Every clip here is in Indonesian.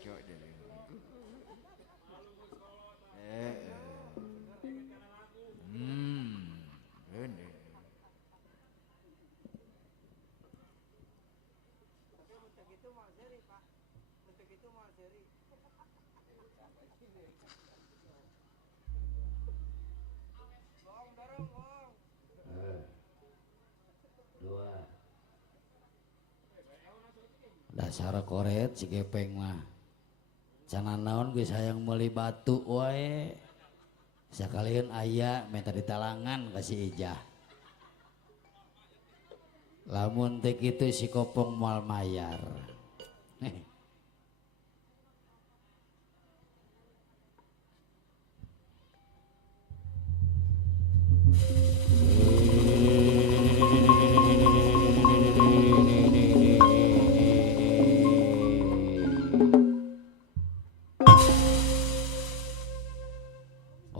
cocok deh. Ini. Dasar koret si gepeng mah canan naon gue sayang meuli batu wae sakalian aya minta ditalangan kasih ijah lamun teh kitu si kopong moal mayar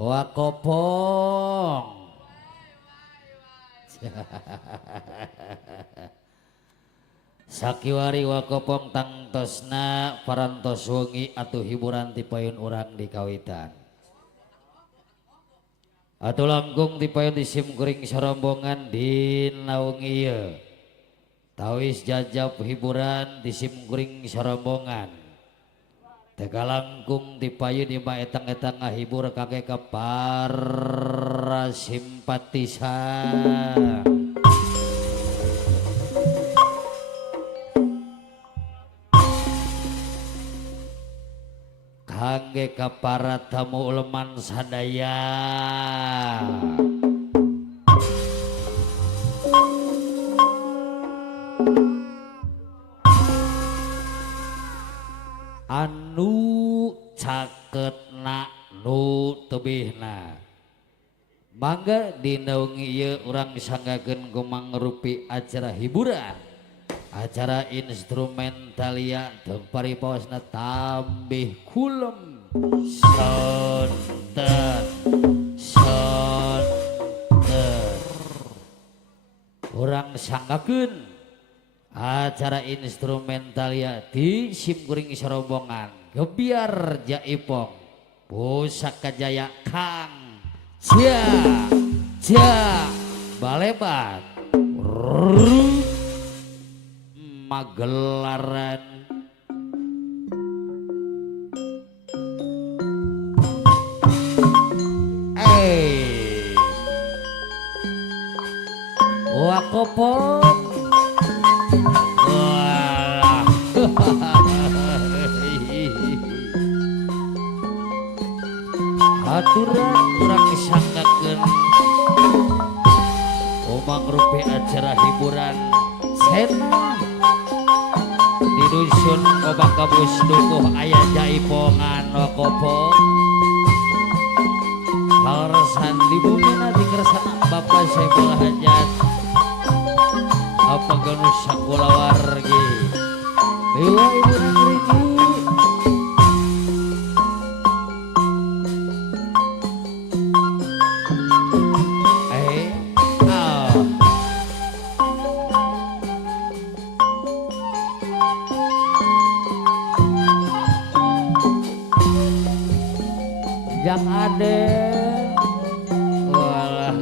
Wakopong sakiwari wakopong tangtosna parantos wengi atuh hiburan ti payun urang di kawitan atuh langkung ti payun di simkuring sarombongan di naung ieu tawis jajab hiburan di simkuring sarombongan teka langkung dipayu di etang-etang ngahibur kakek ke para simpatisan kangge ke para tamu uleman sadaya anu caketna nu tebihna mangga dinaung ieu urang disanggakeun kumang rupi acara hiburan acara instrumentalia teu paripaosna tambih kulem sonten urang sanggakeun acara instrumentalia di simkuring sarombongan gebiar jaipong pusaka jaya kang ja balebat magelaran wakopong aturan kurang disanggakeun omang rupi acara hiburan sena di dusun Kobang Kabus dukuh aya jaipongan wakopong harasan di bumina di kersana Bapak Saiful Hajat apa ganus sakula wargi dewa ibu negeri yang ada walah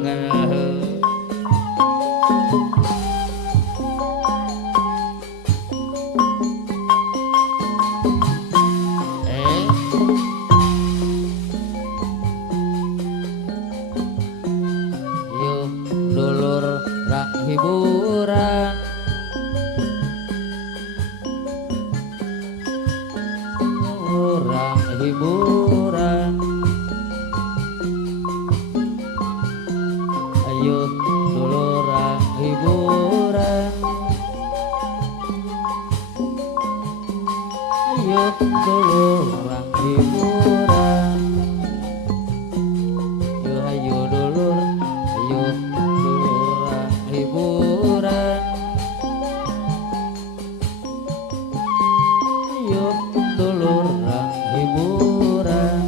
yuk dulur rak hiburan orang hiburan ayo dulurang hiburan ayo dulurang hiburan ayo dulur ayo dulurang hiburan ayo dulurang hiburan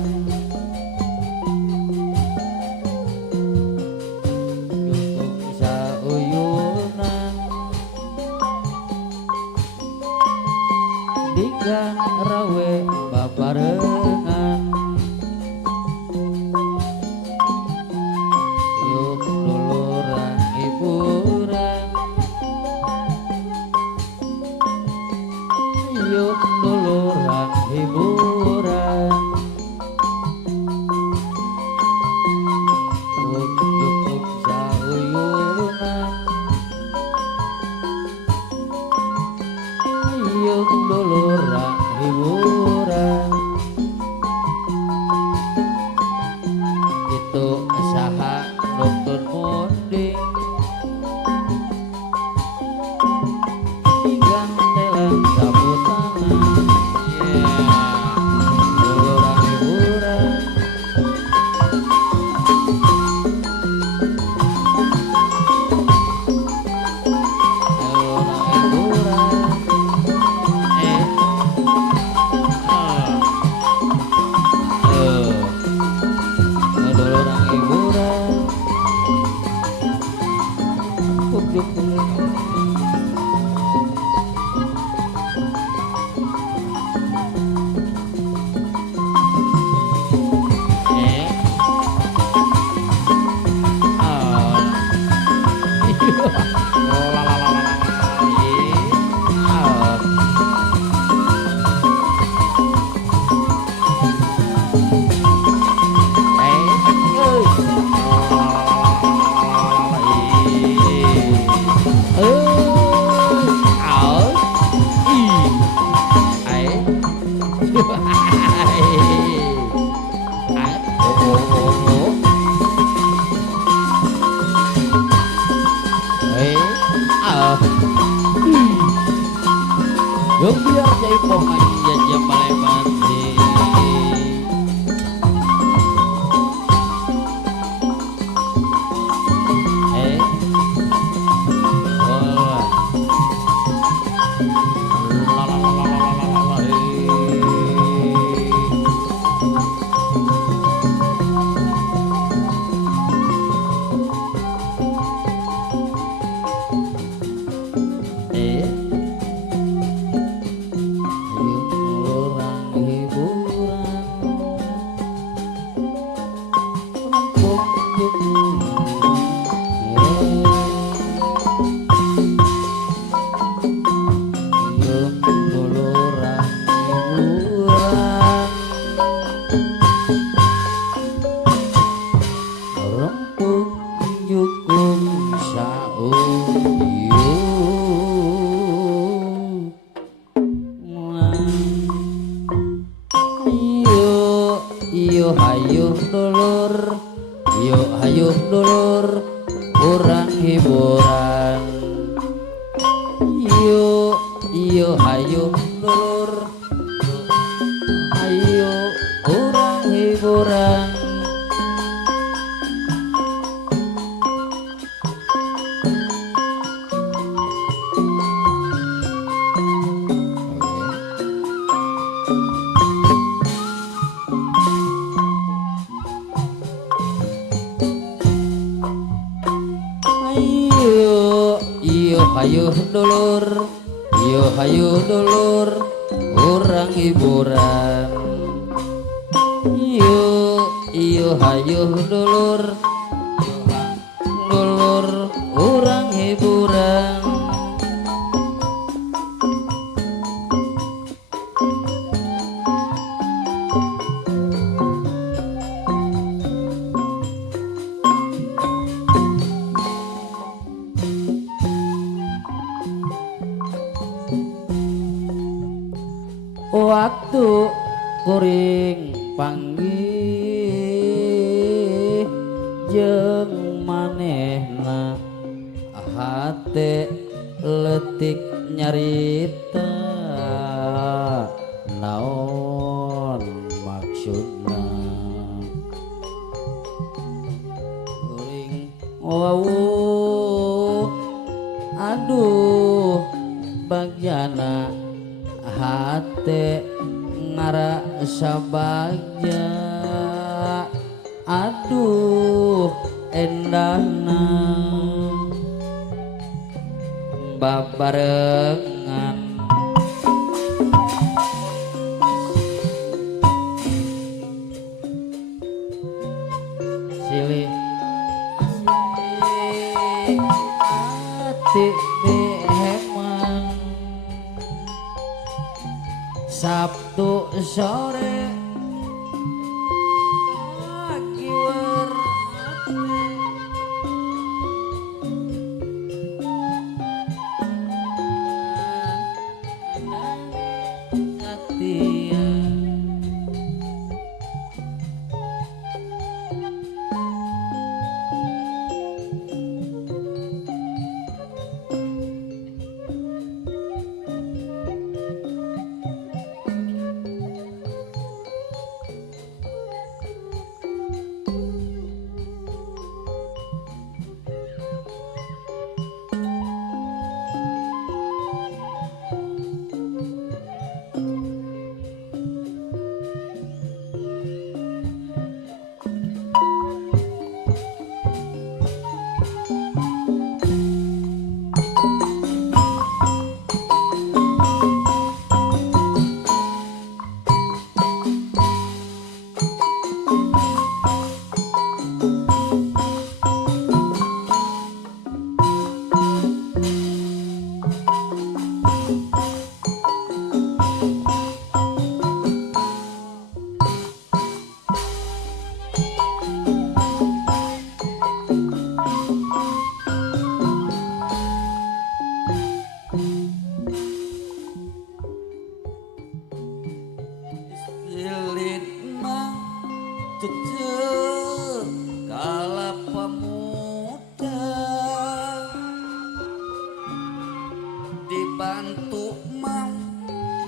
Digang rawe pomongan jajah malemati. Hayuh dulur, yuk hayuh dulur, urang hiburan. Yuk hayuh dulur, ayo urang hiburan. Hayuh dulur, yuk hayuh dulur, urang hiburan. Yuk hayuh dulur, dulur, urang hiburan. Waktu kuring panggih jeung manehna hate letik nyarita naon maksudna kuring aduh bagyana hate ngarasa bagja aduh endahna babarengan silih hati heman Sabtu sore lagi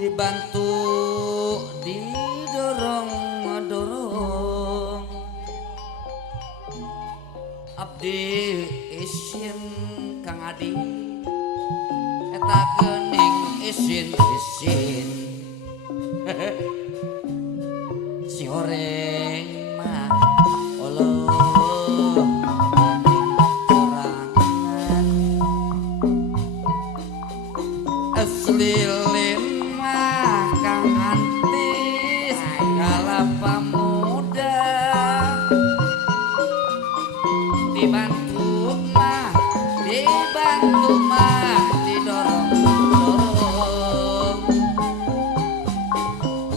dibantu di isin Kang Adi eta geuning isin si horeng mah Allah sorangan aslilin mah Kang Antis kalapa muda dibantu mah didorong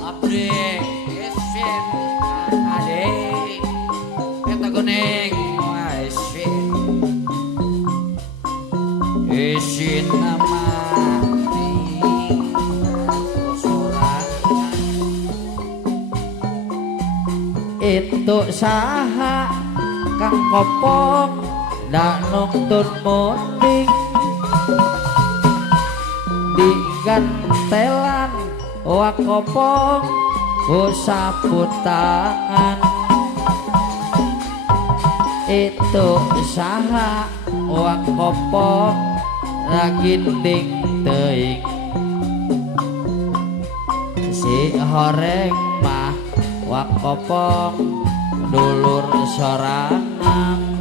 abdi isin ade eta geuning isin nama itu saha Kang Kopong da nungtun munding digantelan wak Kopong ku sapu tangan itu saha wak Kopong raginding teuing si horeng mah wak Kopong dulur sorangan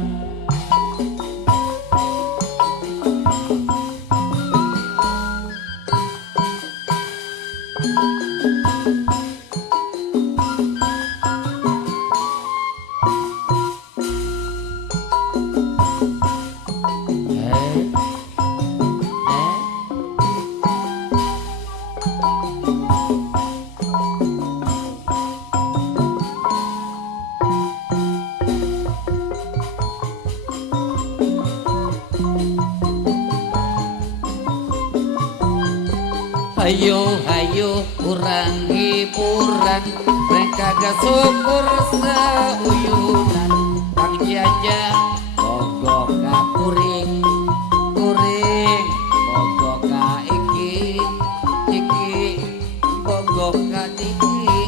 hayu hayu urang hiburan mereka gak syukur seuyunan Kang Jajang bogoh ka kuring kuring bogoh ka iki iki bogoh ka diki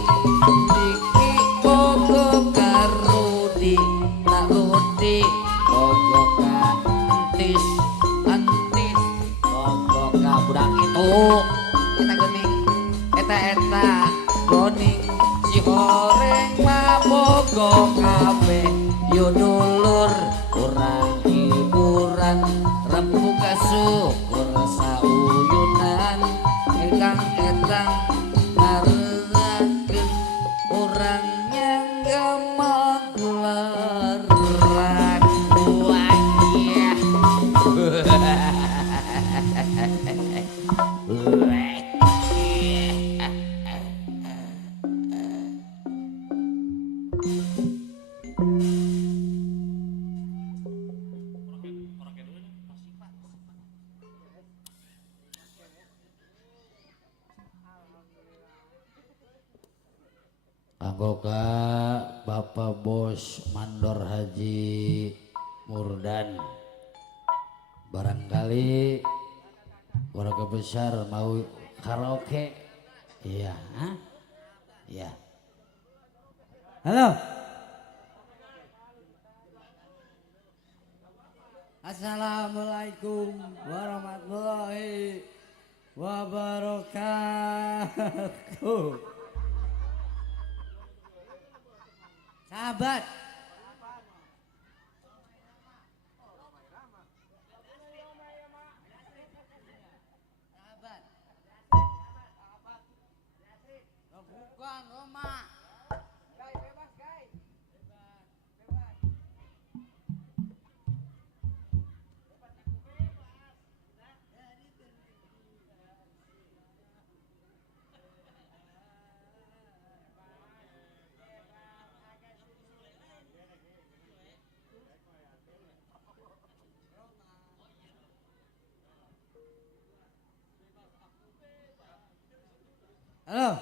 diki bogoh ka rudi tak rudi bogoh ka entis entis bogoh ka budak itu eta geuning eta geuning si horeng mah bogoh kabeh yo dulur urang hiburan rembuka syukur sauyunan engkang etang ngarenakeun urang nyangga magelaran buahnya kanggo ka Bapak Bos Mandor Haji Murdan barangkali keluarga besar mau karaoke iya iya halo Assalamualaikum warahmatullahi wabarakatuh. Sahabat, bukan Roma. Halo.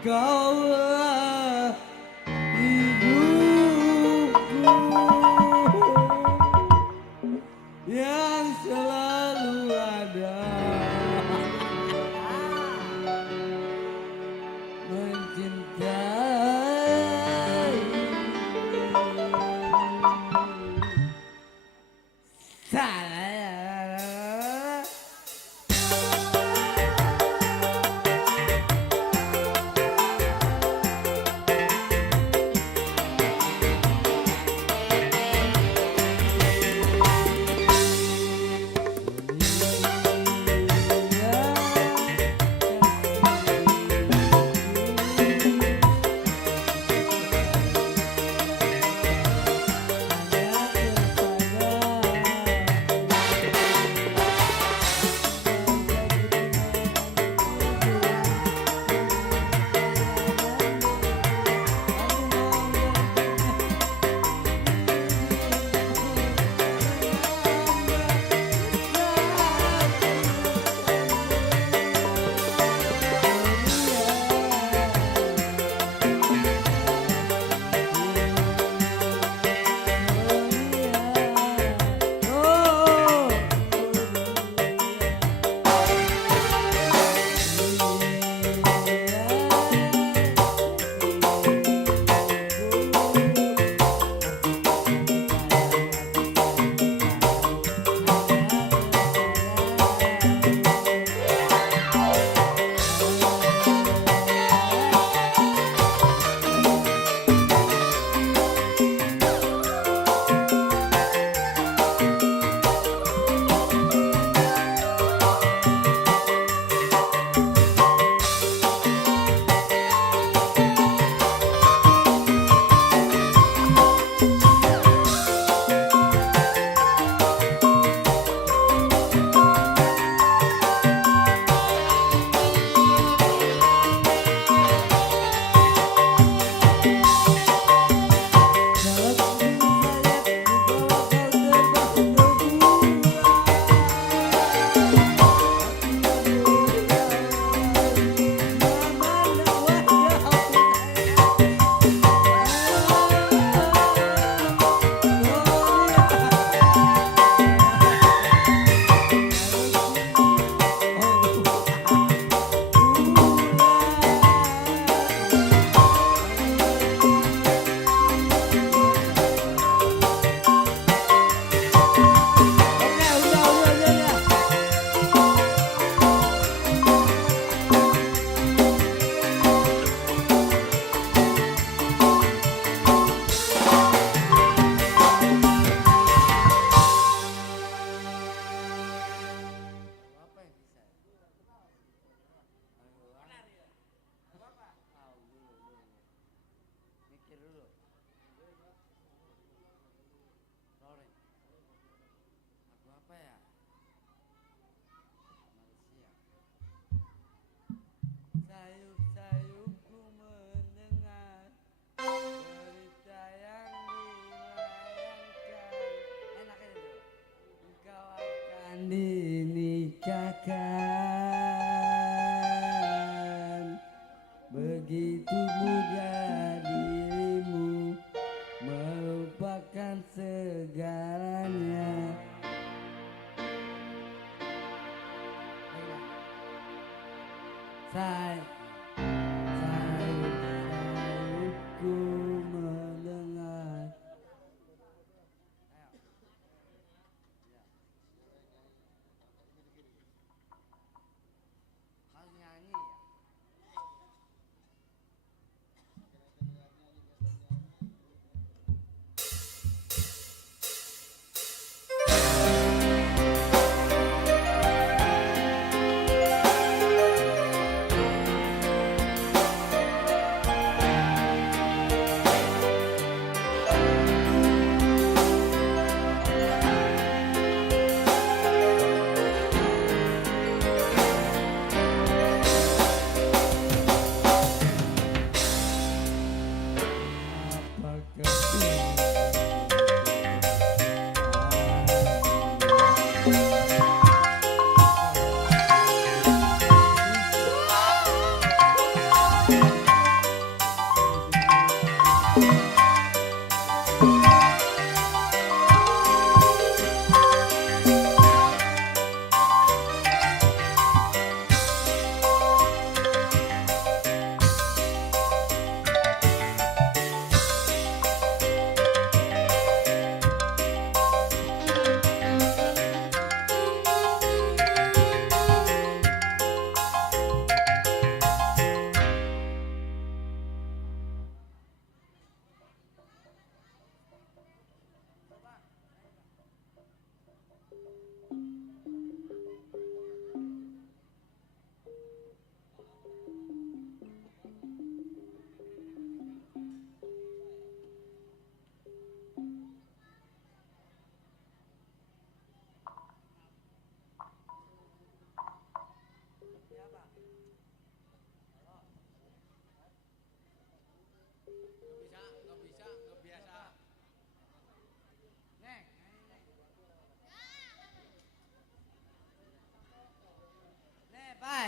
Kaulah hidupku yang selalu ada mencintai. Salah. Sayup-sayupku mendengar berita yang dilayangkan. Enak itu. Engkau akan dinikahkan. Begitu mudah dirimu melupakan segalanya. Sayup-sayupku mendengar. Harus nyanyi ya.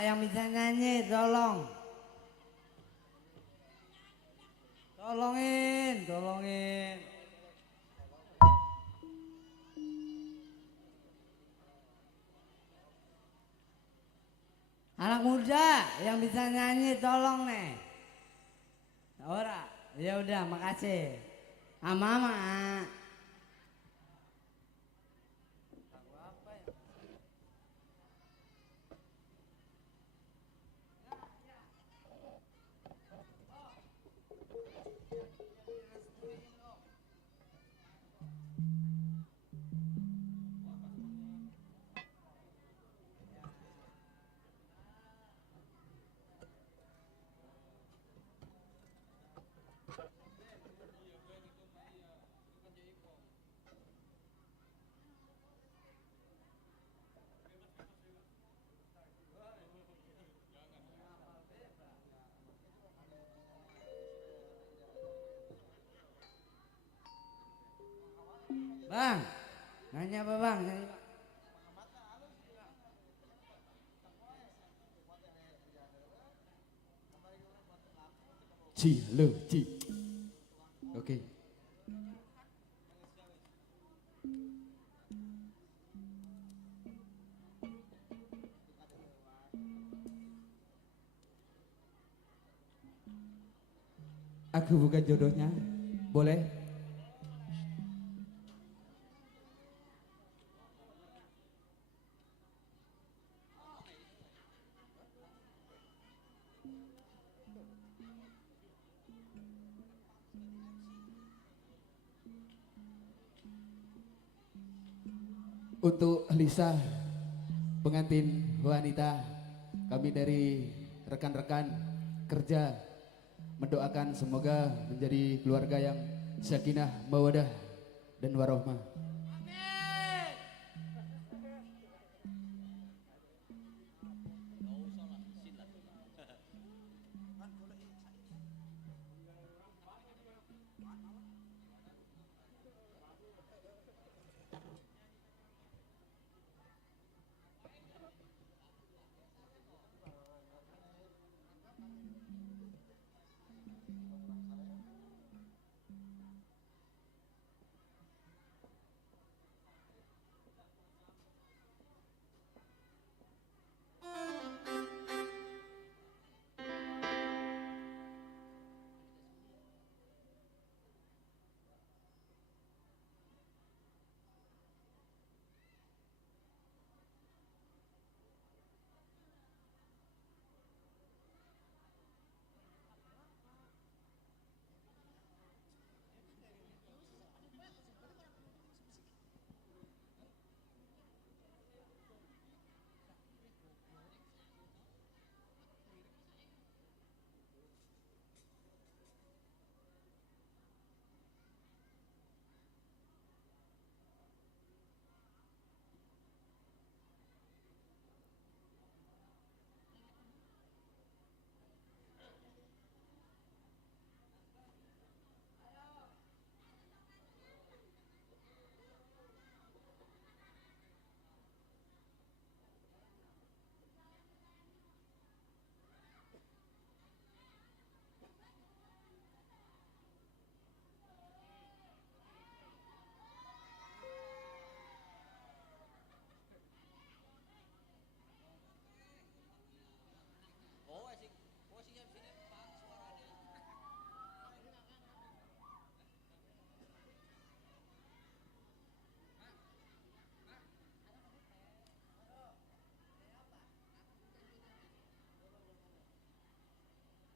yang bisa nyanyi tolong. Tolongin. Anak muda yang bisa nyanyi tolong nih. Ora, ya udah makasih. Mama. Bang, nanya apa bang? Nyanyi, Bang. Ci. Oke. Aku bukan jodohnya. Boleh? Untuk Lisa, pengantin wanita, kami dari rekan-rekan kerja mendoakan semoga menjadi keluarga yang sakinah, mawadah, dan warohmah.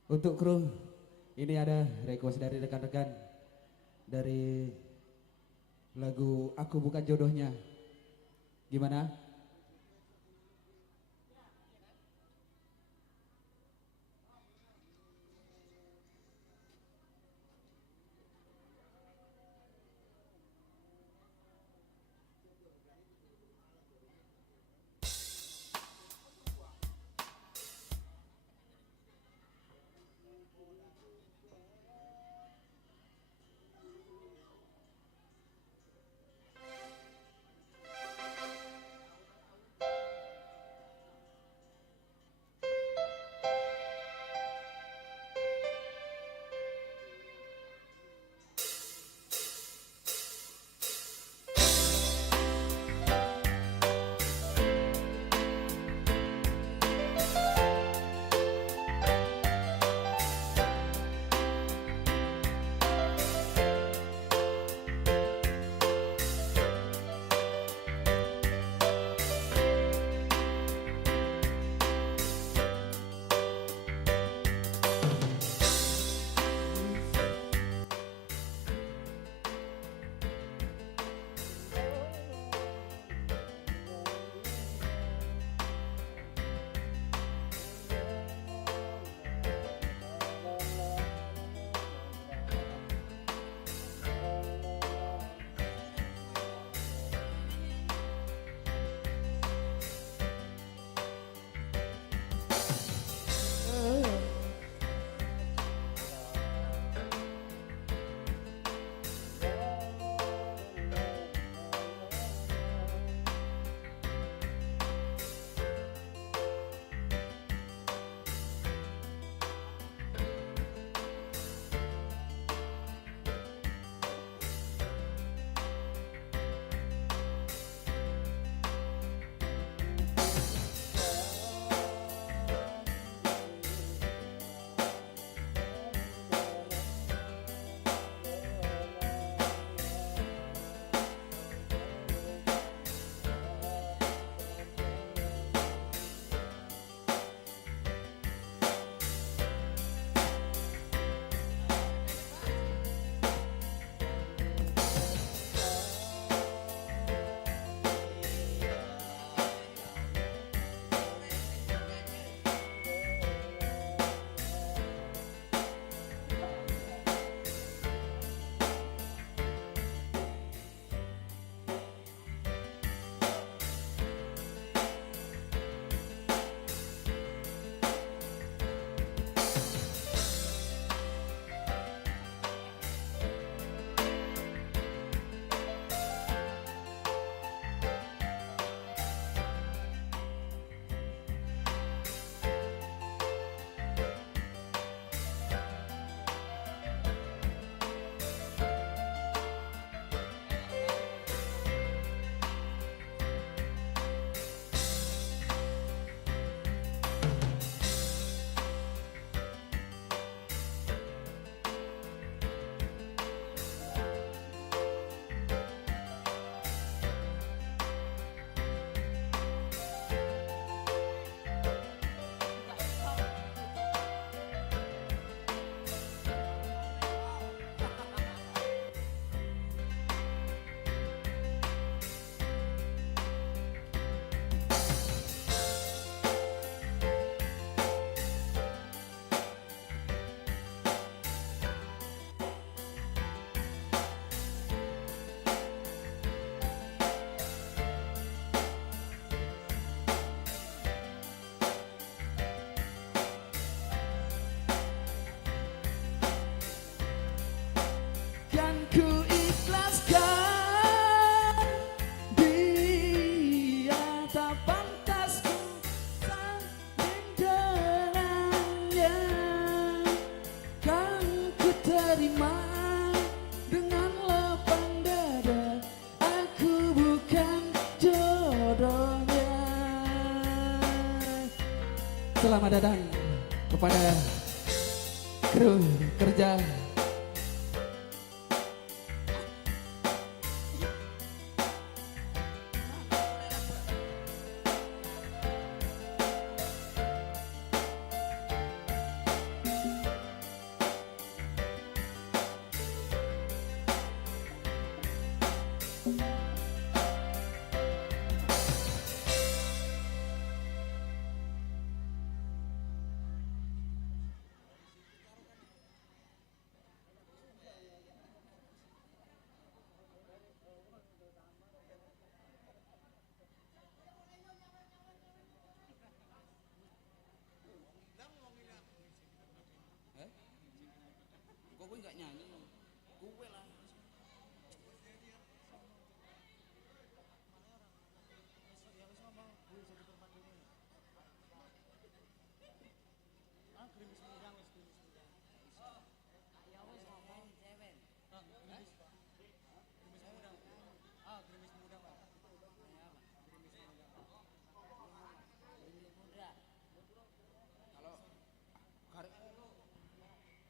Untuk kru, ini ada request dari rekan-rekan dari lagu Aku Bukan Jodohnya. Gimana? Selamat datang kepada kru kerja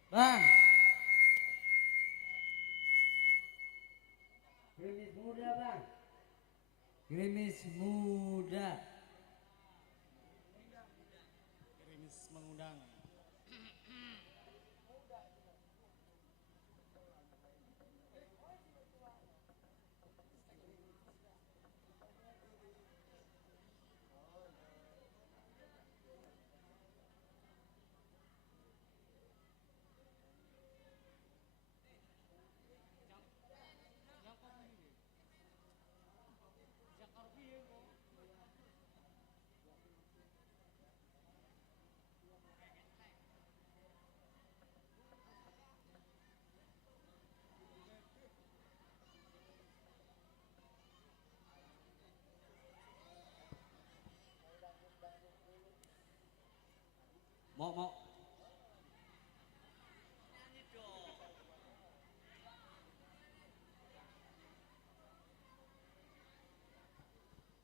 Bang. Gerimis muda, Bang. Gerimis muda. Gerimis mengundang. Mau.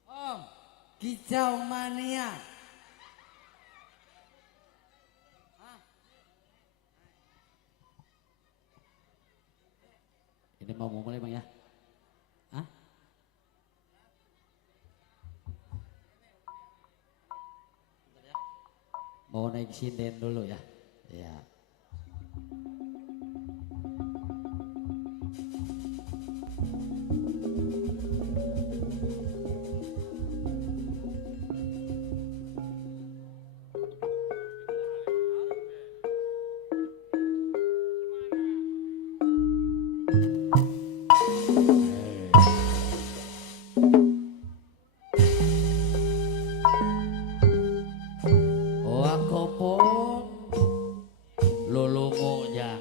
Om, Kicau Mania. Ini mau mulai Bang ya? Hah? Mau naik sinden dulu ya? Ya. Wakopong lulungunya.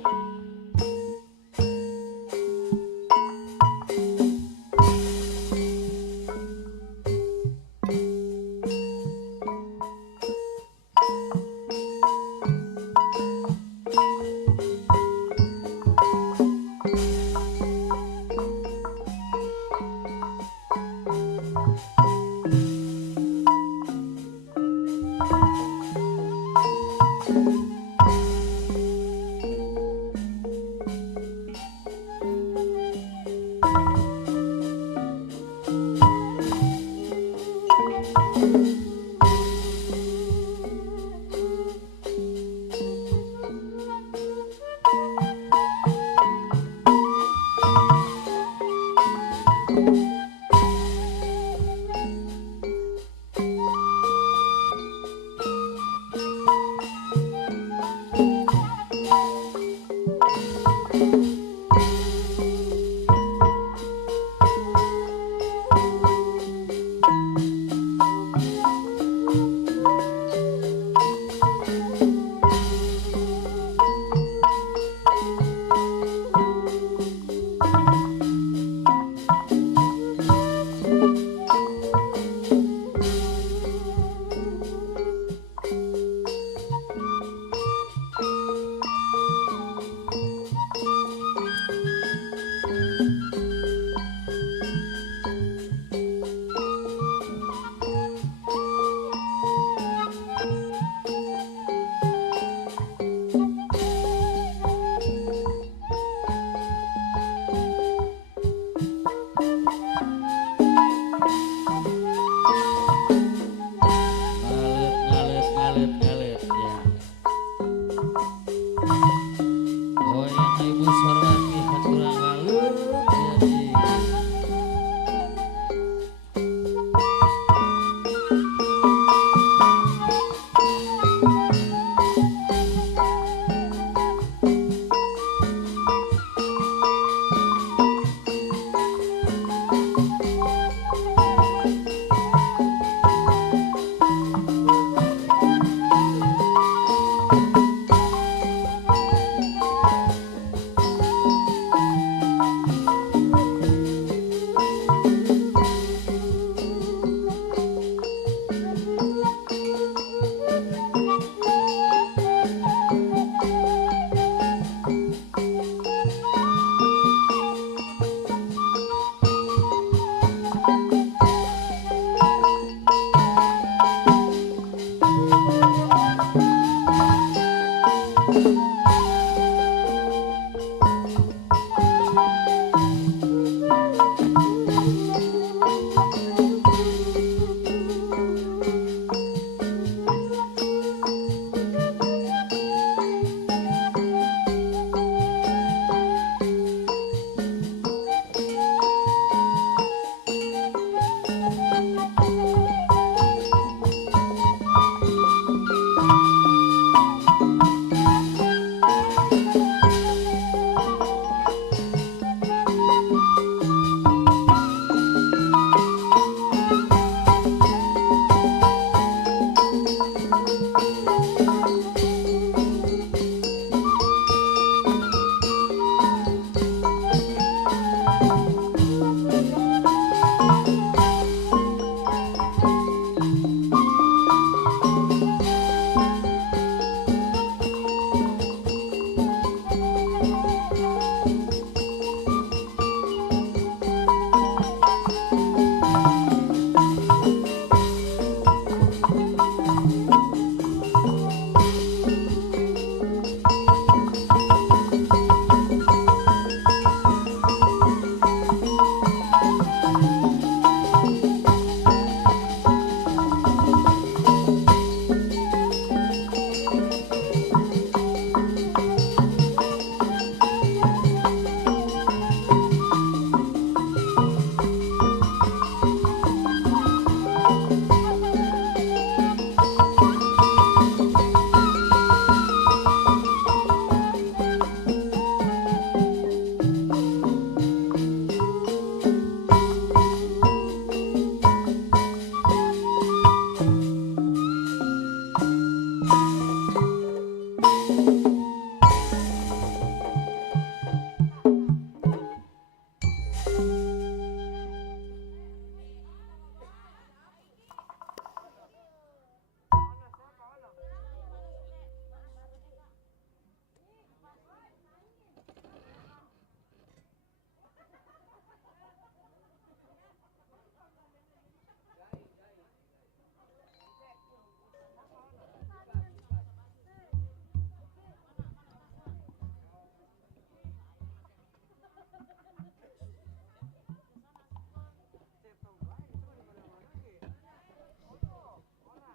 ngalet ya. Oh yang ibu sorwati kurang ngalet jadi.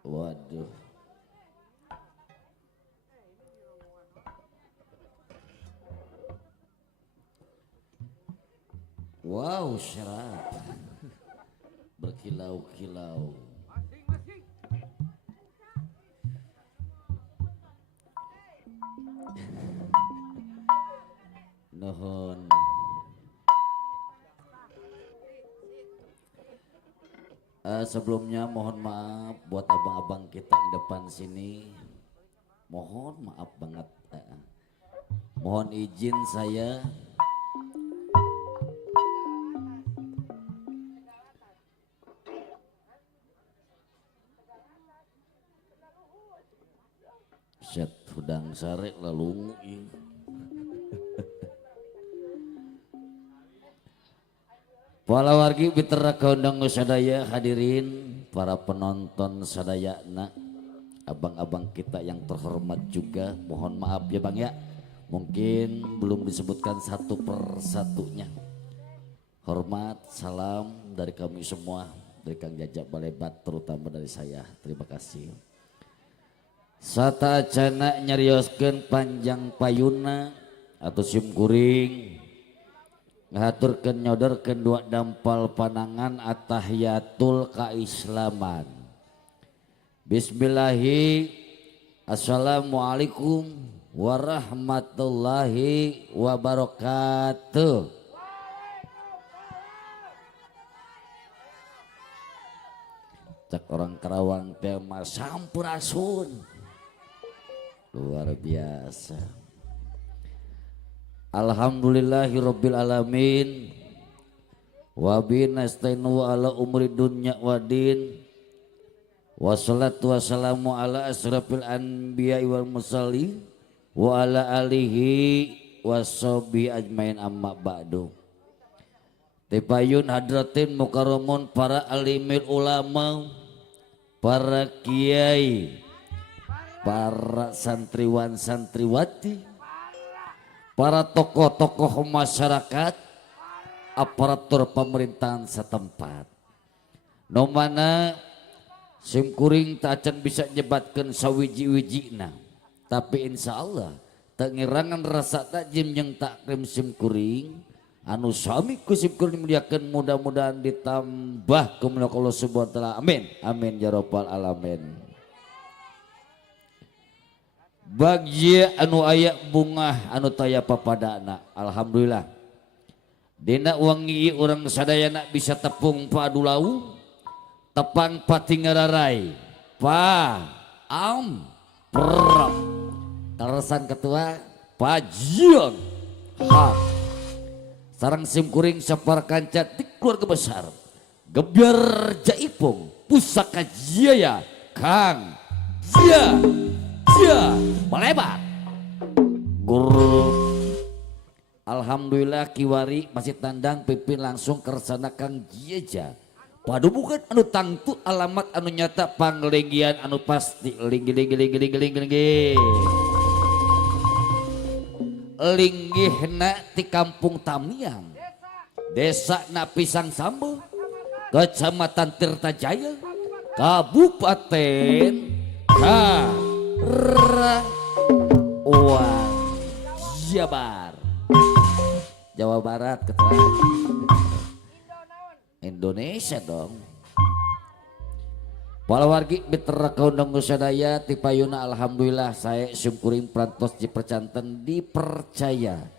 Waduh. Wow, syarap. Berkilau-kilau. Nuhun. Sebelumnya mohon maaf buat abang-abang kita yang depan sini. Mohon maaf banget. Mohon izin saya set hudang sare lalu Pala wargi bitera kaundang sadaya hadirin para penonton sadayana, abang-abang kita yang terhormat juga, mohon maaf ya bang ya, mungkin belum disebutkan satu persatunya. Hormat, salam dari kami semua, dari Kang Jajak Balebat terutama dari saya, terima kasih. Satacana nyarioskeun panjang payuna atau sim kuring ngaturkeun nyodorkeun dua dampal panangan atahiyatul kaislaman. Bismillahi. Assalamualaikum warahmatullahi wabarakatuh. Cek orang Karawang tema sampurasun. Luar biasa. Alhamdulillahirabbil alamin. Wa binastainu ala umri dunya wadin. Wassalatu wassalamu ala asrafil anbiya wal mursalin wa ala alihi washabihi ajmain amma ba'du. Tipayun hadratin mukarramun para alimil ulama, para kiai, para santriwan santriwati, para tokoh-tokoh masyarakat, aparatur pemerintahan setempat. No mana sim kuring tak acan bisa nyebatkan sawiji-wijina, tapi insya Allah tak ngirangan rasa takjim yang takrim sim kuring anu sami ku sim kuring muliakan, mudah-mudahan ditambah kemuliaan Allah subhanahu wa ta'ala. Amin amin ya rabbal alamin. Bagja anu aya bunga anu taya papadana, alhamdulillah dina wangi urang sadayana bisa tepung padulau tepang patingararai pa am perap terusan ketua pajion ha sarang sim kuring sapar kanca di keluarga besar gebyar jaipung pusaka jaya kang jia melebat guru. Alhamdulillah kiwari masih tandang pimpin langsung kersana kang jia. Waduh bukan anu tangtu alamat anu nyata panglinggian anu pasti linggi linggihna ti kampung Tamiang desa na Pisang Sambo kecamatan Tirtajaya Kabupaten Karawang Jawa Barat keterangan Indonesia dong. Para wargi mitra kaundang sadaya tipayuna alhamdulillah saya syukuring prantos dipercanten dipercaya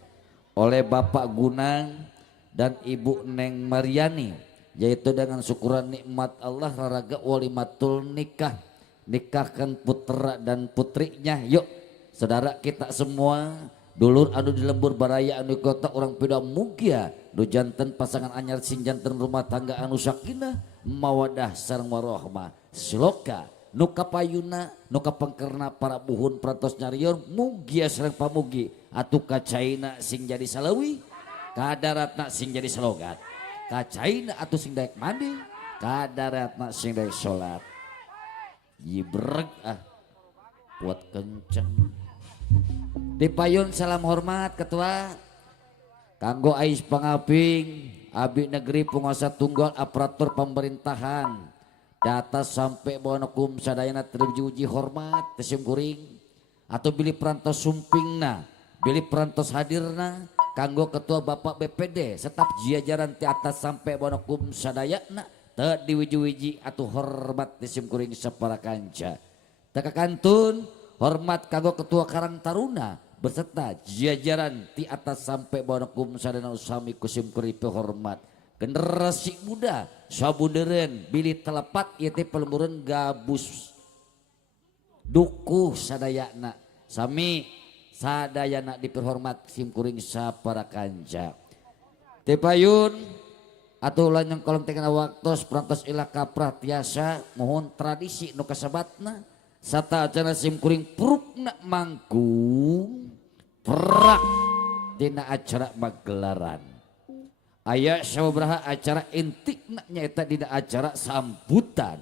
oleh Bapak Gunang dan Ibu Neng Mariani, yaitu dengan syukuran nikmat Allah raraga walimatul nikah, nikahkan putra dan putrinya. Yuk saudara kita semua dulur anu di lembur baraya anu kota orang peda mugia nu janten pasangan anyar sing janten rumah tangga anu sakinah mawadah sareng warohmah sloka nu kapayuna nu kapangkerna para buhun prantos nyarior mugia sareng pamugi atuh kacaina sing jadi salawi kadaratna sing jadi slogat kacaina atuh sing daek mandi kadaratna sing daek salat yibreg buat kenceng. Dipayun salam hormat ketua kanggo Ais Pangaping abdi negeri penguasa tunggal aparatur pemerintahan data sampai bonokum sadayana terjuji hormat tesim kuring atau bilih perantos sumpingna bilih perantos hadirna kanggo ketua Bapak BPD setap jajaran ti atas sampai bonokum sadayana teu diwiji-wiji atau hormat tesim kuring sapara kanca teka kantun hormat kanggo ketua Karang Taruna beserta jajaran ti atas sampai bonokum sadana usami kusim kuripe hormat generasi muda sabunderen bilih telepat ieu teh pelumureun gabus dukuh sadayana sami sadayana diperhormat sim kuring sapara kanca tepayun atuh ulah nyengkolong tengana waktos prantos ilah kaprah tiasa mohon tradisi nu kasabatna sata acara sim kuring purukna manggung perak dina acara magelaran aya sabaraha acara intikna nyaeta dina acara sambutan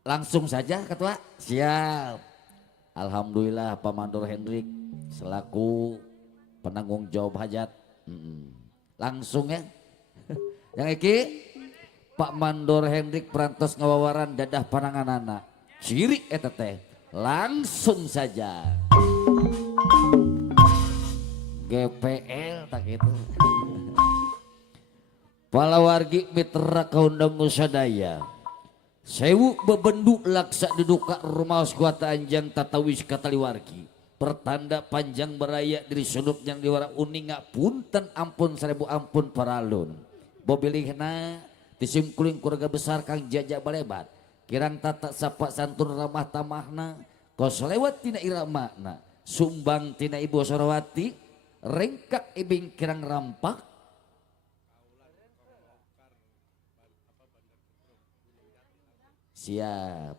langsung saja ketua siap. Alhamdulillah Pak Mandor Hendrik selaku penanggung jawab hajat langsung ya yang iki Pak Mandor Hendrik perantos ngawawaran dadah pananganana. Ciri eta teh langsung saja. GPL tak gitu. Palawargi mitra kaundang musadaya. Sewu bebendu laksa diduka rumah kuata anjang tatawis kataliwargi. Pertanda panjang beraya dari sudut yang diwara uninga punten ampun 1000 ampun paralun. Bobilihna tisim kuling keluarga besar Kang Jajak Balebat. Kirang tata sapa santun ramah tamahna. Kos lewat tina iramana. Sumbang tina ibu Sorawati. Rengkak ibing kirang rampak. Siap.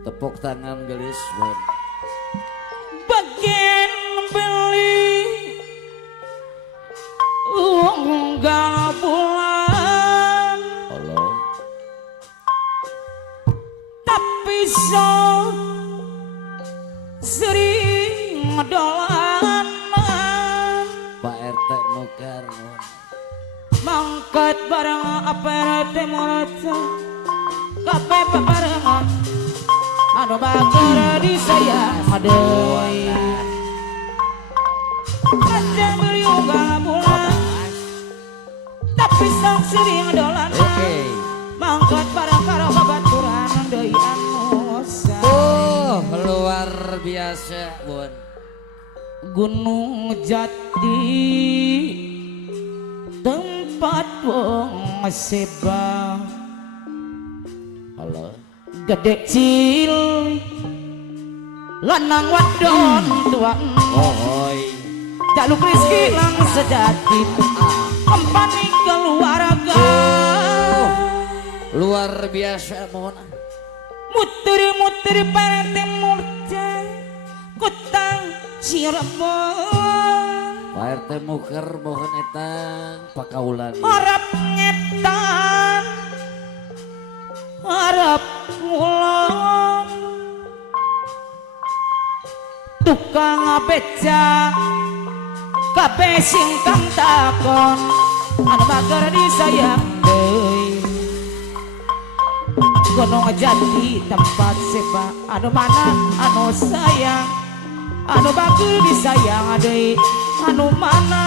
Tepuk tangan gelis buat bagian beli unggal bulan Allah. tapi so sering dolanan Pak RT Mukar mangkat barang apa rete moraca kape paparengan anu bakar disayang adeui aja beli unggal bulan tapi sang sering dolan mangkat barang karo babaturan deui anu sayang luar biasa Bun. Gunung Jati tempat wong sebang Halo. gede cilik lanang wadon tua Ohoi. jaluk rizki lang sejati kompani keluarga Luar biasa mohon. muter-muter parete murca kota Cirebon Pak RT Mukar mohon etang pakaulan. harap ngetan harap ngulon tukang beca kabeh singkang takon anu mager disayang deui Gunung Jati tempat sepa anu mana anu sayang anu bakal disayang deui anu mana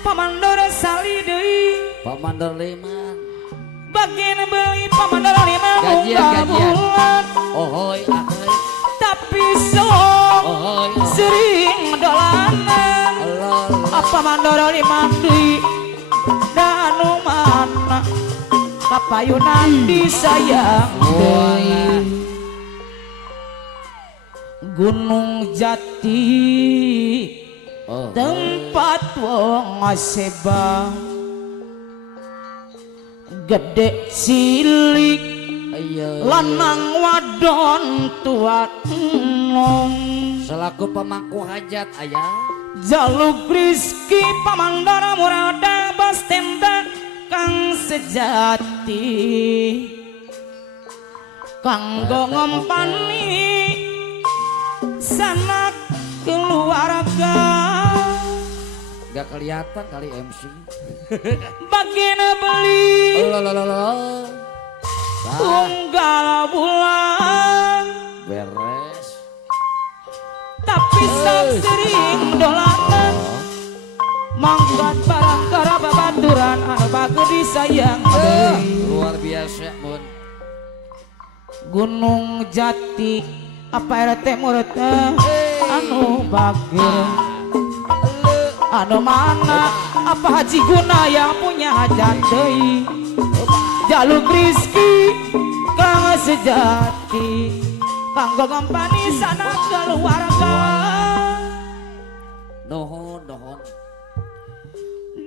Pamandor sali deui Pak Mandor Liman. bagian beli Pamandor 5 Gajian. bulan Ohoi ahoi. tapi sok Ohoi. sering dolanan Allah. apa mandoro limandi danu mana kapayunan disayang deui Gunung Jati Oh. tempat wong sebang gede cilik Ayo. lanang wadon tua enom Selaku pemangku hajat ayah. jaluk rizki pamandara murada bas tenda kang sejati kanggo ngempani sanak keluarga Gak kelihatan kali MC. Bagina beli Lolololol. tunggal bulan Beres. tapi sok sering dolanan mangkat barang kara babaturan anu bagus disayang deui. Luar biasa Mun. Gunung Jati apa RT murta anu bagir anu mana apa Haji Guna yang punya hajat deui. Jaluk rizki kang sejati kanggo ngampani sana keluarga. Nuhun.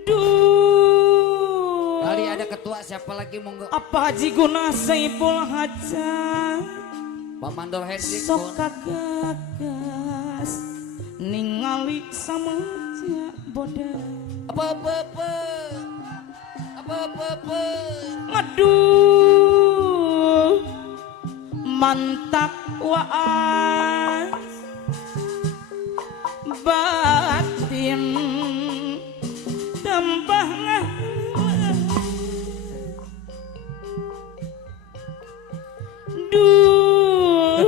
Duh Kali ada ketua siapa lagi monggo? apa Haji Guna Saipul Hajat Pak Mandor Hendrik. sok kagagas ningali sameja bodas. Apa? Aduh mantak waas batin tambah duh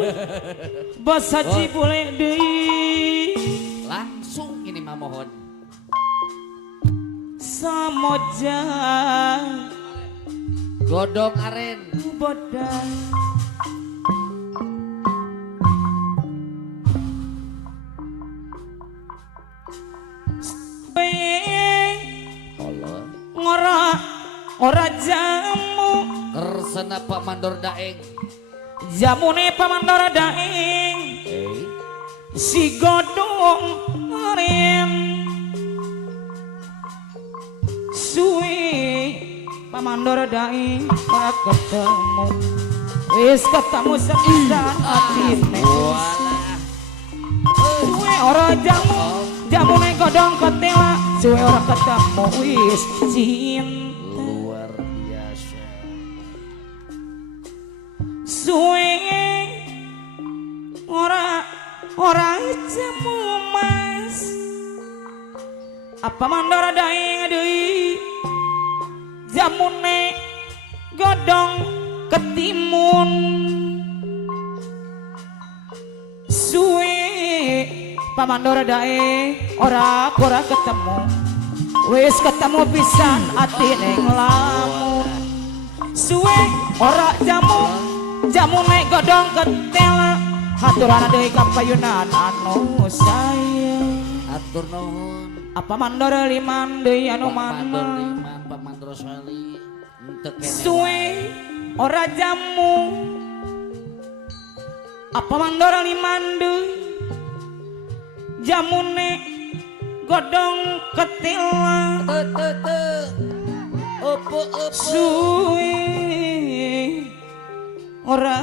bos Haji boleh deui Langsung ini mah mohon. samoja Godong aren. bodas. Allah. Ora jamu Kersana Pak Mandor Daeng. jamune pamandora daeng si godong aren suwi pamandora daeng ora ketemu wis ketemu sepisan atine suwe ora jamu jamune godong ketela suwe ora ketemu wis cinta. Luar biasa. Suwe ora jamu mas apa mandora daeng deui jamune godong ketimun suwe pamandora daeng ora ketemu wis ketemu pisan atine nglamun suwe ora jamune godong ketela haturana deui ka payunan anu sayang. Atur nuhun. Apa mandor liman deui anu Pak Mandor mana Liman, Pak Mandor Sali. Henteu kene. suwe ora jamu apa mandor liman deui jamune godong ketela Opo. suwe ora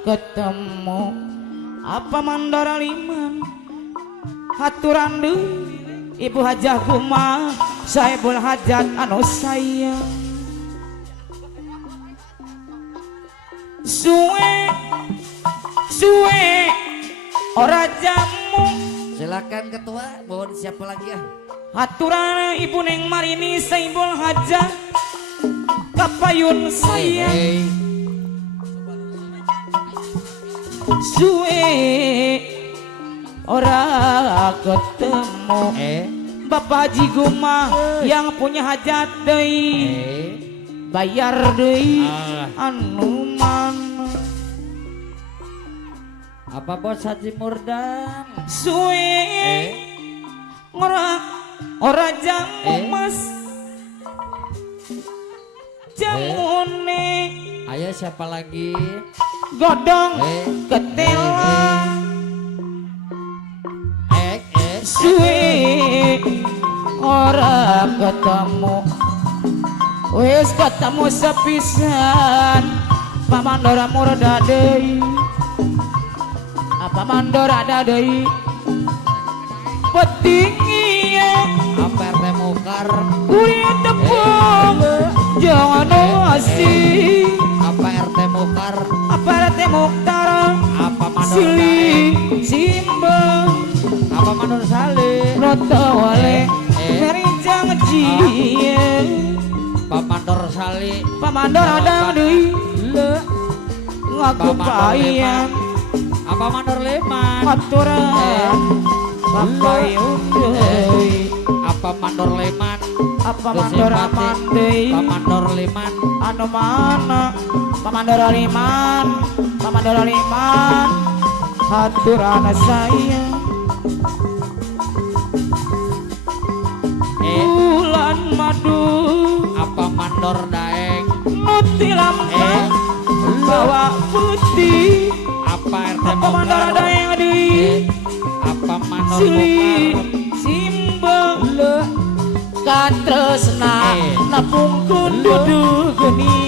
ketemu apa mandor liman haturan deui Ibu Hajah Guma Saibul Hajat anu sayang suwe ora jamu Silakan ketua, mohon siapa lagi ya? haturan Ibu Neng Marini Saibul Hajat kapayun sayang suwe ora ketemu Bapak Haji Guma yang punya hajat deui bayar deui anu mana Apa bos Haji Murdan? suwe ora jamu mas jamune Ayo siapa lagi? godong ketela suwe ora ketemu wis ketemu sepisan pamandora murda deui apa mandora ada deui petinggi Apa RT Mukar? kulit tepung jangan asih Apa RT Mukar? apa rete Mukhtar Apa Mandor Sili Daeng? Simba Apa Mandor Saleh? Roto Wale sayang cie Pamandor Sali pamandor ada deui ngagupayang apa mandor leman aturan papayun deui apa mandor leman apa mandor aman deui pamandor leman anu mana pamandor liman aturan sayang bulan madu apa mandor daeng nutilam bawa putih apa RT apa mandor ada yang deui apa mandor si bokar simba katresna napungkeun dudu geni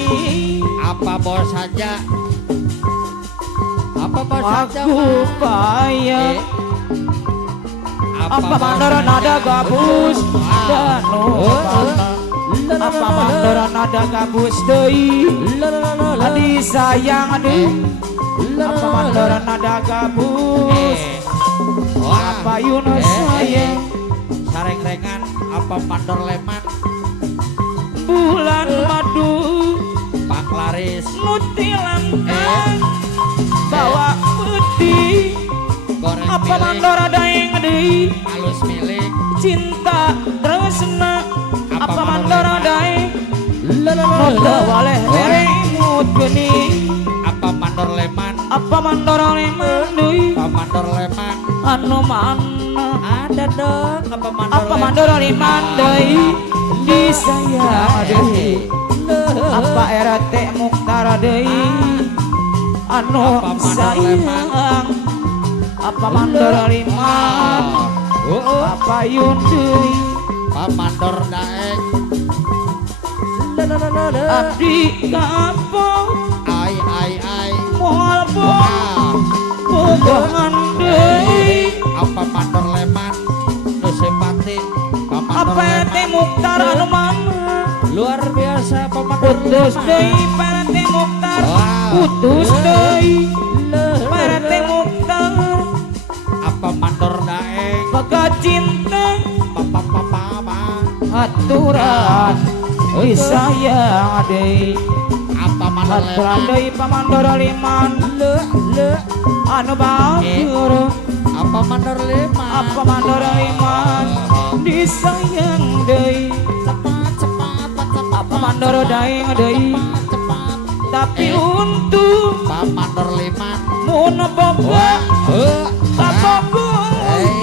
apa bos saja apa bos saja aku paya apa mandor nada gabus danu apa mandor nada gabus deui adi sayang deui apa mandor nada gabus apa Yunus sayang sareng-rengan apa mandor leman bulan madu Pak Laris nutilan bawa putih goreng apa milik mandor ada yang deui halus milik cinta tresna apa mandor ada yang Lala waleh beremut geuning apa mandor leman apa mandor leman deui apa mandor leman anu mana ada dong apa mandor leman deui di saya deui apa RT Mukhtar deui anu sayang apa mandor leman apa yun deui apa mandor daeng abdi kapok ai moal bobohan deui apa mandor leman nu simpati apa RT Mukhtar anu mana luar biasa apa mandor putus leman deui RT Mukhtar Wow. putus deui RT Mukhtar apa mandor daeng baga cinta apa aturan euy sayang deui apa mandor aturan leman deui pamandor liman anu batur apa mandor leman apa mandor liman disayang deui apa mandor daeng deui tapi untuk apa mandor leman mun boga kabogoh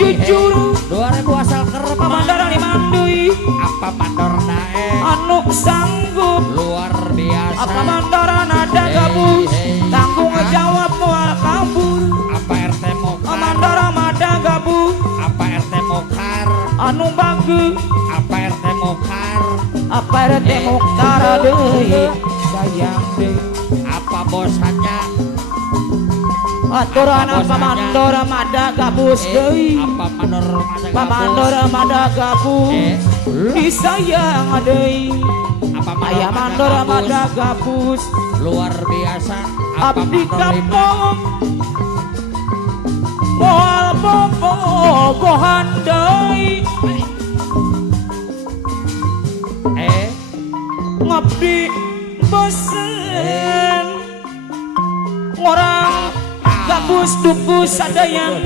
jujur 2000 asal kerep pamandor liman deui apa mandor daeng anu sanggup luar biasa apa mandor nada gabus tanggung jawab moal kabur apa RT Mokar mandor nada gabus apa RT Mokar anu bagus apa RT Mokar apa RT Mukhtar deui sayang deui apa bosannya aturan apa mandor mada gabus deui apa mandor pamandor mada gabus disayang deui apa aya mandor mada gabus luar biasa apa abdi mandor lima kapok moal bobogohan deui ngabdi bosen orang gabus dukus ada yang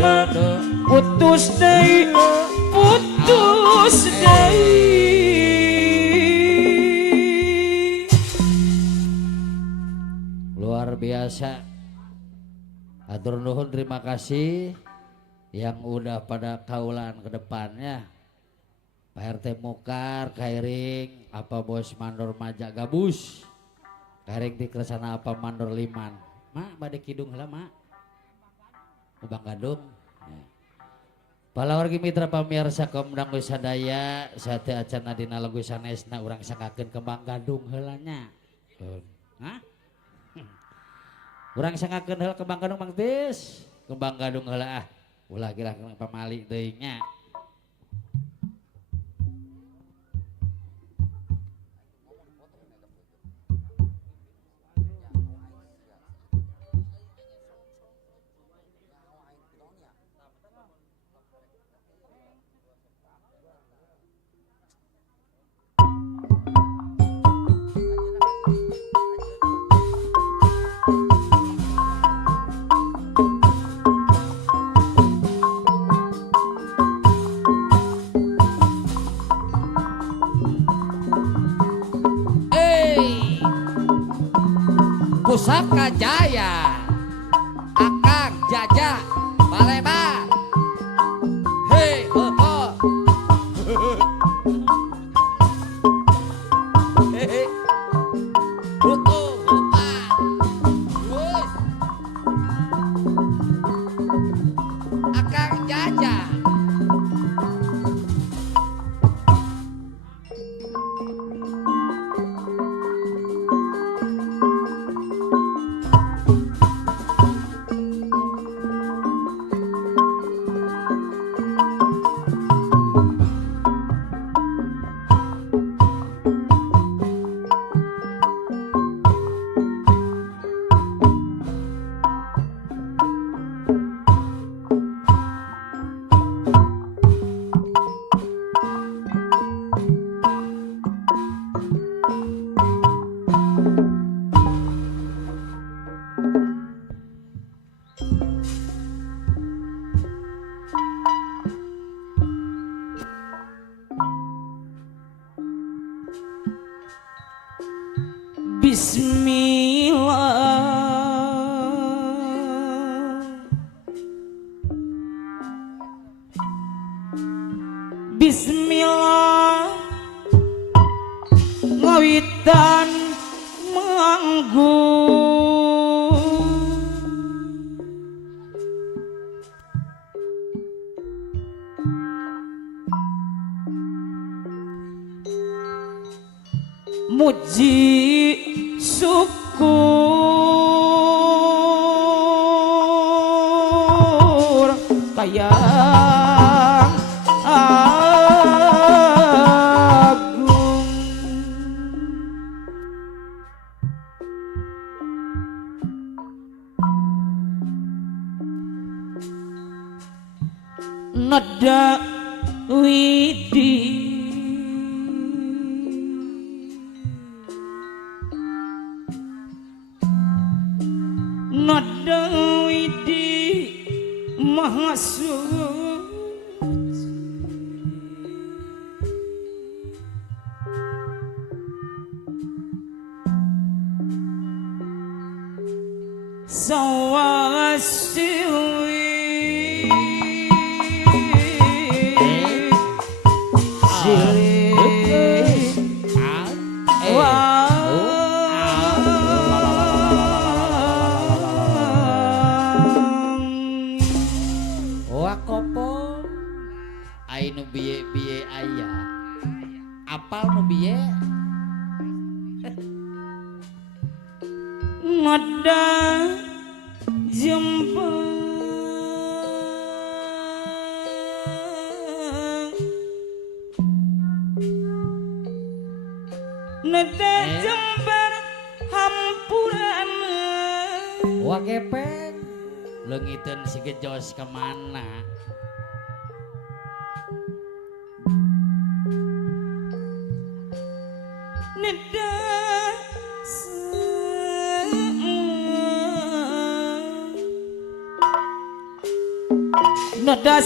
putus deui luar biasa. Atur nuhun, terima kasih yang udah pada kaulan ke depannya. Pak RT Mokar, Kairing, apa bos mandor majak gabus, Kairing di keresana apa mandor liman. Mak, bade kidung lah mak. Bang Gadung. Ya. Pala wargi mitra pamirsa komdang wisadaya, sate acana dina lagu sanesna urang sangkakeun kembang gadung heulanya. Hah? Urang sangkakeun heula kembang gadung Mang Tis. Kembang gadung heula ah. Ulah kira pamali teuing nya. Pusaka Jaya Akang Jaja Baleba hei ho ho hei butu lupa wus Akang Jaja Bismillah ngawitan manggung muji syukur kayang agung nada widi nada widi maha suci sawasiwi wakopo ai nu biye aya apal nu biye nada jempol nada jembar hampuran wakepeng leungiteun si gejos kemana nada nada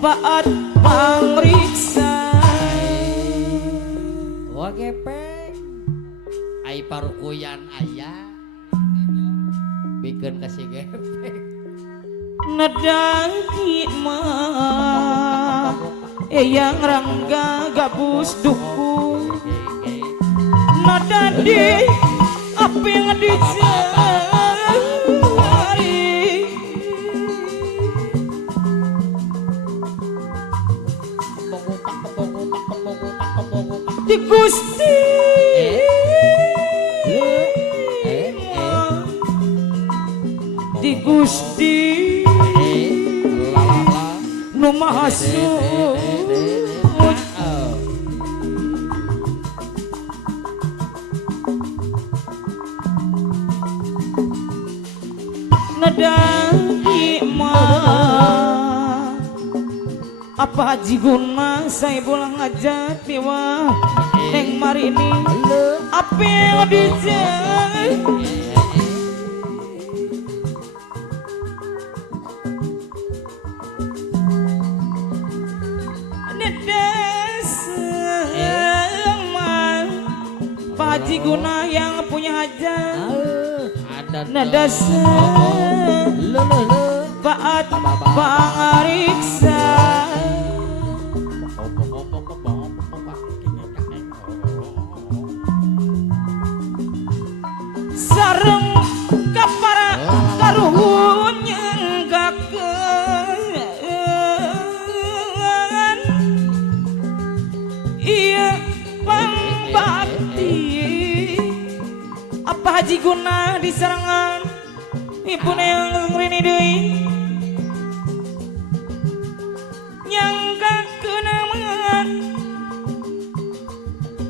paat pangriksa wakepeng ai parukuyan aya bikin kasih gepeng nada mah eyang rangga gabus duku nada di api ngedijari di Gusti di Gusti nu maha suci nada mah apa haji guna saya pulang aja tiwa neng marini api dijai Haji Guna yang punya hajat Ada nadasa Paat pangariksa sareng kapara karuhun nyenggakeun iya pambakti apa Haji Guna diserangan ibu yang rini deui nyanggakeun aman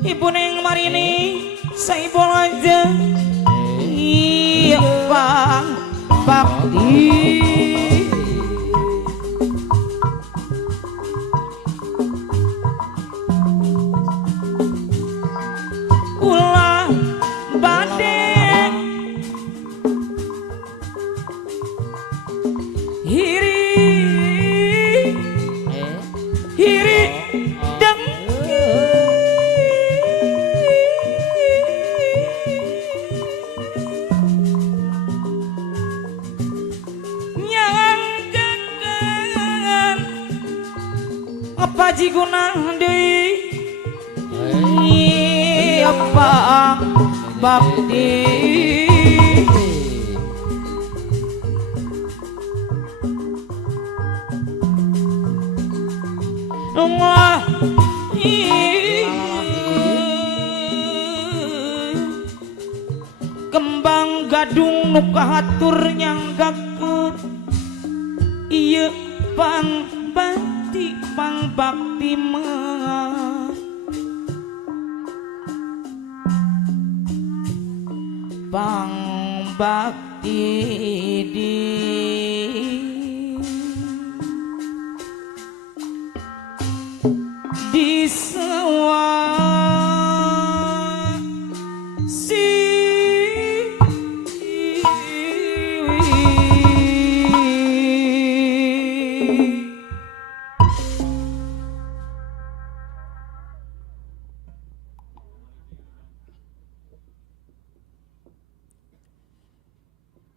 ibu yang marini saibol aja iya bang bakti ulah bade hiri dengki nyanggakeun apa Haji Guna deui apa bakti Allah kembang gadung nu kahatur nyanggakeun ieu pang bakti mah pang bakti di sewa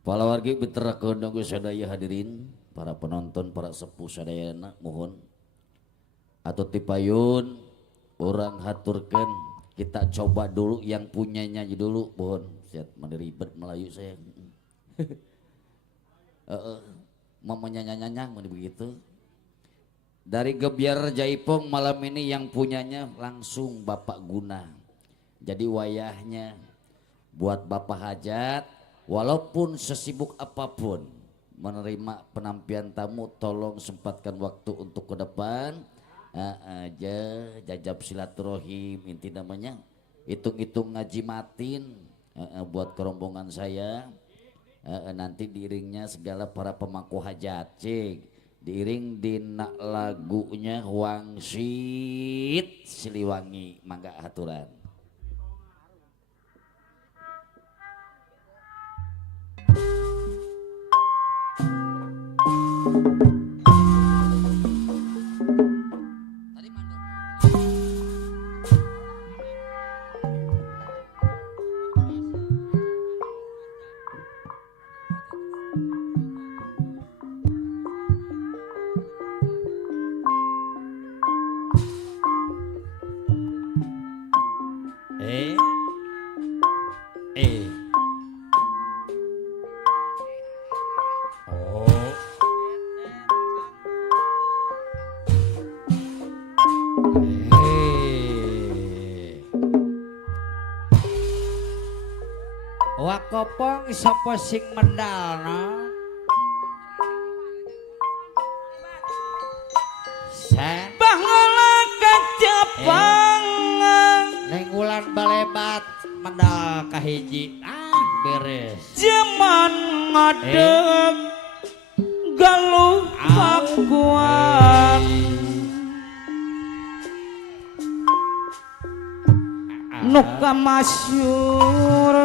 Pala wargi betera keundang sadaya hadirin, para penonton, para sepuh sadayana mohon atau tipayun orang haturkan kita coba dulu yang punyanya aja dulu mohon siap ribet Melayu saya mau nyanyi begitu dari Gebiar Jaipong malam ini yang punyanya langsung Bapak Guna jadi wayahnya buat Bapak Hajat walaupun sesibuk apapun menerima penampilan tamu tolong sempatkan waktu untuk ke depan aja jajab silaturahim inti namanya hitung-hitung ngaji matin buat kerombongan saya nanti diiringnya segala para pemangku hajat cik diiring dina lagunya Wangsit Siliwangi mangga haturan. Wakopong sapa sing mendalna Bahala kajapang ning wulan balebat mendal kahiji beres jaman ngadeg galuh pakuan nuka masyur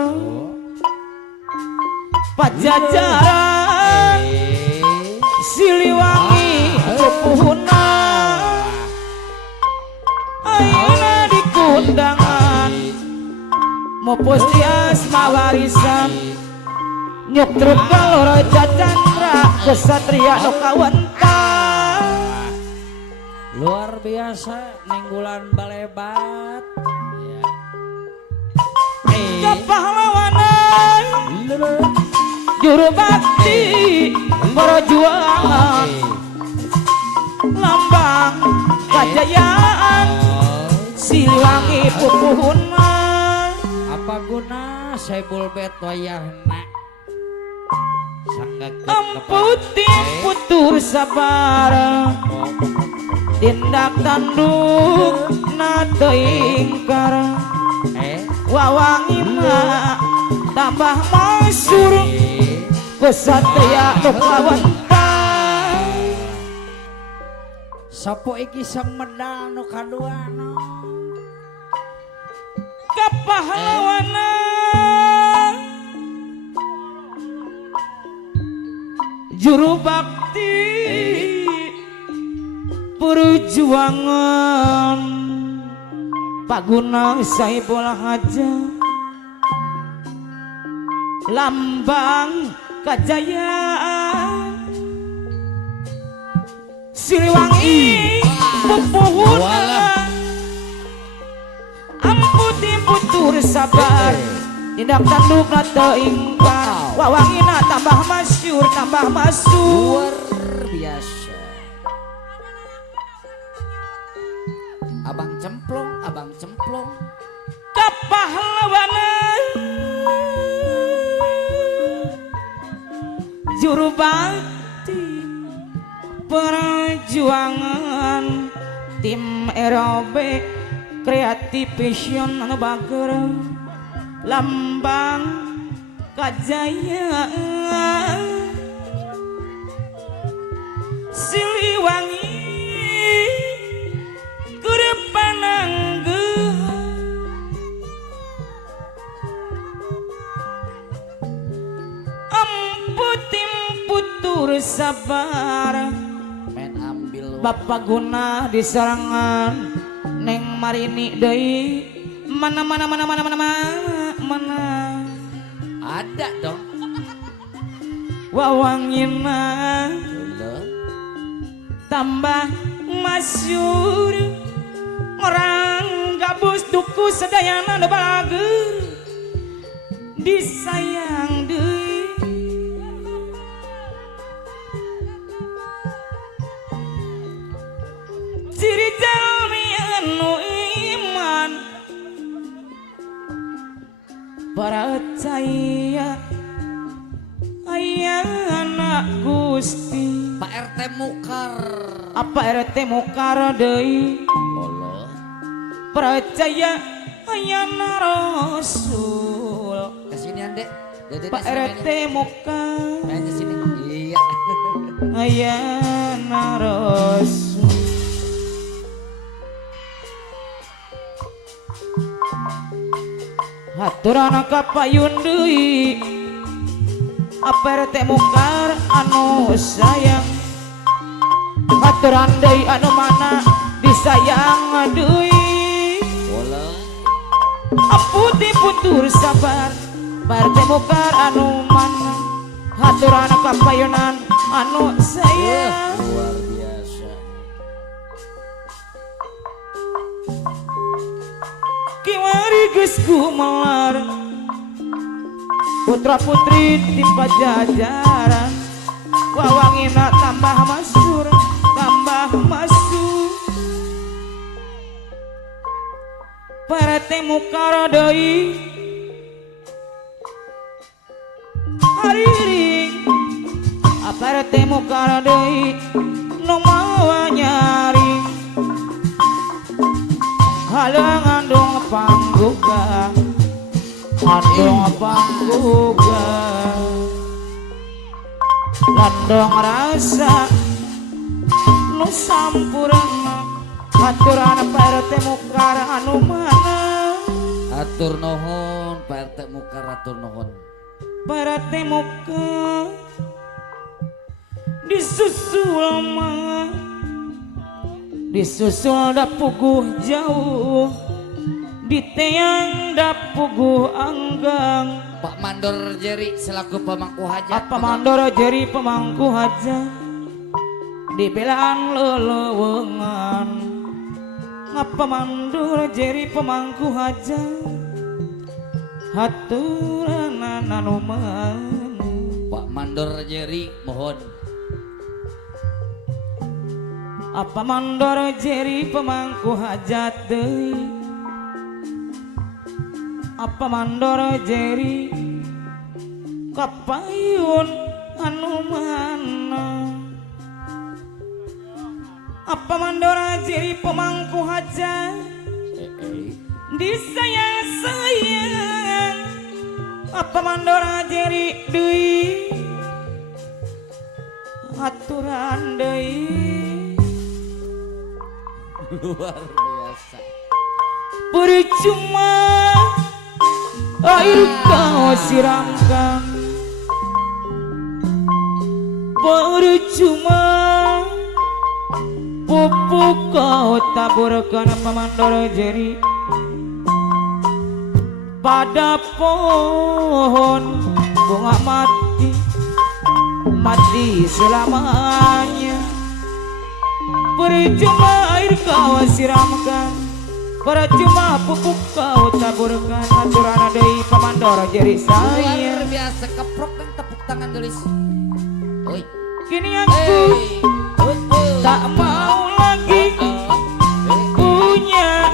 Pajajaran Siliwangi sepuhuna ayeuna di kundangan mupus tias mawarisan nyuk truk kaloro cacandra kesatria nu kawentang luar biasa nenggulan balebat ya. kepahlawanan juru bakti perjuangan lambang kejayaan Siliwangi pupuhuna apa guna Saibul Bet wayahna sanggak amputin putur sabar tindak tanduk nate ingkar wawangi mah tambah masyur kesatria nu kawentang sapo iki sang medal nu kaduana kepahlawanan juru bakti perjuangan Paguna Saiful Haja lambang kejayaan Siliwangi pupuhuna amputi putur sabar tindak tanduk nate ingkar wawangina tambah masyur tambah masyur luar biasa abang cemplong kepahlawanan juru bakti perjuangan tim ROB Creative Vision anu bager lambang kejayaan Siliwangi kurep panangguh amputim putur sabar main ambil Bapak guna diserangan Neng Marini deui mana ada dong wawangina Lho. tambah masyur orang gabus duku sedayana nu bager disayang deui ciri jalmi anu iman percaya aya anak Gusti Pak RT Mukar apa RT Mukar deui Allah percaya aya Rasul kesini ande Pak RT Mukar main ke sini iya aya Rasul haturana kapayun deui apa RT Mukar anu sayang haturan deui anu mana disayang deui bola aputi putur sabar Pak RT Mukar anu mana haturan kapayunan anu sayang luar biasa kiwari geus kumalar putra putri di pajajaran wawangina tambah masyur parete Mukar deui hariring aparete Mukar deui nu mawa nyari halangan dong pangguga andong pangguga landong rasa nu sampurna aturan PRT Mukar anu mana atur nuhun PRT Mukar atur nuhun PRT Mukar disusul mah disusul da puguh jauh di teang dapugu anggang Pak Mandor Jeri selaku pemangku hajat. apa mandor jeri pemangku hajat di belaan lelewengan ngapa mandor jeri pemangku hajat haturan anuman Pak Mandor Jeri mohon. apa mandor jeri pemangku hajat deui apa mandor jeri kapayun anu mana apa mandor jeri pemangku hajat disayang-sayang apa mandor jeri deui aturan deui Luar biasa. percuma air kau siramkan percuma pupuk kau taburkan apa mandor jeri pada pohon bunga mati selamanya percuma air kau siramkan percuma pupuk kau taburkan aturan deui pamandor jeri Luar saya biasa keprok dan tepuk tangan tulis. Oi. kini aku tak mau lagi punya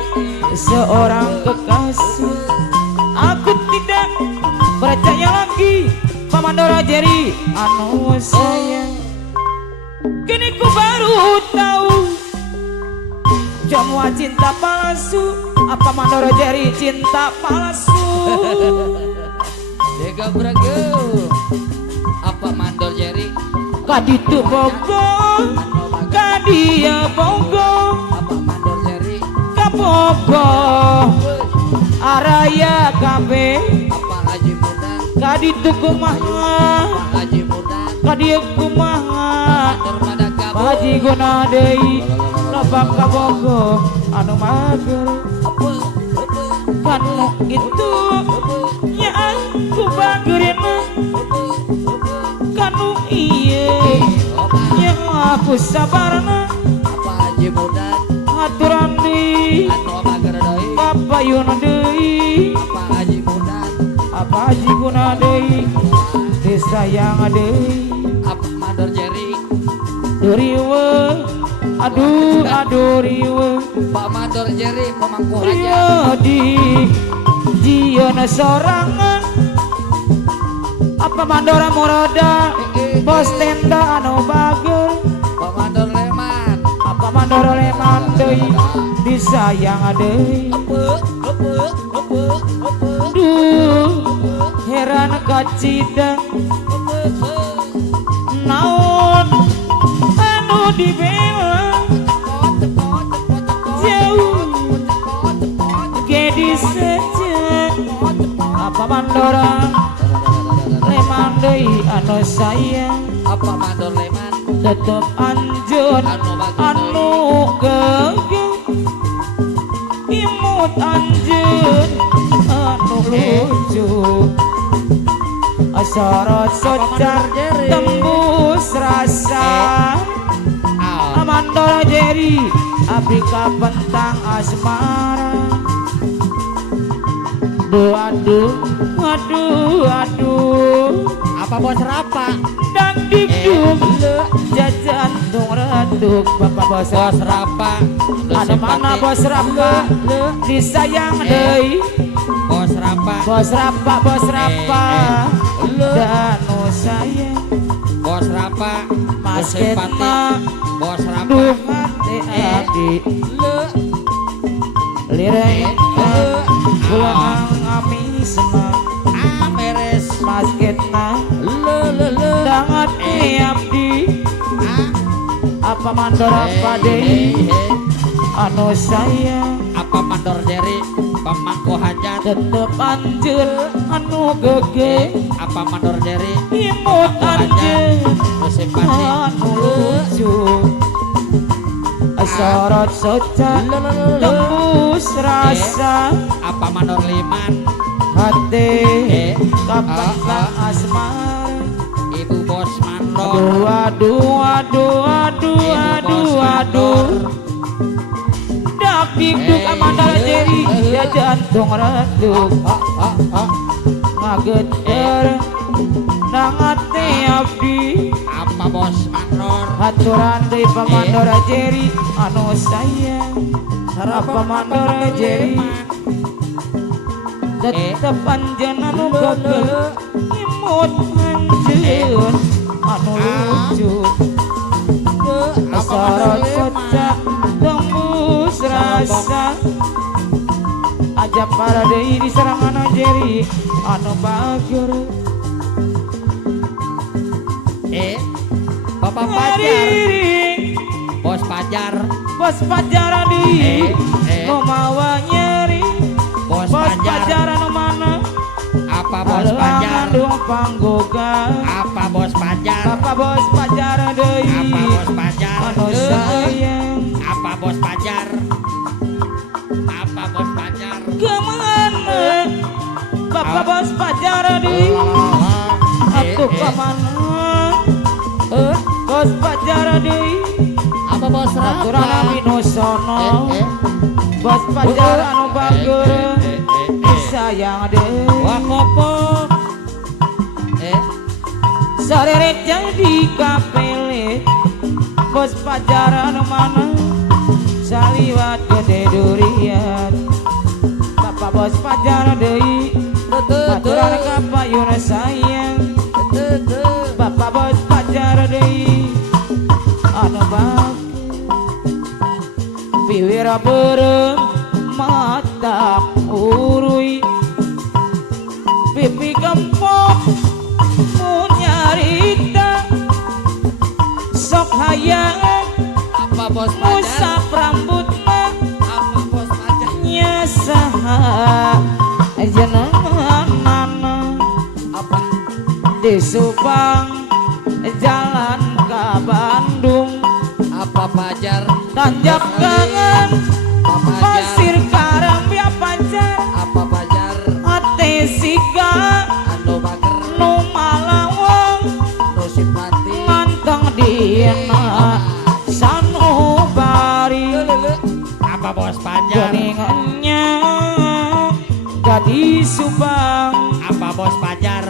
seorang kekasih aku tidak percaya lagi pamandor jeri anu sayang kini ku baru tahu semua cinta palsu apa mandor jeri cinta palsu Dega Brago. Apa Mandor Jeri? kaditu bogo kadia bogo Apa Mandor Jeri? kabogo araya kabe Apa Haji Muda? kaditu kumaha Apa Haji Muda? kadia kumaha Mandor Madagabu. Haji guna deui lobak kabogo anu mager Apa? kanu itu nya aku bageurna kanu ieu nya aku sabarna Apa Haji Muda? aturan deui Anu mager deui. papayun deui Apa Haji Muda? apa haji guna deui disayang deui Apa Mandor Jeri? riwe aduh riwe Pak Mandor Jeri pemangku hajat. riwe di jieuna sorangan apa mandora murada bos tenda anu bager Pak Mandor Leman. apa mandora leman deui disayang deui duh heran kacidang naon anu dibela jauh gadis saja apa mandora leman deui anu sayang Apa Mandor Leman? tetep anjeun anu gege imut anjeun anu lucu sorot socar tembus rasa Mandor Jeri abdi kapentang asmara aduh Apa Bos Rapa? dan dikduk jajantung reduk bapak bos Bos Rapa. ada mana bos Rapa disayang deui Bos Rapa. bos Rapa danu sayang Bos Rapa. masketna Bos Rapa. duh hati abdi lireng pulang amisna Beres. masketna dangat abdi apa mandor apa deui anu sayang Apa Mandor Jeri pemangku hajat? tetep anjeun anu gege Apa Mandor Jeri imut anjeun musim pati? anu lucu sorot soca tembus rasa apa mandor liman hati kapan tak asmar ibu bos mandor aduh aduh aduh aduh aduh aduh dak dikduk amandara jeri ya jantung redup ngageter nang ati abdi apa bos mandor aturan deui pamandora jeri anu sayang apa mandora jeri tetep anjeun anu gagel imut anjeun anu lucu sorot soca tembus rasa ajab para deui di serangan jeri anu bager Bapak Pajar bos Pajar bos pajar deui nu mawa nyeri bos bos Pajar pajar anu mana apa bos Pajar Alang panggoga apa bos Pajar apa bos pajar deui apa bos Pajar anu sayang apa bos Pajar apa bos Pajar kemana bapak bos pajar deui atuh kamana bos pajar deui apa bos aturan abi nu sono bos pajar anu bager sayang deui wakopo sareret jadi kapele bos pajar anu mana saliwat gede durian bapak bos pajar deui aturan kapayun sayang bapak bos pajar deui anu bager piwira beureum mata urui pipi gempok munyarita sok hayang apa bos Pajar musap rambutna apa bos Pajar nyasaha jenenganana apa di Subang jalan ke Bandung apa Pajar tanjak kangen apa Pajar pasir karambi pacar apa Pajar ate siga anu bager nu malawong nu simpati nganteng dina sanubari apa bos Pajar geningannya gadis Subang apa bos Pajar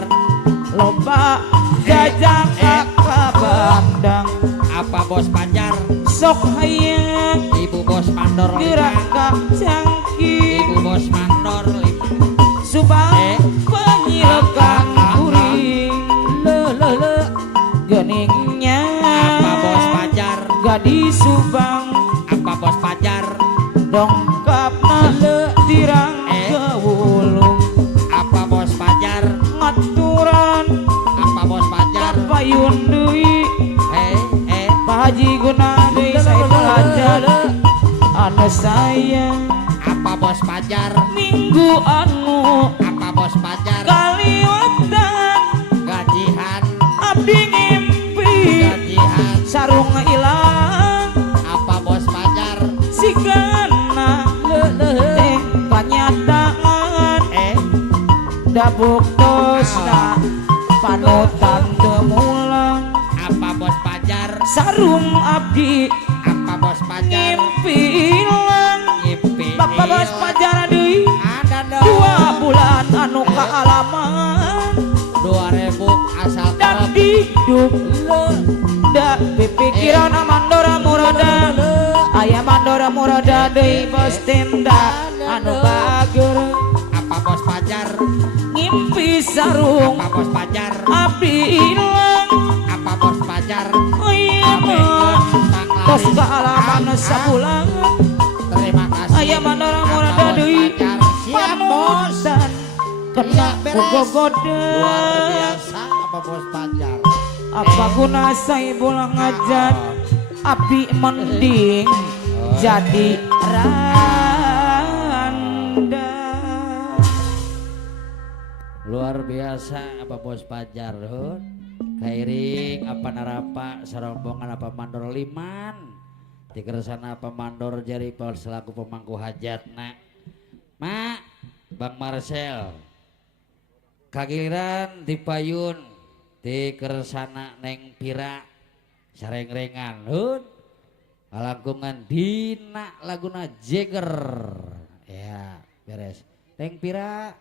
loba jajak ka Bandang apa bos Pajar sok hayang ibu bos mandor gerak liman ka cangki ibu bos mandor liman Subang penyilekan kuring geningnya apa bos Pajar gadis Subang apa bos Pajar dongkapna tirang kewulung apa bos Pajar ngaturan apa bos Pajar kapayun deui Pak Haji Gunadi saya belajar anu sayang apa bos Pajar minggu anu apa bos Pajar kaliwatan gajihan abdi ngimpi gajihan sarung ilang apa bos Pajar sigana kanyataan dabuk tosna panutan temulang apa bos Pajar sarung abdi apa bos Pajar ngimpi ilang ngimpi bapak bos pajar deui ada dong 2 bulan anu kaalaman 2000 asal dan hidup da pipikiran mandora murada aya mandora murada deui bos tinda anu bager apa bos Pajar ngimpi sarung apa bos Pajar abdi ilang apa bos Pajar aya mah bos kaalaman sabulan terima kasih aya mandora murada deui Pajar siap bos panutan kena beres. kugogoda luar biasa apa bos Pajar apa guna saya pulang ngajar api mending jadi randa luar biasa apa bos Pajar kairing apa narapa serombongan apa mandor liman dikersana pamandor jari selaku pemangku hajatna. Mak, Bang Marcel kagiliran dipayun dikersana Neng Pira sareng-rengan hun alangkungan dina laguna Jagger ya beres. Neng Pira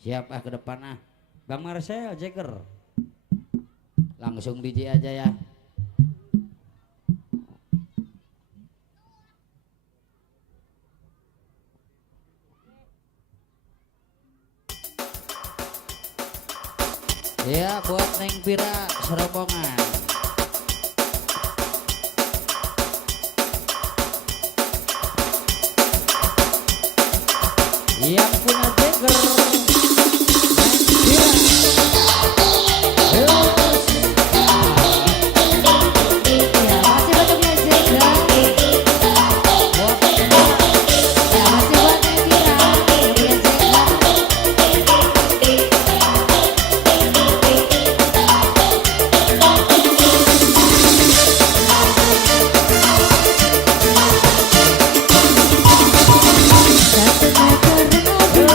siap ke depan ah. Bang Marcel Jagger langsung DJ aja ya. Ya buat Neng Pira serombongan. Yang punya Jagger Satu meter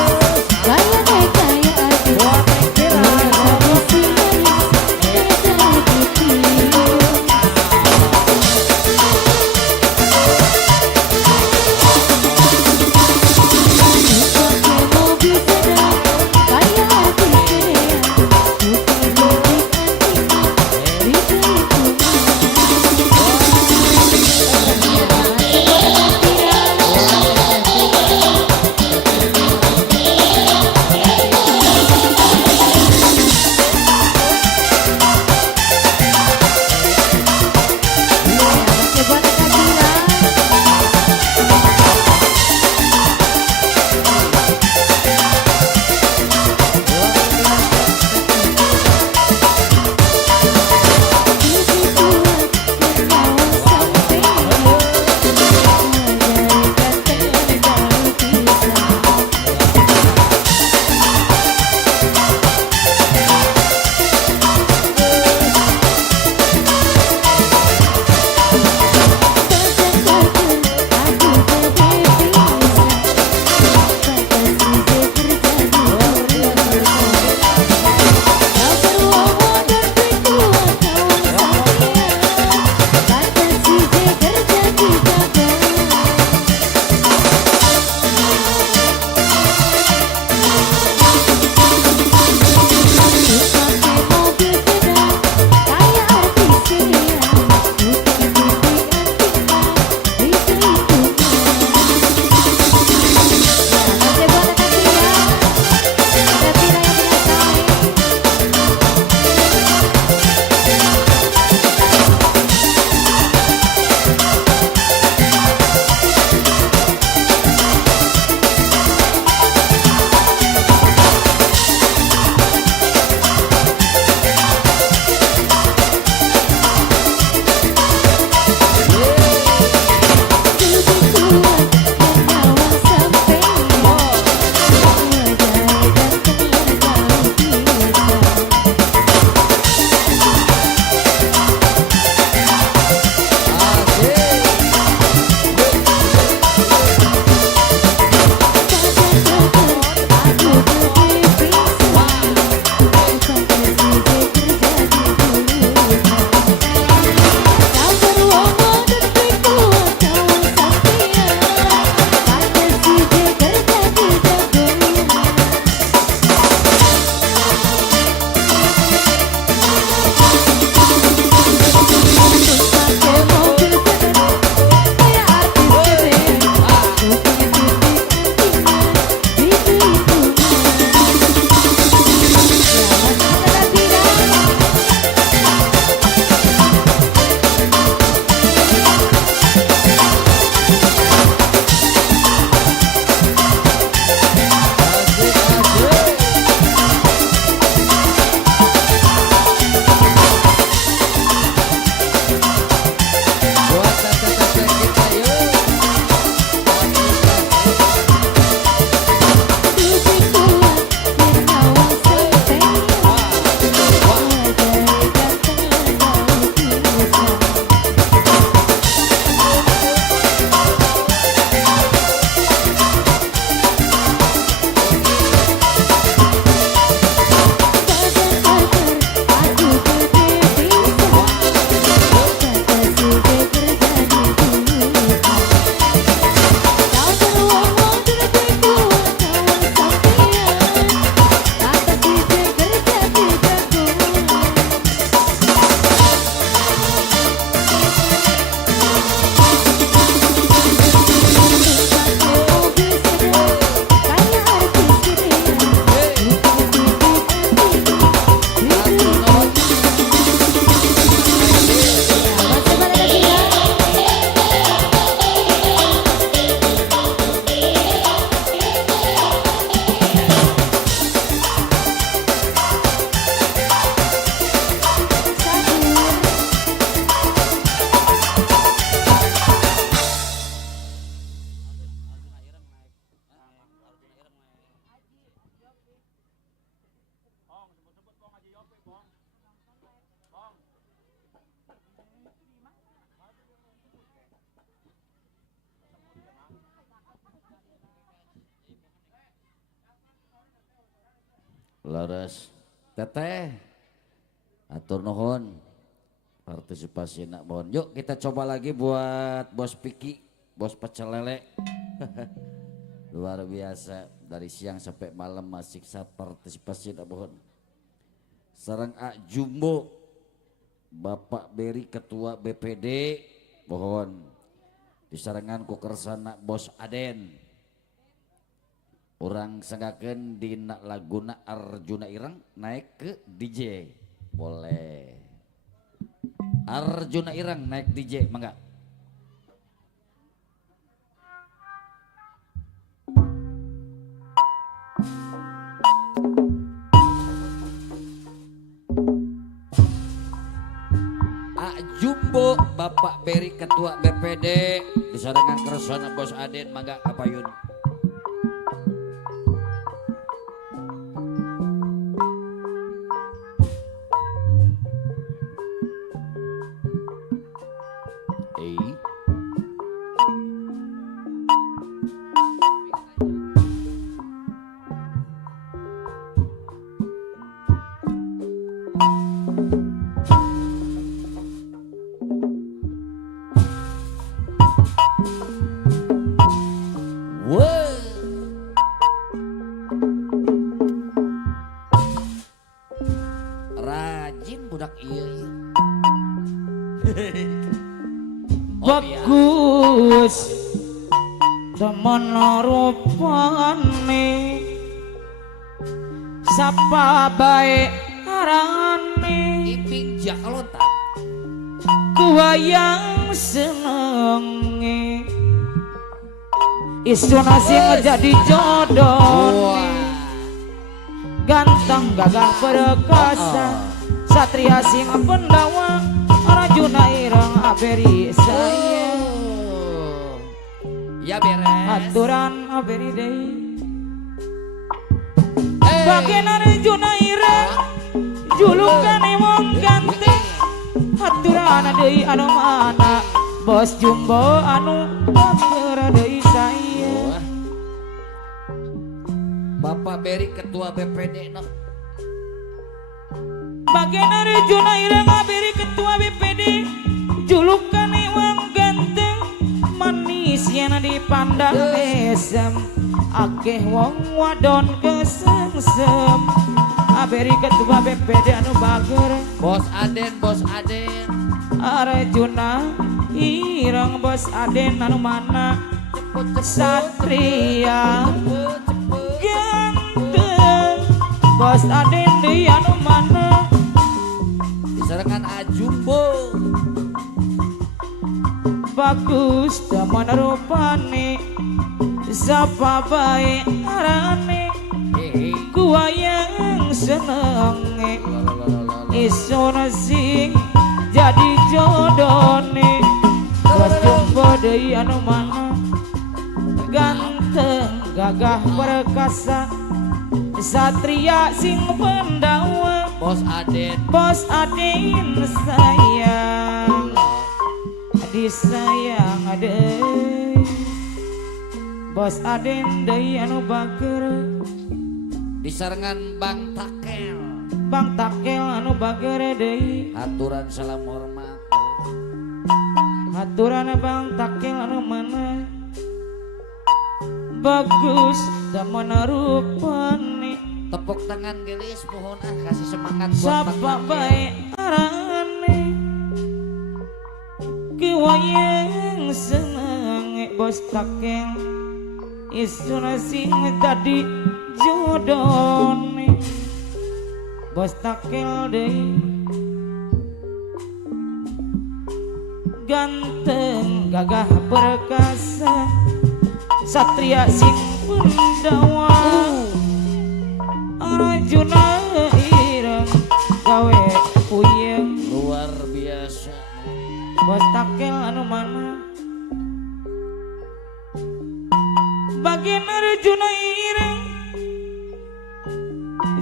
Laras teteh atur nuhun partisipasi nak mohon. Yuk kita coba lagi buat Bos Piki, Bos Pecel Lele. Luar biasa dari siang sampai malam masih saat partisipasi nak mohon. Sarang A Jumbo, Bapak Beri Ketua BPD mohon. Disarangan ku kersana Bos Aden. Orang sanggakeun dina laguna Arjuna Ireng naik ke DJ. Boleh. Arjuna Ireng naik DJ mangga. Jumbo Bapak Beri Ketua BPD disarankan kersana Bos Aden mangga kapayun. Bagus temen rupane sapa bae arane Iping Jakalota kuayang senenge isuna sing jadi jodoh ganteng gagah perkasa satria sing pendawa Arjuna Ireng aberi saya ya beres aturan aberi deui bagian Arjuna Ireng julukan wong ganteng aturan deui anu mana Bos Jumbo anu bager deui saya Bapak Beri Ketua BPD noh bagian Arjuna Ireng aberi Ketua BPD julukan wong ganteng manis yang dipandang mesem akeh wong wadon kesengsem aberi Ketua BPD anu bager Bos Aden Arjuna Ireng Bos Aden anu mana satria ganteng Bos Aden deui anu mana disarankan A Jumbo bagus teman rupane sapa bae arane kuayang senenge isuna sing jadi jodone Bos Jumbo deui anu mana ganteng gagah perkasa satria sing pendawa Bos Aden sayang disayang deui Bos Aden deui anu bager disarangan Bang Takel anu bager deui aturan salam hormat aturan Bang Takel anu mana bagus temen rupane tepuk tangan gelis mohon kasih semangat buat sapa bae arane kuayang senenge Bos Takel isuna sing tadi jodone Bos Takel deui ganteng gagah perkasa satria sing pendawa Arjuna Ireng gawe puyeng luar biasa Bos Takel anu mana bagian Arjuna Ireng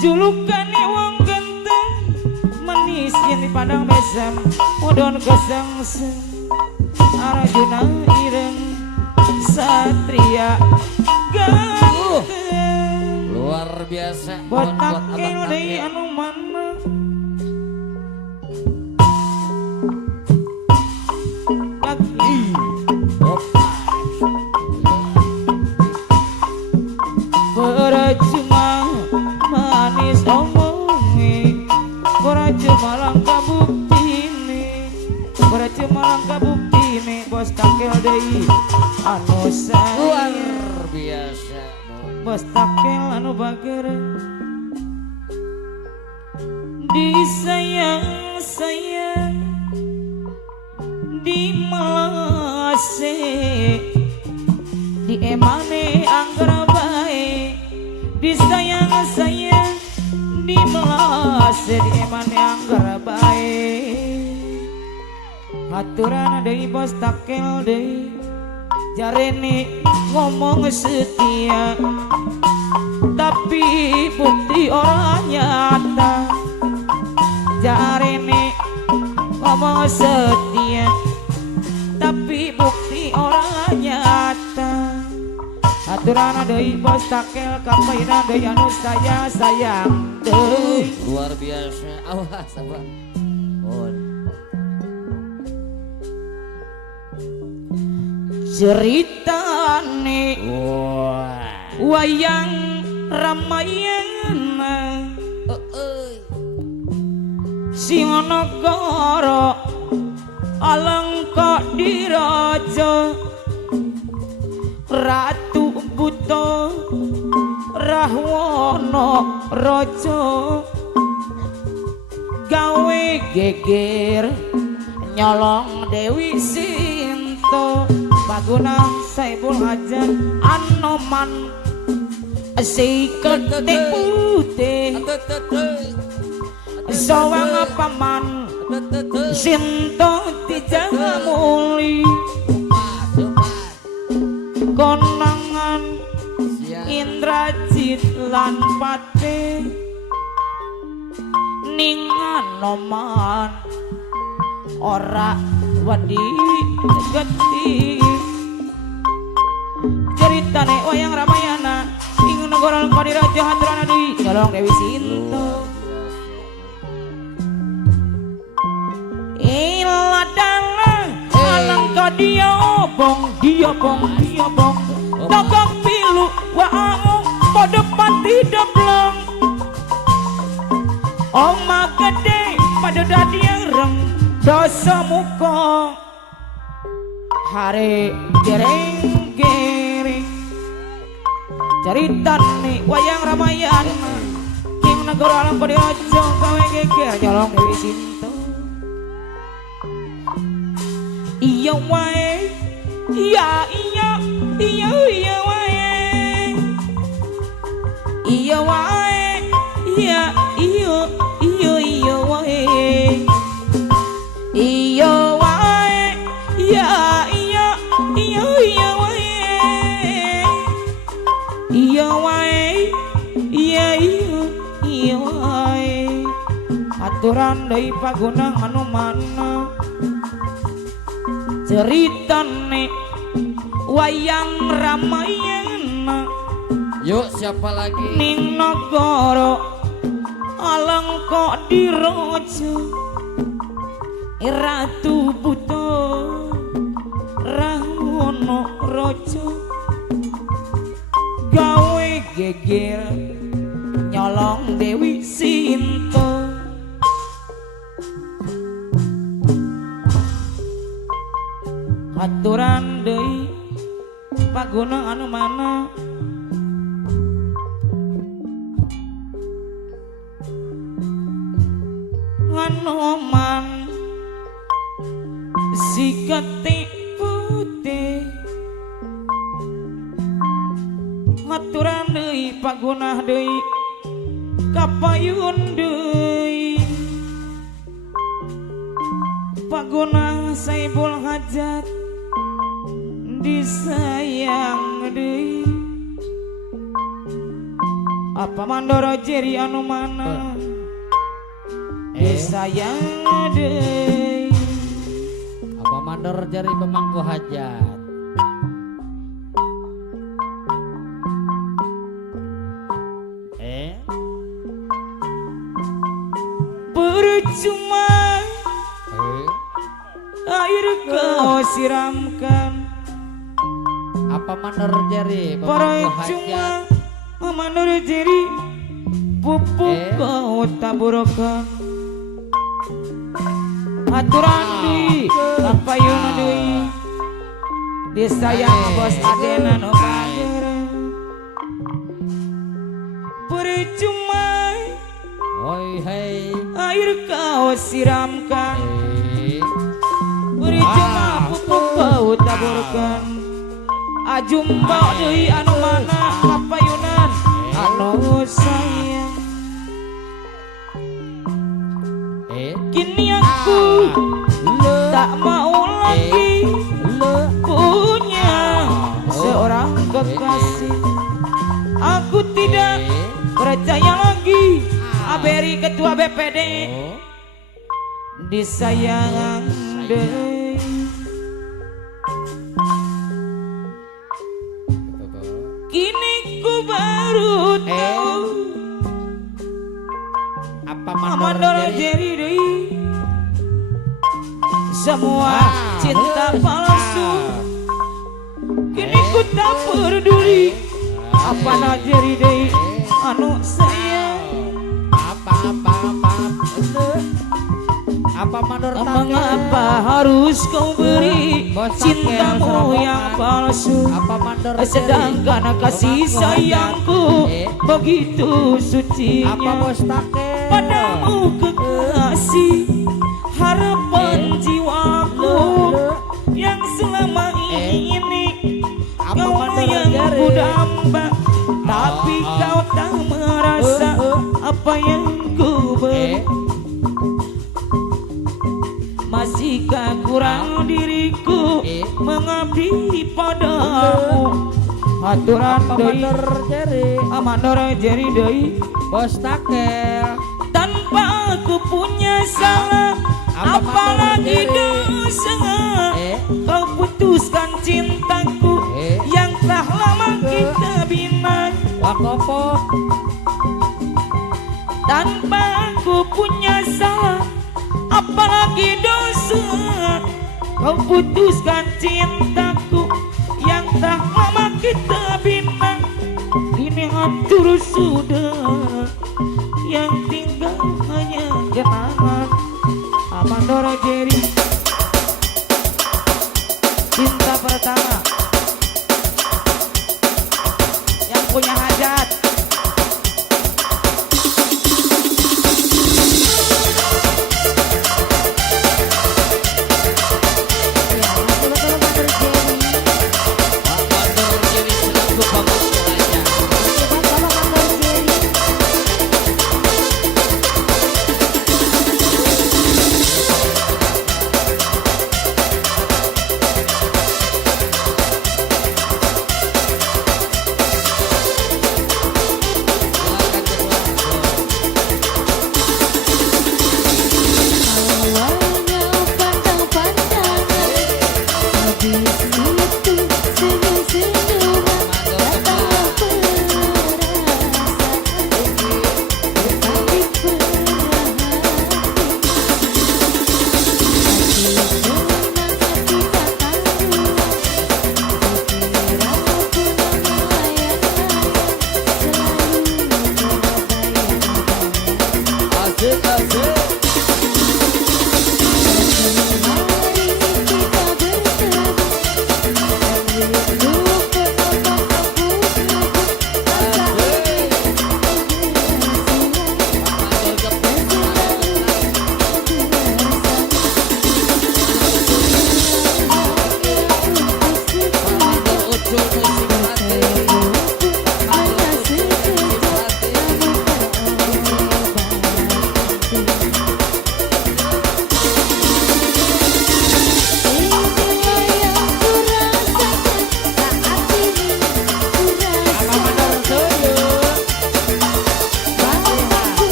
julukan wong ganteng manis yang dipandang mesem modon kesengsem Arjuna Ireng satria ganteng luar biasa. Buat Mohon buat takil abang deui takil. anu mana lagi percuma manis omongi percuma langka buktine percuma langka buktine bos takil deui anu Luar sayang biasa. bos takil anu bager disayang-sayang di melase di emane anggar bae disayang-sayang di melase di emane anggar bae aturan deui bos takil deui jarene ngomong setia tapi bukti orang nyata jarene ngomong setia tapi bukti orang nyata aturan deui bos takil kapaina deui anu sayang deui Luar biasa. Awas abang. Mohon. ceritane Wah. wayang Ramayana Singonagara Alangka diraja Ratu Buta Rahwana Raja gawe geger nyolong Dewi Sinta Pagunang Saibul Hajan Anoman si ketik putih sawang paman Sinta tijaga muli konangan Indrajit lan Pati ning Anoman ora wedi geti ceritane wayang Ramayana ing negara Kadiraja Handrana deui nyolong Dewi Sinta iladana alangka dia bong togok pilu waangu pada pati deblong oma gede pada dadi reng dosa muka hari gereng ceritane wayang Ramayana ing negara alam Kadiraja gawe geger nyolong Dewi Sinta iya wae iya wae iya wae iya wae iya wae iya wae iya wae aturan deui pagunang anu mana ceritane wayang Ramayana Yuk siapa lagi? ning nagara Alangka diraja Ratu Buta Rahwana Raja gawe geger nyolong Dewi Sinta aturan deui pagunang anu mana Anoman si ketik putih aturan deui pagunah deui kapayun deui pagunang Saibul Hajat disayang deui apa mandoro jeri anu mana disayang deui Apa mandor jari pemangku hajat? cuma air kau siramkan. Apa manor jari Para pemangku cuma hajat manur jeri pupuk kau taburkan. Aturan di kapayun deui disayang bos adena no bagere. Percuma oi hei air kau siramkan. eh Percuma pupuk kau taburkan. Ajumba deui anu mana kapayunan anu sayang. Kini aku tak mau lagi punya seorang kekasih. Aku tidak percaya lagi Aberi ketua BPD disayang deui. Kini ku baru tahu apa Mandor jeri deui. Semua cinta palsu. Kini ku tak peduli apa na jeri deui anu sayang. Apa mandor Mengapa harus kau beri cintamu yang palsu? apa mandor Sedangkan kasih sayangku begitu apa sucinya. bos take Padamu kekasih harapan jiwaku yang selama ini kau yang ku damba, tapi kau tak merasa apa yang ku beri. Masihkah kurang diriku mengabdi padamu? Aturan deui amandor jeri deui bos take tanpa aku punya salah, apalagi dosa. Kau putuskan cintaku yang telah lama kita bina. wakopo Tanpa aku punya salah, apalagi dosa. Kau putuskan cintaku yang telah lama kita bina. Kini hancur sudah, yang tinggal hanya kenangan. Amandor Jerry, cinta pertama yang punya hajat.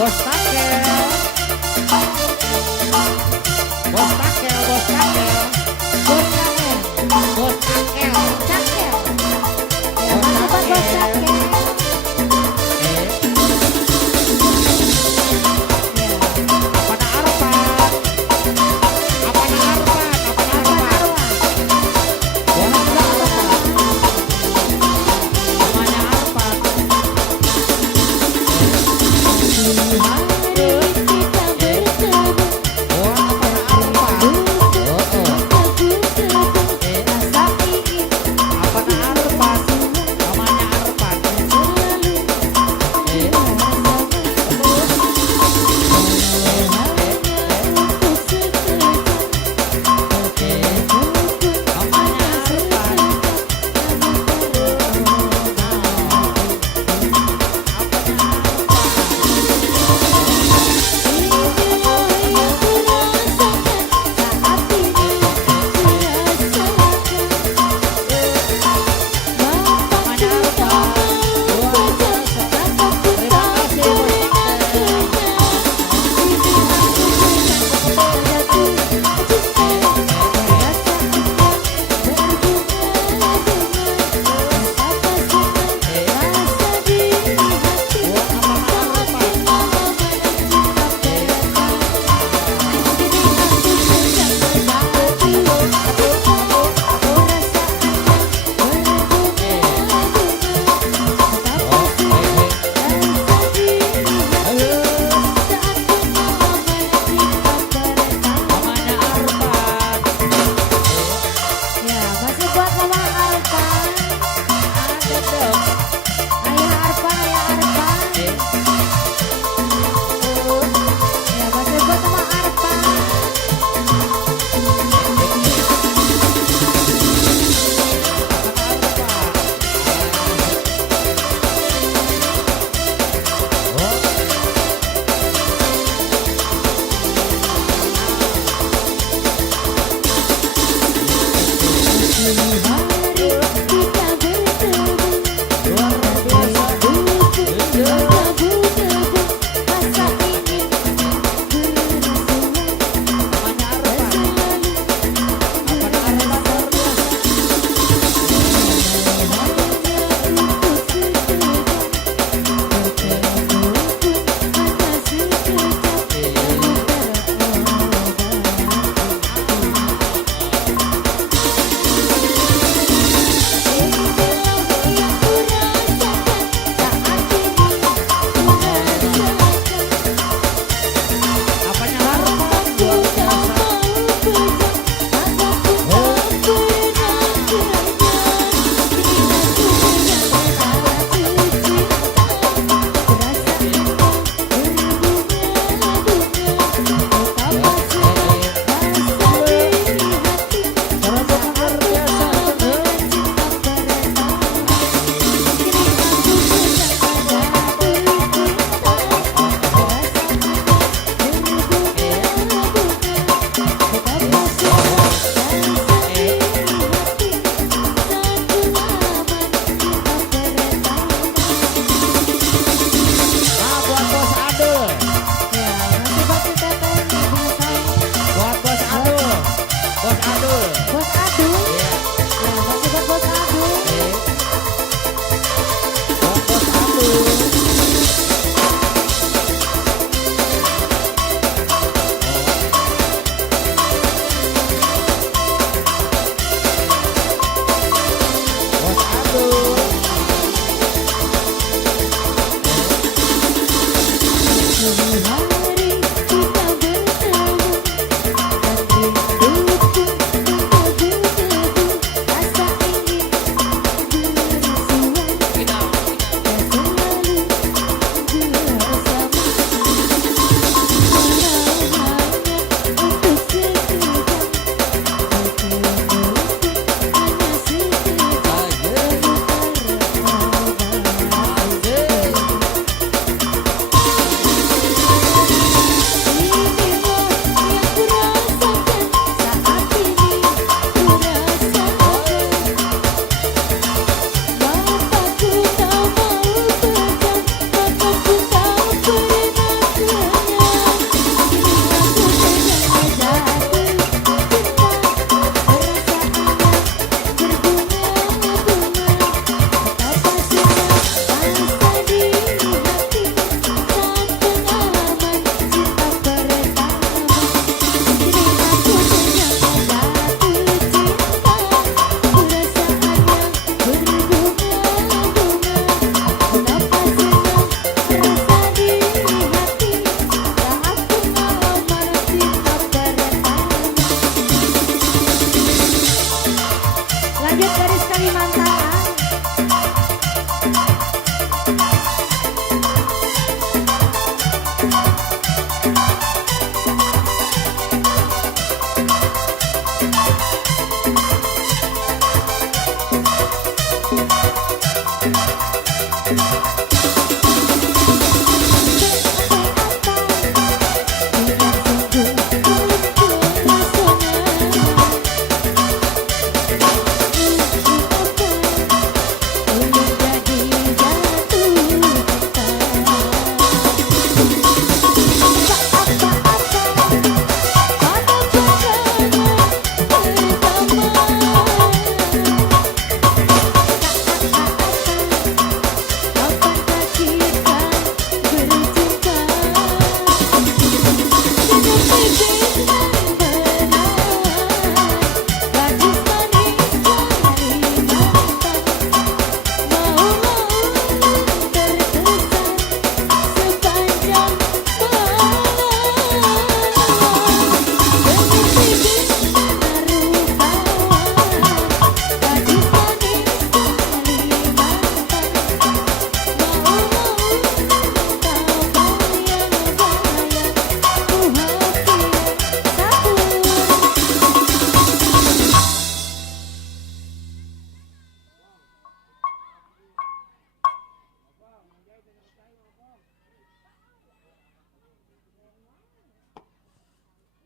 Bos takel. Bos takel, bos takel. Bos Takel. Bos takel. Takel. Bos Apa Bos takel. Takel? Eh, Ya. apa na arpan? Apa na arpan? Apa na Apa arpan? Arwan? Bos arpan. Namanya arpan. Lihat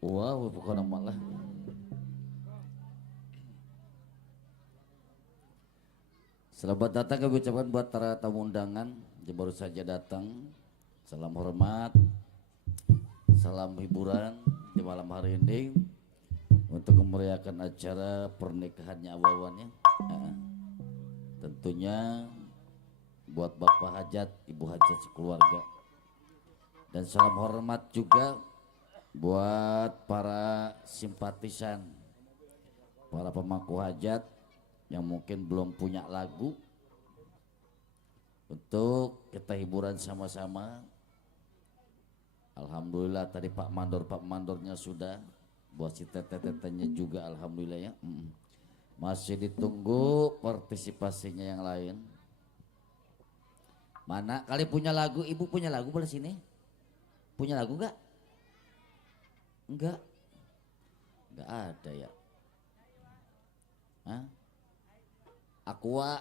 Wow, pokoknya malah. Selamat datang kami ucapkan buat para tamu undangan yang baru saja datang. Salam hormat, salam hiburan di malam hari ini untuk memeriahkan acara pernikahannya awawannya. Tentunya buat Bapak Hajat, Ibu Hajat sekeluarga. Dan salam hormat juga buat para simpatisan, para pemangku hajat yang mungkin belum punya lagu untuk kita hiburan sama-sama. Alhamdulillah tadi Pak Mandornya sudah, buat si teteh-tetehnya juga alhamdulillah ya. Masih ditunggu partisipasinya yang lain. Mana kali punya lagu, Ibu punya lagu boleh sini? Punya lagu enggak? Enggak ada ya. Hah? Aqua.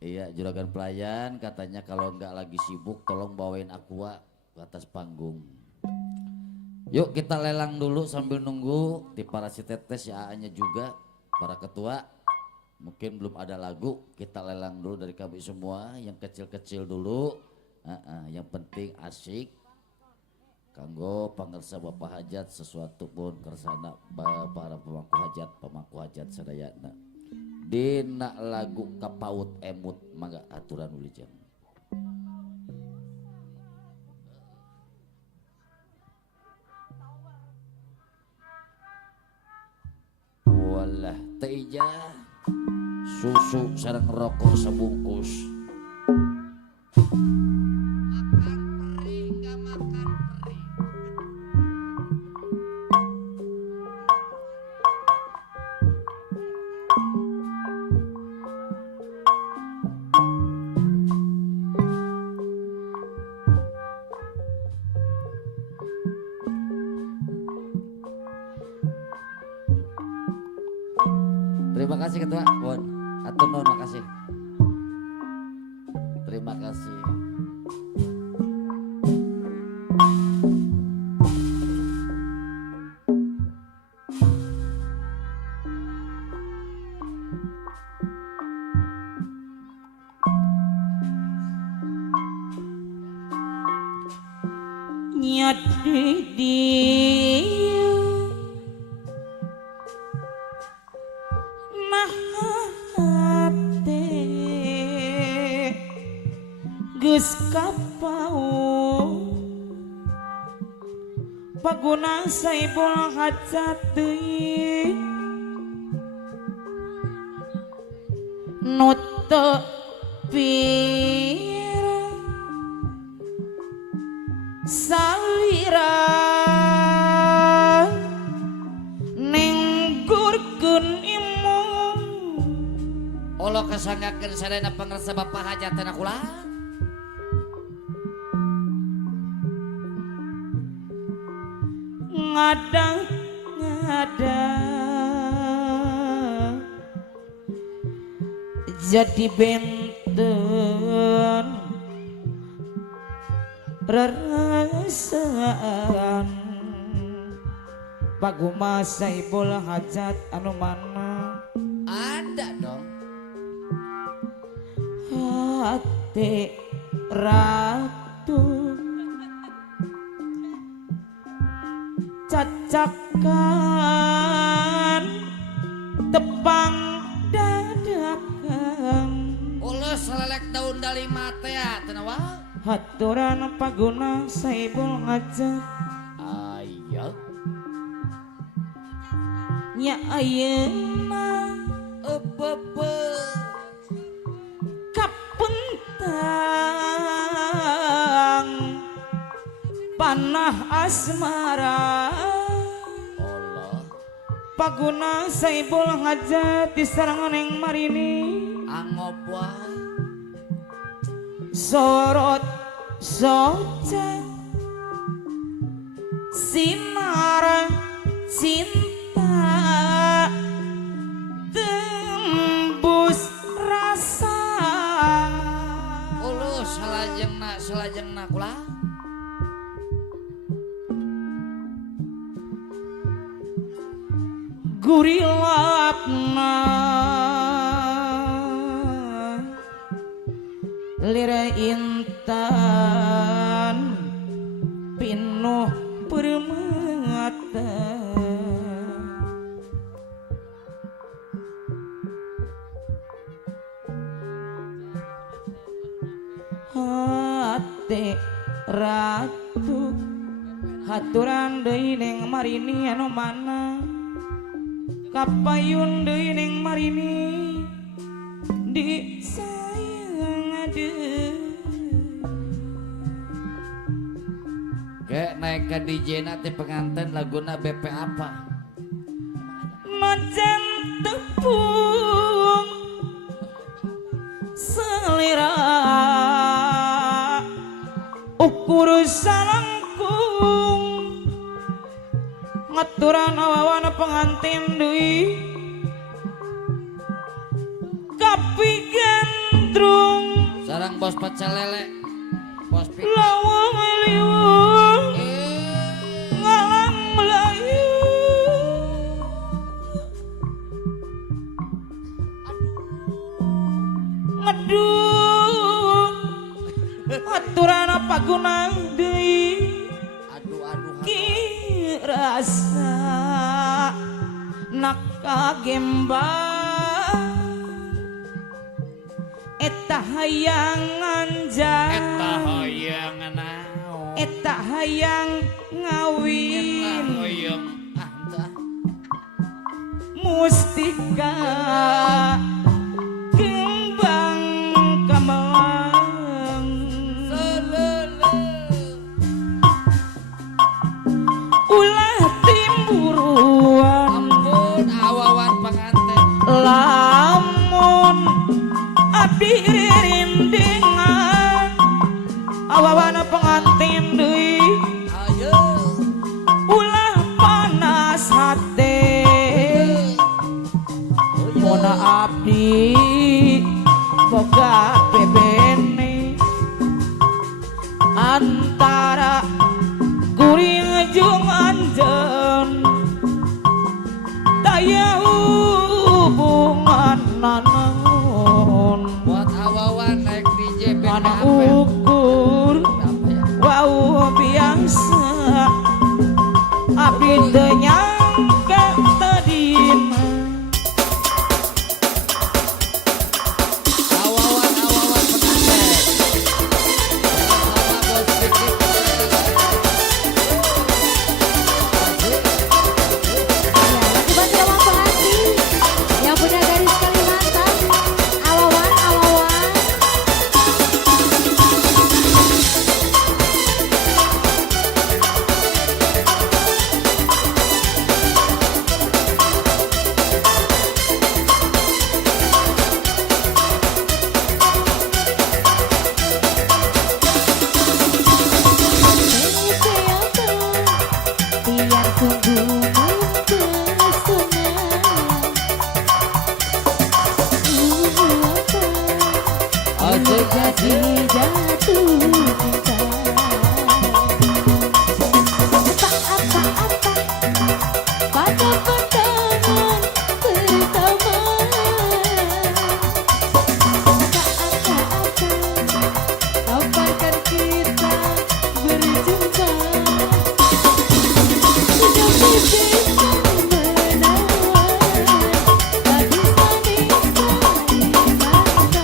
Iya, juragan pelayan katanya kalau enggak lagi sibuk tolong bawain Aqua ke atas panggung. Yuk kita lelang dulu sambil nunggu di para si tetes ya A-nya juga, para ketua. Mungkin belum ada lagu, kita lelang dulu dari kami semua, yang kecil-kecil dulu. Yang penting asik. Kanggo pangersa Bapak Hajat sesuatu pun kersana para pemangku hajat sadayana. Dina lagu kapaut emut mangga aturan ulijeng. Walah teija susu sareng rokok sebungkus. Terima kasih ketua, Bon. Atur nuhun makasih. Terima kasih. Nyadi Gus kapau paguna saibul hajat deui nu teu pira salira nenggurkeun imum Allah kesanggakeun sadayana pangarsa Bapak Hajat teh kula. Ngadang jadi benten rarasaan paguma saibul hajat anu mana Ada dong. hati ratu cacakan tepang dadakan Ulus selelek daun dalima teh tenawa. haturan paguna saibul hajat Ayo. nya ayeuna kapuntang panah asmara Allah. paguna saibul hajat di sarangan yang marini Angop wae. sorot soca sinar cinta tembus rasa Ulus selajengna kula. Gurilapna lira intan pinuh permata hati ratu haturan deui ning marini anu mana kapayun deui ning marini di sayang adeui Kayak naik ke DJ nanti pengantin laguna BP apa? macan tepung selera ukur salangkung ngaturan awawana pengantin deui kapi gandrung Sarang bos pecel lele, bos pi. lawang liwung ngalang melayu ngeduh aturan apa guna deui Aduh. kirasa nak kagembang eta hayang anjang Eta hoyong naon. eta hayang ngawin Hoyong entah. mustika kembang kamalang ulah timburuan Ampun awawan pengantin. lamun abdi rindengan awawana pengantin deui Ayo. ulah panas hate mona abdi boga bebene antara kuring jeung anjeun daya hubungan naon Buat awawan naik DJ BP mana apa? ukur Apa ya? wow biasa abdi teu nyangka tadina Awawan pengantin. Sama bos Vicky. Lagi bantu sama pengantin yang punya garis Kalimantan. Awawan. Biar sungguh Ojo jadi jatuh cinta. Apa pada pandangan pertama. Kapan kita berjumpa? Sudah bisa menawar, tadi saling saling mata.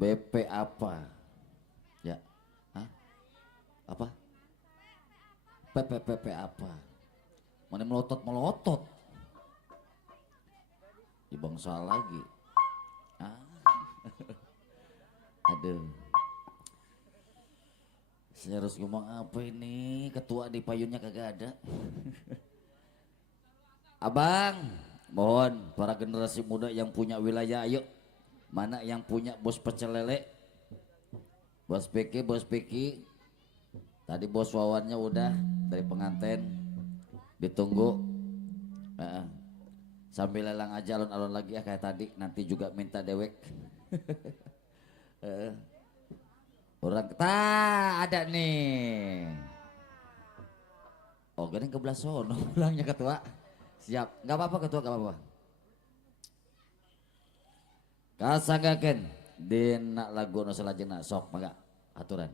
BP apa? Ya. Hah? Apa? PP apa? Mana melotot. Di bangsa lagi. Ah. Aduh. Saya harus ngomong apa ini? Ketua di payunnya kagak ada. Abang, mohon para generasi muda yang punya wilayah, ayo. Mana yang punya bos pecel lele? Bos Piki. Tadi bos Wawannya udah dari pengantin. Ditunggu. Sambil lelang aja alon-alon lagi ya kayak tadi. Nanti juga minta dewek. Orang kita ada nih. Oh gini kebelah sono pulangnya ketua. Siap, nggak apa-apa ketua, nggak apa-apa. Kasanggaken dina lagu nu salajengna sok mangga aturan.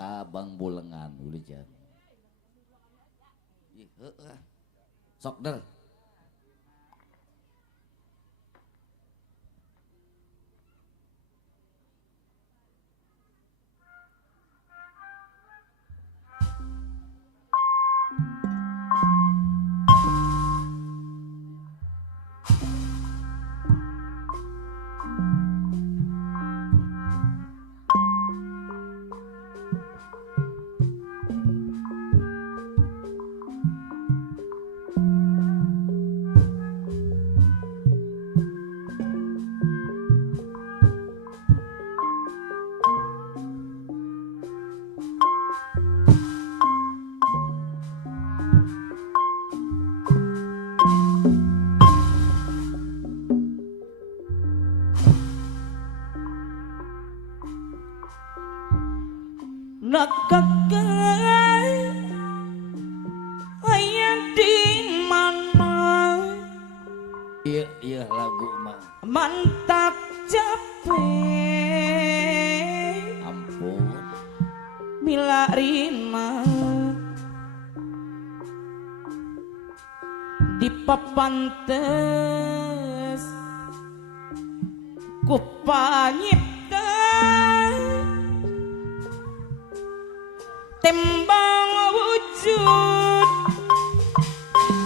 ka Bang Bulengan ulijan. Ih, sok der. Nakakai ayat di mana Iya lagu mah. mantak capek Ampun. milarina di papantes ku panyipta tembang wujud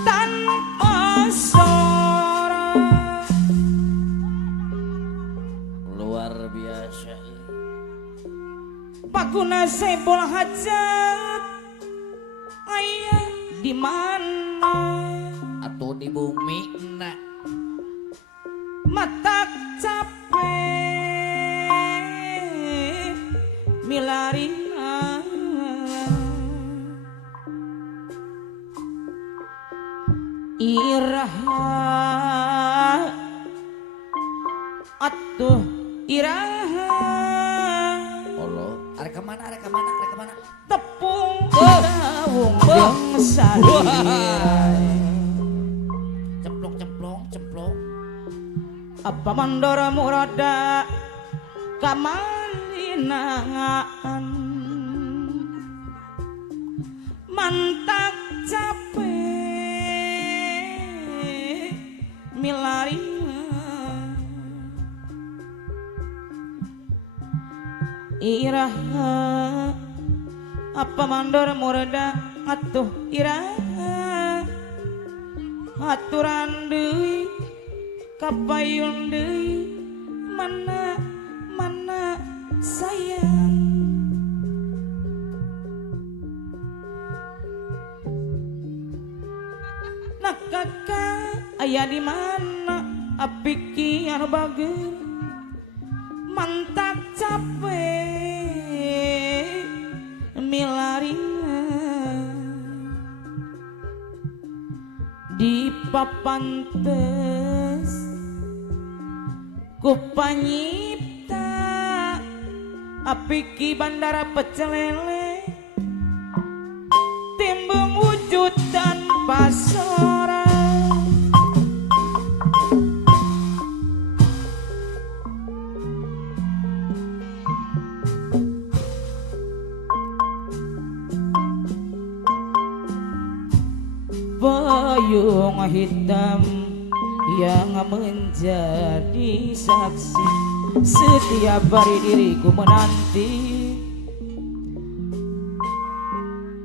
tanpa sora Luar biasa. Pakuna sebol hajat ayah di mana Atau di bumi nak. mata capek milarina iraha atuh iraha Allah. Arek kemana? tepung daung jeung sari Cemplong. apa mandora murada kamalinangan mantak capek milarina iraha apa mandor murada atuh iraha aturan deui kapayun deui mana sayang nak kakak aya di mana apiki anu bageur mantak capek milarina di papantes ku panyipta apiki bandara pecelele timbung wujud tanpa sora payung hitam yang menjadi saksi setiap hari diriku menanti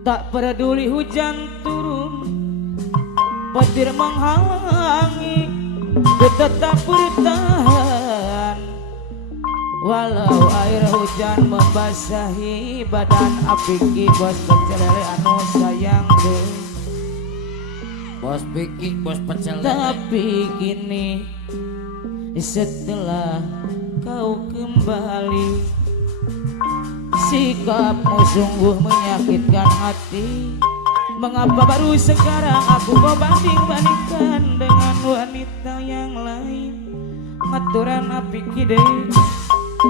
tak peduli hujan turun petir menghalangi ku tetap bertahan walau air hujan membasahi badan apiki bos pecelele anu sayang deh Bos Biki, bos pecel. tapi kini setelah kau kembali sikapmu sungguh menyakitkan hati. Mengapa baru sekarang aku kau banding-bandingkan dengan wanita yang lain? Ngaturan api kide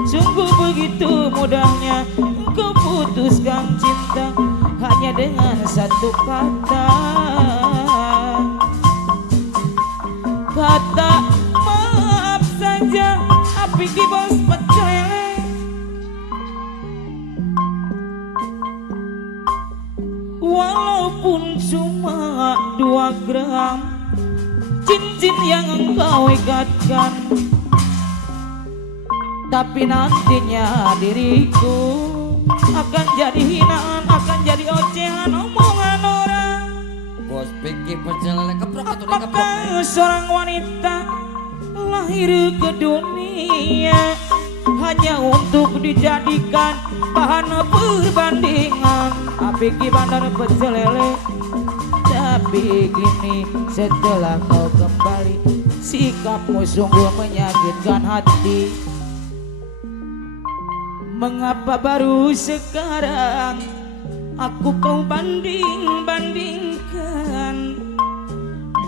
sungguh begitu mudahnya kau putuskan cinta hanya dengan satu kata maaf saja. Api ki bos pecelele cuma 2 gram cincin yang engkau ikatkan, tapi nantinya diriku akan jadi hinaan, akan jadi ocehan omongan orang. Bos pikir perjalanan keprok atau keprok. Apakah seorang wanita lahir ke dunia hanya untuk dijadikan bahan perbandingan? Apiki bandar pecel lele, tapi kini setelah kau kembali sikapmu sungguh menyakitkan hati. Mengapa baru sekarang aku kau banding-bandingkan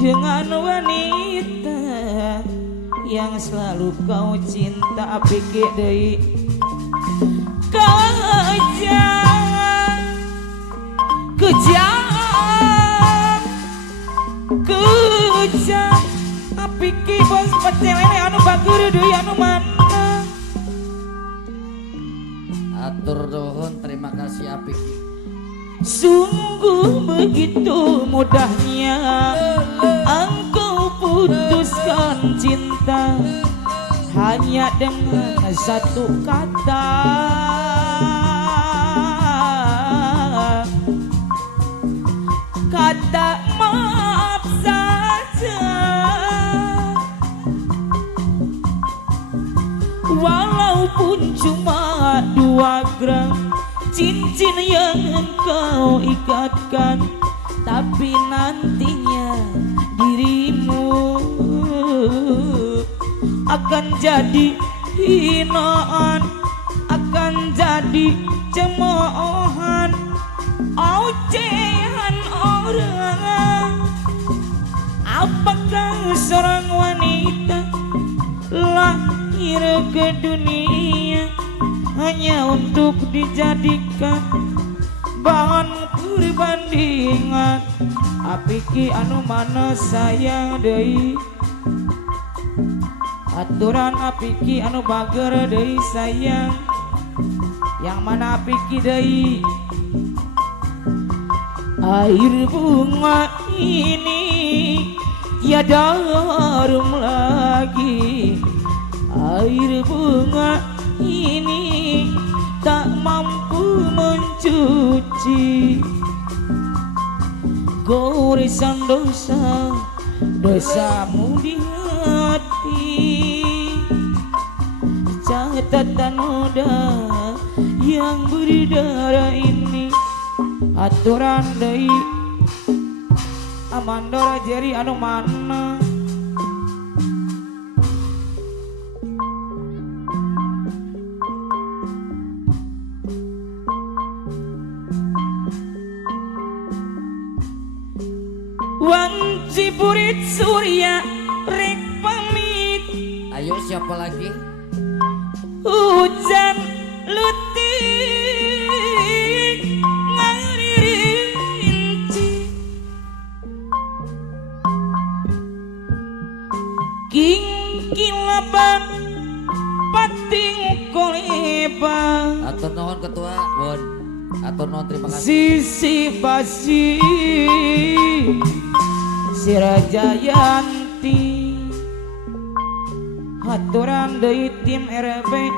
dengan wanita yang selalu kau cinta? Pikir deui kejam, kejam, kejam. Pikir bos pecel lele anu bagur deui anu mana? Atur nuhun, terima kasih Apik. Sungguh begitu mudahnya engkau putuskan cinta hanya dengan satu kata. Kata maaf saja. Walaupun cuma 2 gram cincin yang engkau ikatkan, tapi nantinya dirimu akan jadi hinaan, akan jadi cemoohan, ocehan orang. Apakah seorang wanita lahir ke dunia hanya untuk dijadikan bahan perbandingan? Apiki anu mana sayang deui, aturan apiki anu bager deui sayang, yang mana apiki deui? Air bunga ini tiada harum lagi, air bunga ini tak mampu mencuci goresan dosa, dosamu di hati. Catatan noda yang berdarah ini, aturan deui Amandora Jerry anu mana? Wan Cipurit Surya rek pamit. Ayo siapa lagi? Hujan lutik ngaririnci, king kilaban pating koleba. Atur nuhun ketua, Bon. Atur nuhun, terima kasih. Sisi basi Sirajayanti, haturan deui tim RB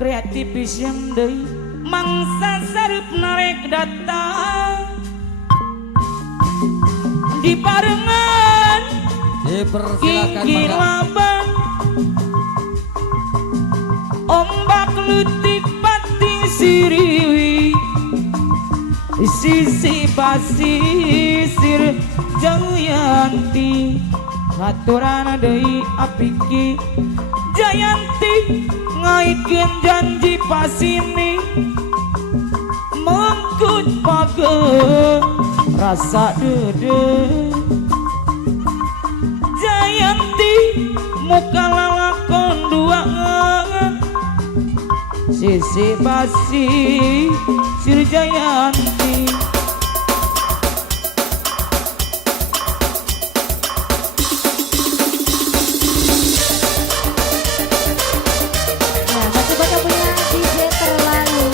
kreatifis yang deui mangsa sarep narek datang di barengan Dipersilakan gigi Mangga. labang ombak lutik pating siriwi, sisi basisir Jayanti, haturan deui Apiki Jayanti ngaitkeun janji pasini mengkut page rasa dede. Jayanti muka lalakon duaan, sisi basi sir Jayanti. Nah, masih pada punya DJ terlalu.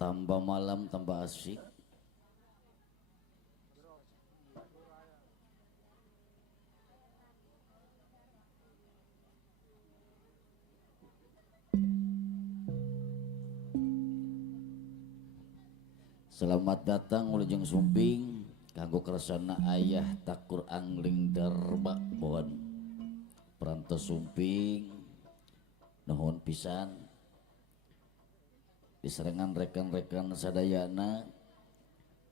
tambah malam tambah asik. Selamat datang Wilujeng Sumping kanggo kersana ayah takur angling darba mohon perantos Sumping nuhun pisan diserengan rekan-rekan sadayana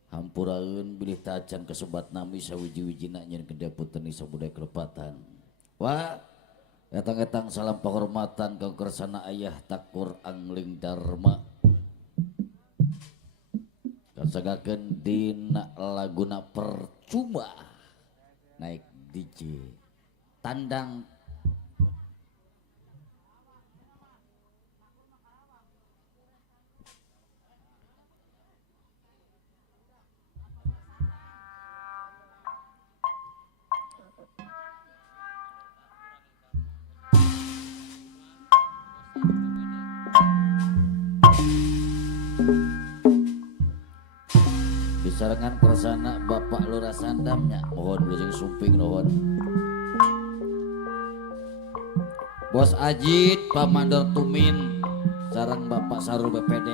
hampuraeun bilih tacan kesebat nami sawiji-wijina nyeun kedaputeun sabudaya kelepatan. Wah etang-etang salam penghormatan kanggo kersana ayah takur angling darma kasagakeun dina laguna percuma naik DJ tandang sarengan kersana Bapak Lurah Sandamnya mohon Wilujeng Sumping nuhun Bos Ajit Pamandor Tumin sareng Bapak Sarul BPD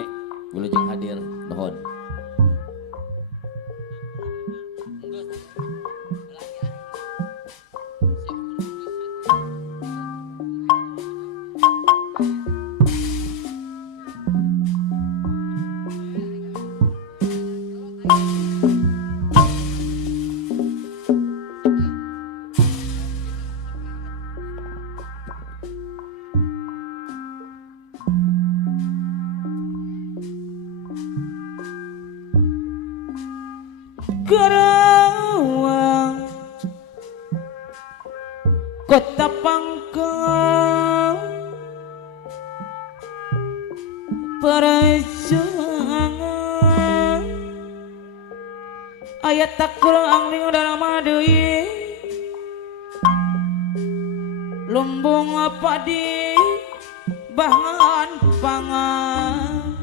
Wilujeng hadir nuhun Karawang Kota Pangkal Perjuangan ayat takur angling darma deui lumbung apa di bahan pangan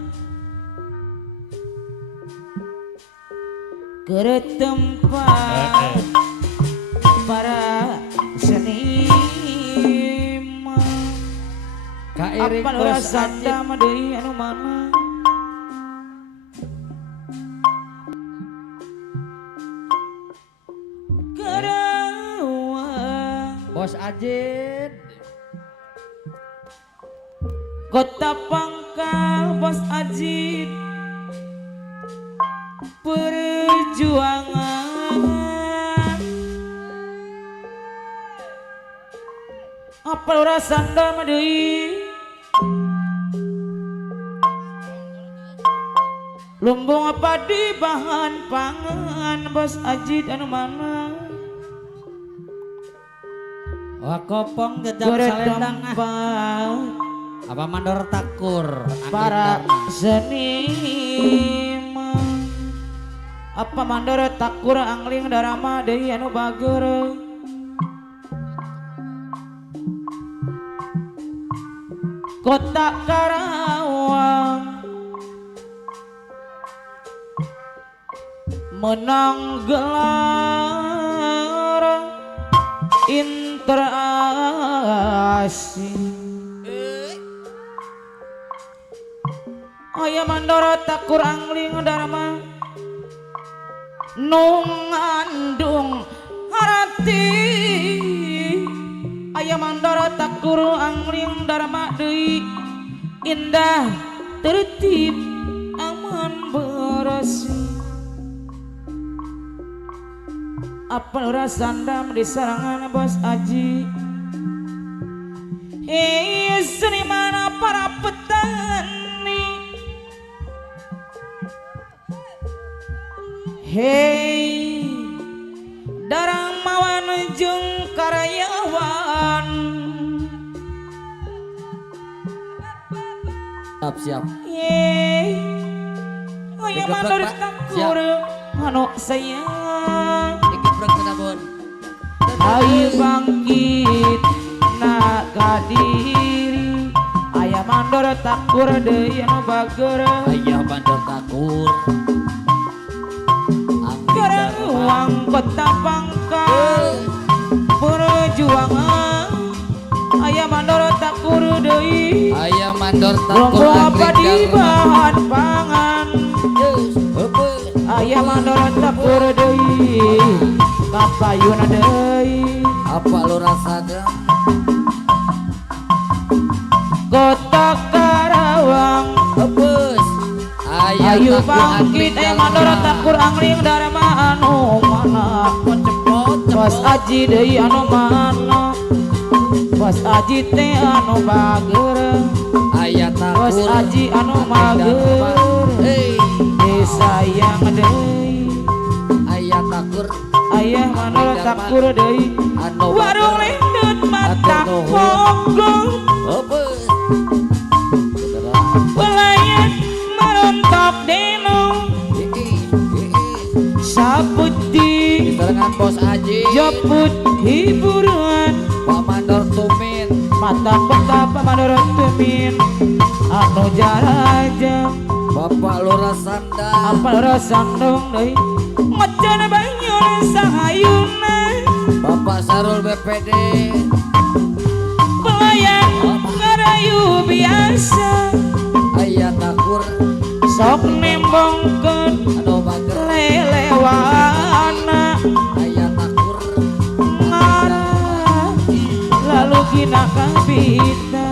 ke tempat para seniman apa rasa sama deui anu mana Karawang Bos Ajit Kota Pangkal Bos Ajit perjuangan apa rasa ndama deui lumbung apa di bahan pangan Bos Ajit anu mana Wakopong jajab salendang apa mandor takur para seniman apa mandor takur angling darama deui anu bager Kota Karawang menang gelar interasi aya mandor takur angling darma nu ngandung harati aya mandor takur angling darma deui indah tertib aman bersih apal rasandam di sarangan Bos Aji seniman para petani hei daramawan jeung karyawan siap aya mandor takur anu sayang ayo bangkit naga diri aya mandor takur deui anu bager ayah mandor takur Karang uang kota Pangkal perjuangan aya mandor takur deui ayah mandor lombo takur apa di bahan pangan aya mandor takur deui kapayuna deui apa lu rasakan kota Karawang Bos ayo bangkit mandor takur angling dharma anu mana Bos Aji deui anu mana Bos Aji teh anu bager ayah Bos takur Aji anu mager sayang deui ayah takur ayah mandor takur deui anu warung lendut mata pogong Bos pelayan merontok denong saputi dengan Bos Aji jeput hiburan Pak Mandor Tumin mata peta pamandor tumin anu jarajam Bapak Lurah Sanda apa rasang dong deui macan banyu sahayuna Bapak Sarul BPD pelayan ngarayu biasa ayah takur sok nembongkeun anu bager lelewana ayah takur ngarah lalu kina kabita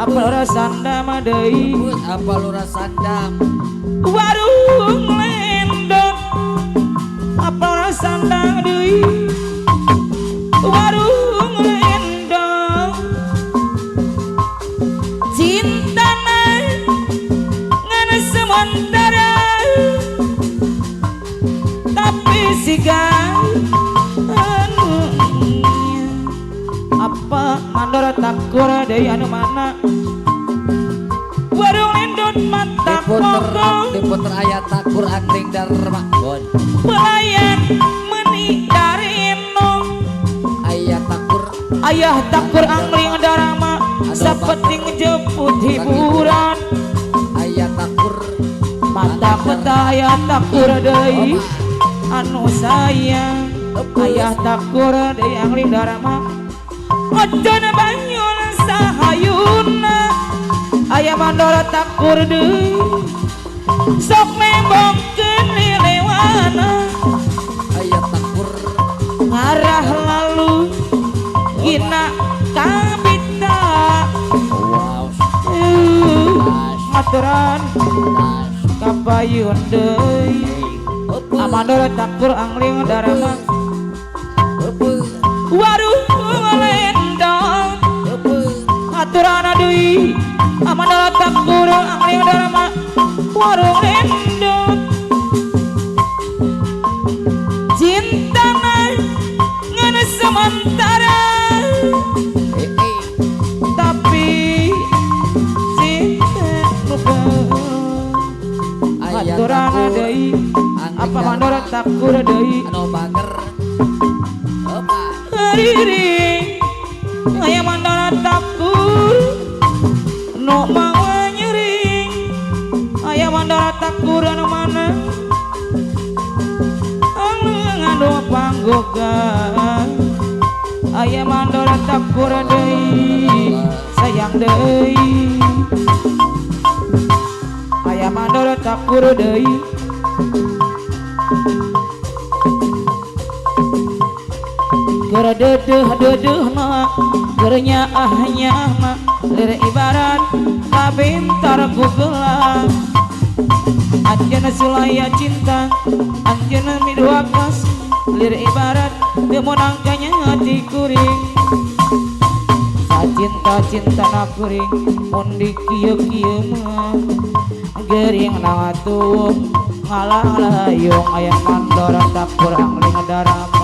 apa rasanda mah deui Bos apa Lurah Sandang warung lendot apa rasanda deui warung lendot cintana ngana sementara tapi siga anu apa mandor takur deui anu mana warung lendot mata pogong diputer ayah takur angling dharma bon pelayan menik dareno ayah takur ayah takur angling darama sapeting jemput hiburan ayah takur mata peta ayah takur deui anu sayang ayah takur deui angling darama ojon banyu sahayuna ayah mandor takur deui sok nembongkeun lelewana ayah takur ngarah lalu gina kabita wow maturan kapayun deui amandor takur angling darama warung lendang aturana deui amandor takur angling darama warung lendang cintana ngana sementara tapi cinta aturana deui apa mandor takur deui anu bager apa hariring aya mandor takur nu mawa nyering aya mandor takur anu mana anu ngadu panggogan aya mandor takur deui sayang deui aya mandor takur deui keur dedeh-dedehna keur nyaah-nyaahna lir ibarat kabintar ku gelang anjeunna sulaya cinta anjeunna midua kasih lir ibarat teu meunang hati kuring sacinta-cinta na kuring mun di kieu-kieu mah gering na atuh ngalah layung aya mandor takur angling darama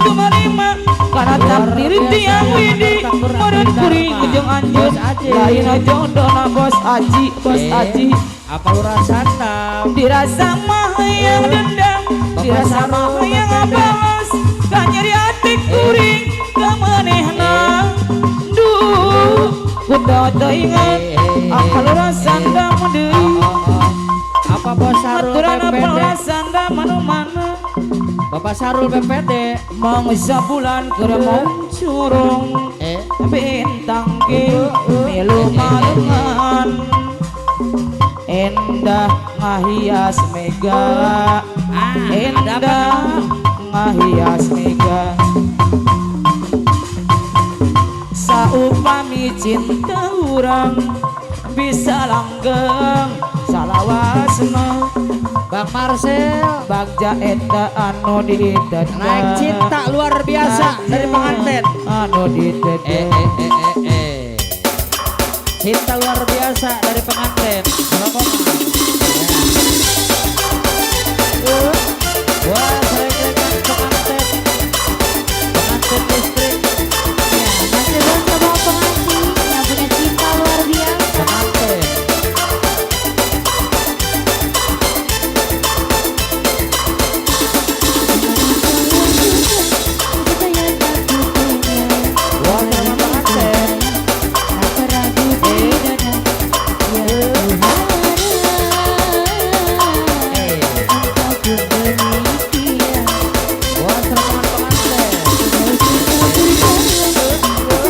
tumarima karena takdir tiang widi meureun kuring jeung anjeun lain jodohna Bos Aji Apa Lurah Sanda dirasa mah yang dendam dirasa mah yang balas ka nyeri hati kuring ka manehna dawa ingat kalura sanda deui Apa bos Sarul aturan PPD? kalura sanda manu-manu Bapak Sarul PPD. mangsa bulan keur muncurung bintang ki milu malungan endah ngahias mega endah ngahias mega saupami cinta urang bisa langgeng salawasna Bang Marcel. bagja eta anu ditedeng Naik cinta luar biasa dari pengantin. anu ditedeng Cinta luar biasa dari pengantin. Wah, sering-seringan pengantin. Pengantin listrik. Masih buat semua pengantin yang punya cinta luar biasa. Pengantin. Wah, sama pengantin. Wah, sama pengantin. Wah, sama pengantin. Wah, sama pengantin. Wah, sama pengantin.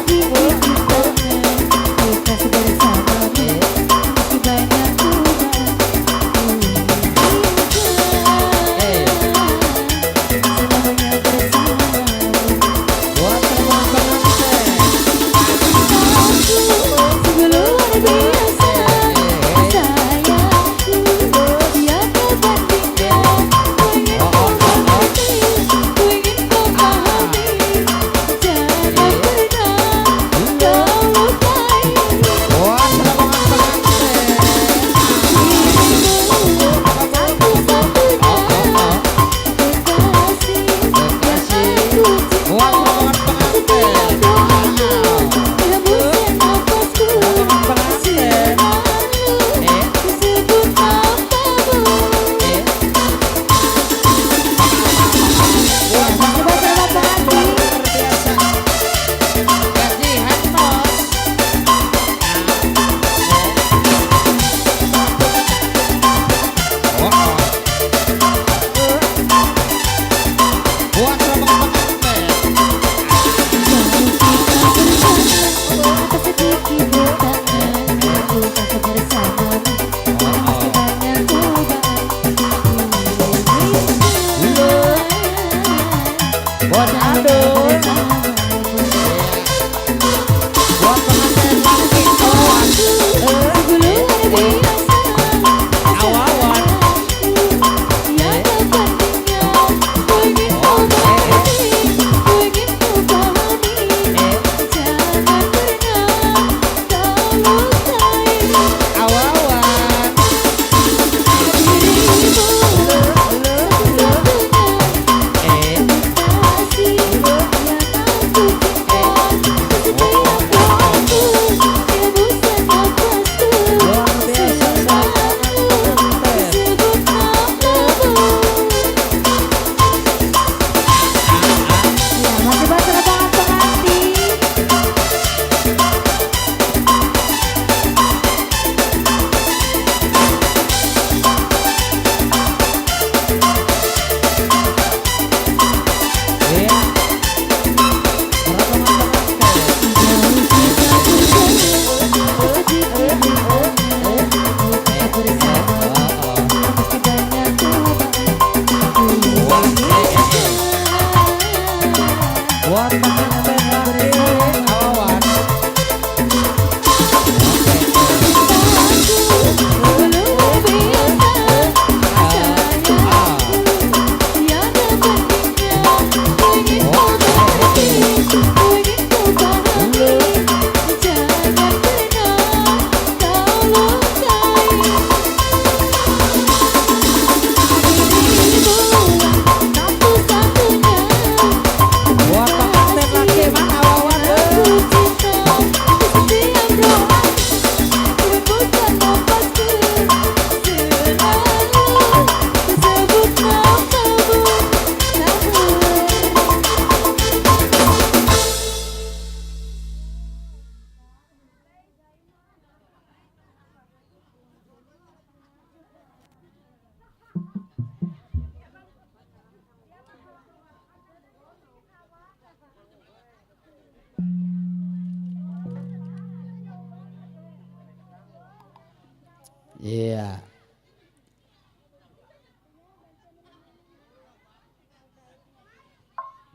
Iya.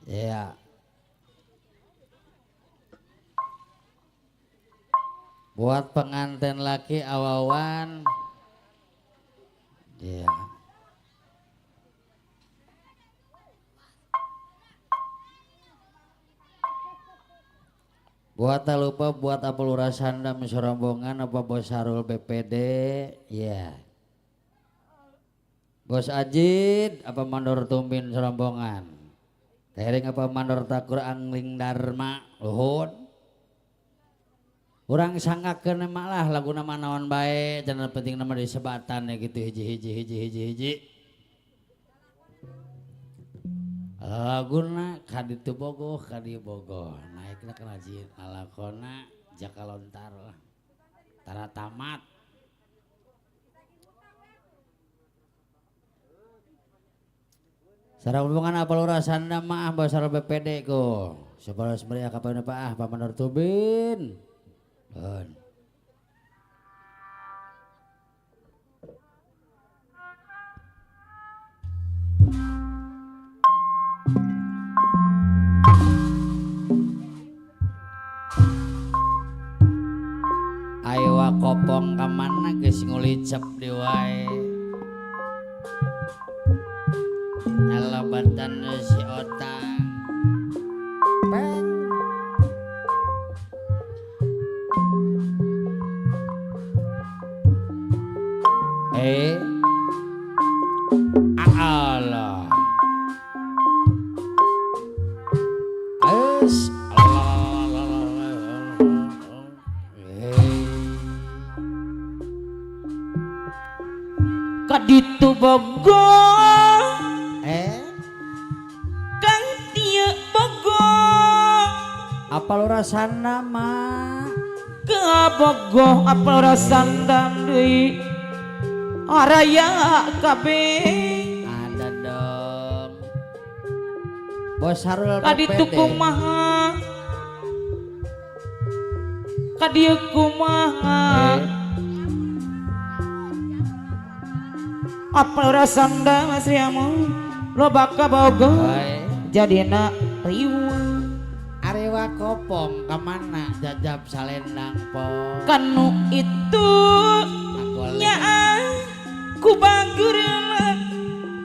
Iya. Buat pengantin laki awawan. Iya. Buat tak lupa buat apa lurah sandam serombongan apa bos Sarul BPD ya. Bos Ajid apa mandor tumbin serombongan. Tering apa mandor takur angling dharma luhut. Urang sanggakeun malah lagu nama naon bae jangan penting nama disebatan ya gitu hiji. Laguna kaditu bogoh kadi bogoh naikna kana jin alakona jaka lontar tara tamat. Sareng hubungan apa lurah sanda maaf basar BPD ko sabaras meriah kapan Pak Mandor Tubin. Aiwa kopong kamana geus ngulicep di wae. Nyalabatan si otang. Peng. Allah. Es kaditu bogo kang tieu bogo apa lu rasana mah ke bogo apa rasandam deui araya kabeh ada dong bos Harul kaditu kumaha kadieu kumaha apa rasanda Mas Riamu loba ka bogo jadina riweuh arewa kopong kamana jajab salendang po kanu itu nyaa ku bageurna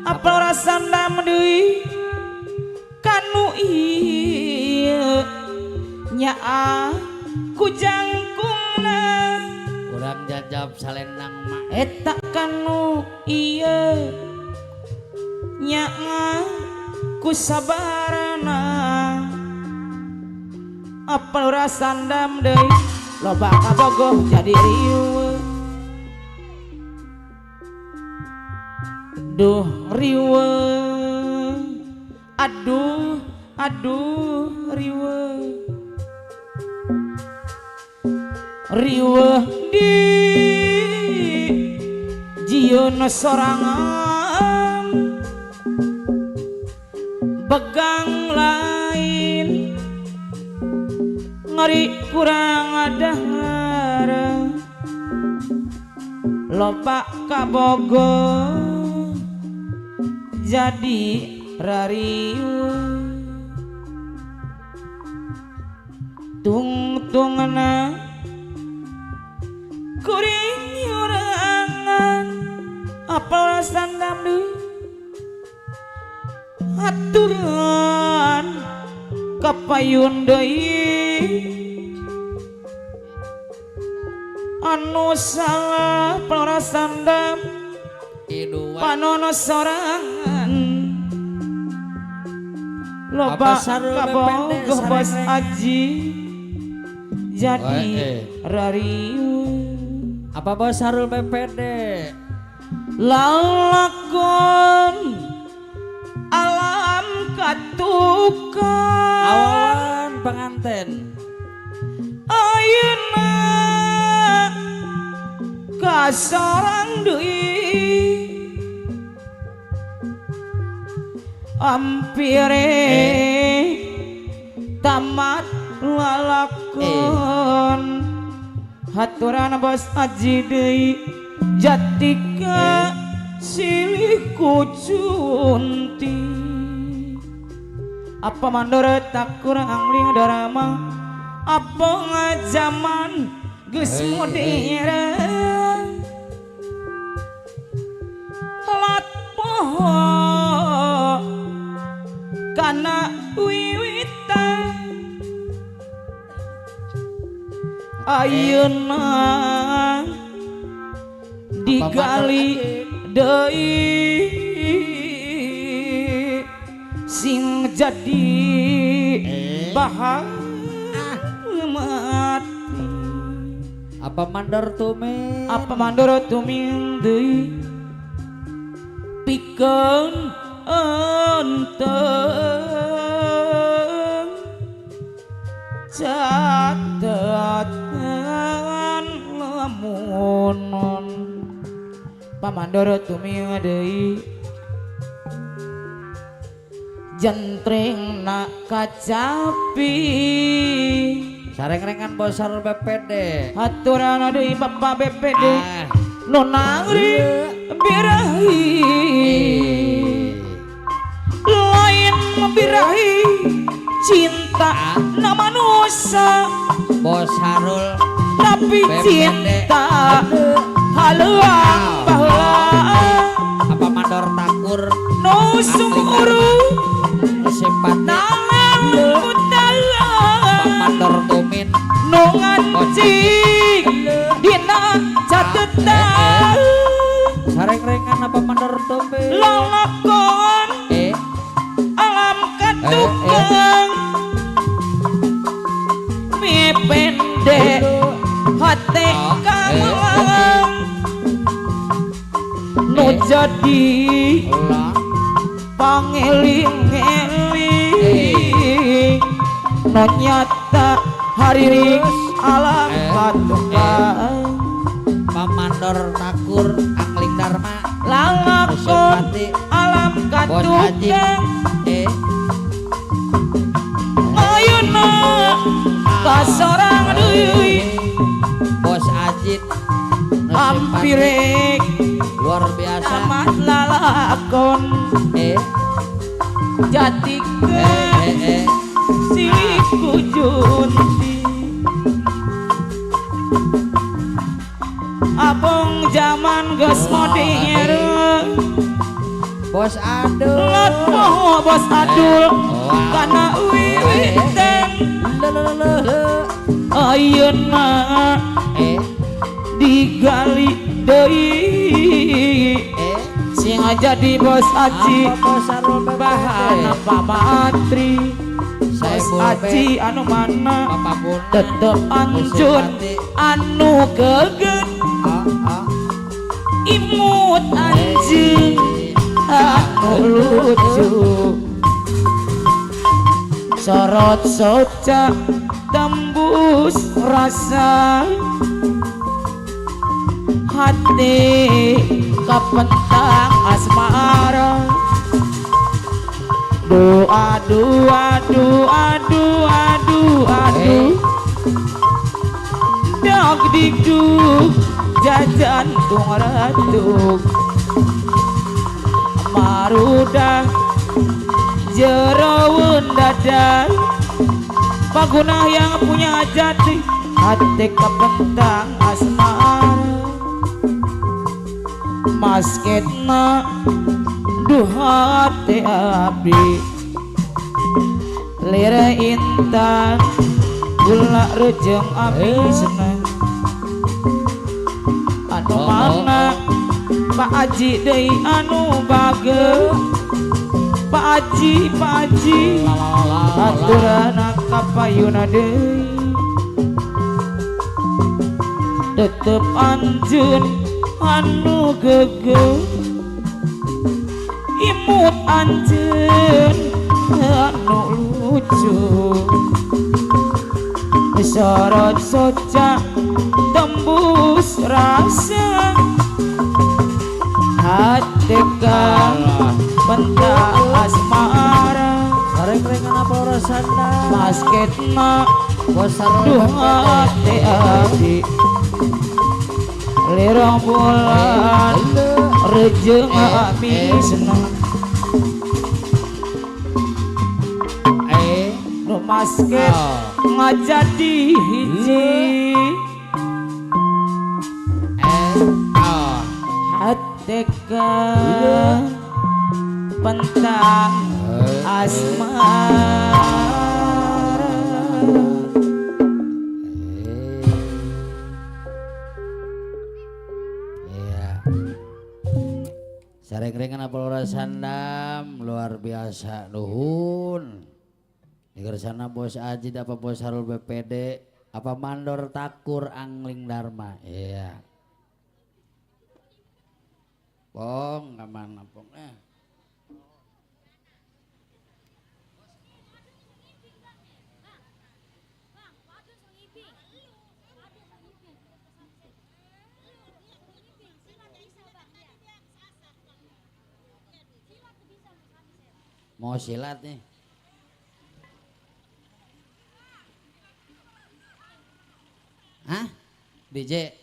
apa rasanda deui kanu ieu nyaa ku jangkungna urang jajab salendang mah eta kanu ieu nyaa ku sabarana apal rasandam deui loba kabogoh jadi riweuh duh riweuh aduh riweuh di jieun sorangan begang lain ngeri kurang adahar loba kabogoh jadi rariweuh tungtungna kuring yurangan apa sandam deui aturan kapayun deui anu salah parasandam panono sorangan loba kabogoh bos Aji jadi rariweuh apa bos Harul BPD lalakon alam katukan awan pengantin ayeuna ka sorang deui ampire tamat lalakon haturan bos Aji deui jatika silih kucunti apa mandor tak kurang ling darama apa ngajaman geus modern lat poho kana wiwitan ayeuna digali deui sing jadi bahan mati apa mandor tumin apa mandor tuming deui pikeun enteng catatan lamunon pamandor tuming deui jentreng nak kacapi sareng-rengan bosar BPD aturan deui Bapak BPD nonangri birahi lain birahi cinta na manusia Bos Harul tapi BPD. cinta haluang baheula apa mandor takur nu sumuru simpati nangan utara apa mandor tumin nu ngancing dina catetan sareng-rengan apa mandor tumin lalakon alam katukang mi pendek hati kalang nu jadi pangeling-eling nu nyata hari alam katukang pamandor takur angling dharma lalakon simpati alam Bos Haji katukang ayeuna ka sorang deui Bos Ajit nu ampirek simpati, luar biasa amat lalakon jatikeun si kujunti abong zaman geus modern Bos Adul lat poho bos adul kana wiwiten ayeuna digali deui sing jadi bos Aji Bos Harul bahan apa matri bos Aji anu mana tetep ancun anu geget imut anjing anu lucu sorot soca tembus rasa hati kapentang asmara doa doa doa doa doa dak dikduk jajan tung ratuk marudah jeroun dadan Pagunah yang punya jati hati kepentang asmara masketna duha hati abdi lira intan gula rejeng abdi senang anu mana Pak Haji deui anu bage Pak Haji aturana kapayuna deui tetep anjeun anu gege imut anjeun anu lucu sorot soca tembus rasa hati kang bentak asmara Sareng-rengan apa urasana basketna Bos Harul duh hati abdi lirong bulan rejeng amisna nu masket ngajadi hiji hateka pentang asmara iya sareng-rengan apa lora sandam luar biasa nuhun di sana bos Aji apa bos Harul BPD apa mandor takur angling dharma iya pong kemana pong mau silat nih hah DJ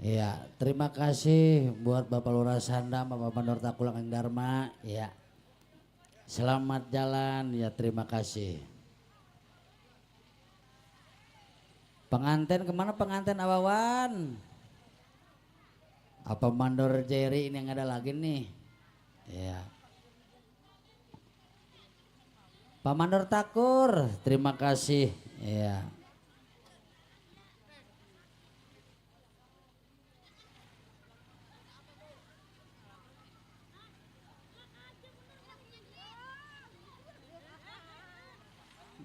iya terima kasih buat Bapak Lurah Sandam Bapak Mandor Takulang Eng Dharma ya selamat jalan ya terima kasih pengantin kemana pengantin awawan apa Mandor Jerry ini yang ada lagi nih ya Pak Mandor Takur terima kasih ya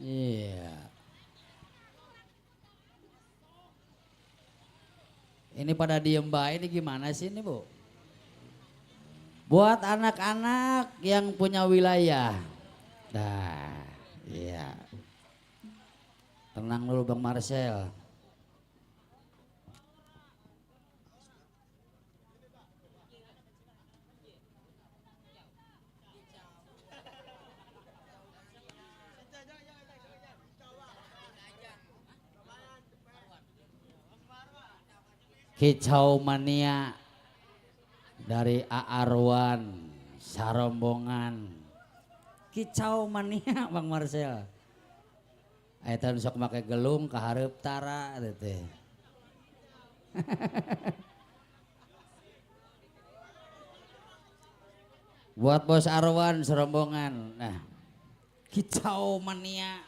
iya ini pada diem baik ini gimana sih ini Bu buat anak-anak yang punya wilayah nah iya tenang dulu Bang Marcel Kicau Mania dari Aarwan Sarombongan Kicau Mania Bang Marcel Aitan sok make gelung ke hareup tara teh buat bos Arwan Sarombongan nah Kicau Mania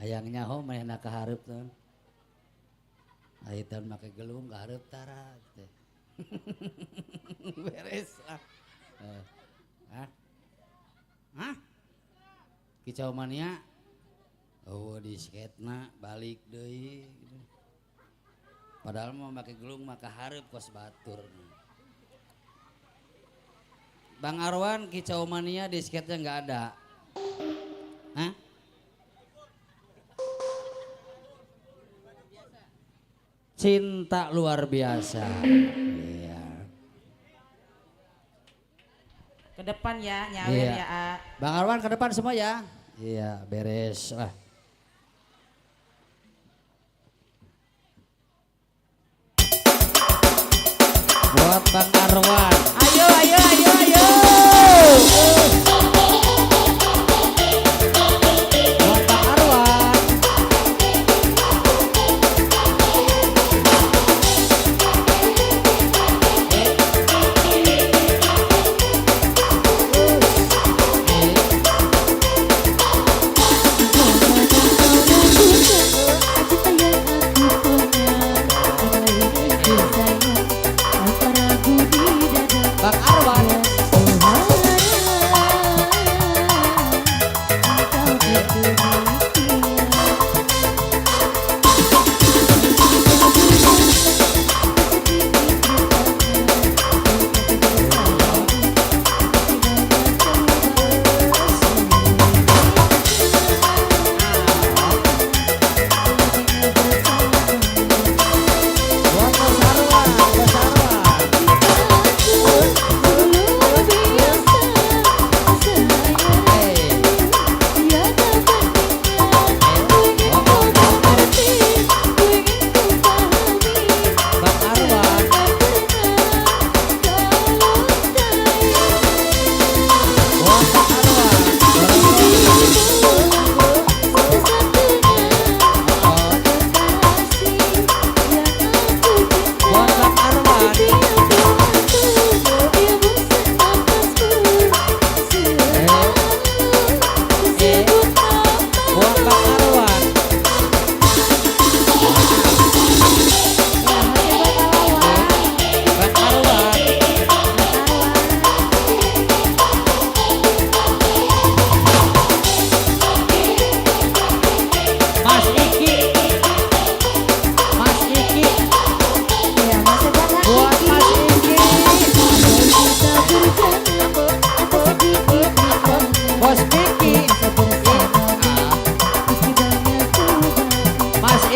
ayangnya ho mainna ka hareup tuh. Aitan make gelung ka hareup tara teh. Beres lah. Hah? Kicau Mania. Oh di sketna balik deui. Padahal mau make gelung maka hareup kos batur. Bang Arwan Kicau Mania di sketnya enggak ada. Hah? Cinta luar biasa. Iya. Ke depan ya, nyawer Iya. ya. A. Bang Arwan ke depan semua ya. Iya, beres lah. Buat Bang Arwan. Ayo, ayo, ayo, ayo. Buat Bang Arwan.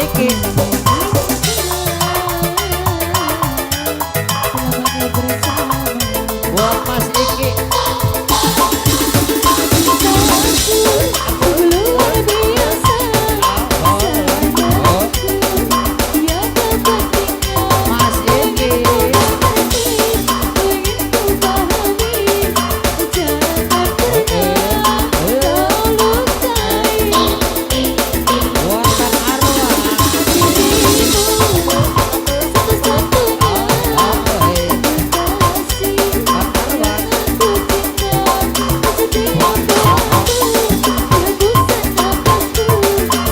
Iki. Selamatlah bersama. Buat Mas Iki. Luar biasa sayangku, ya dapat tinggal Mas Iki. ingin ku pahami, jangan pernah kau lukai Buat Kang Arwah. dirimu satu-satunya kasih yang aku cinta setiap waktu hembusan nafasku selalu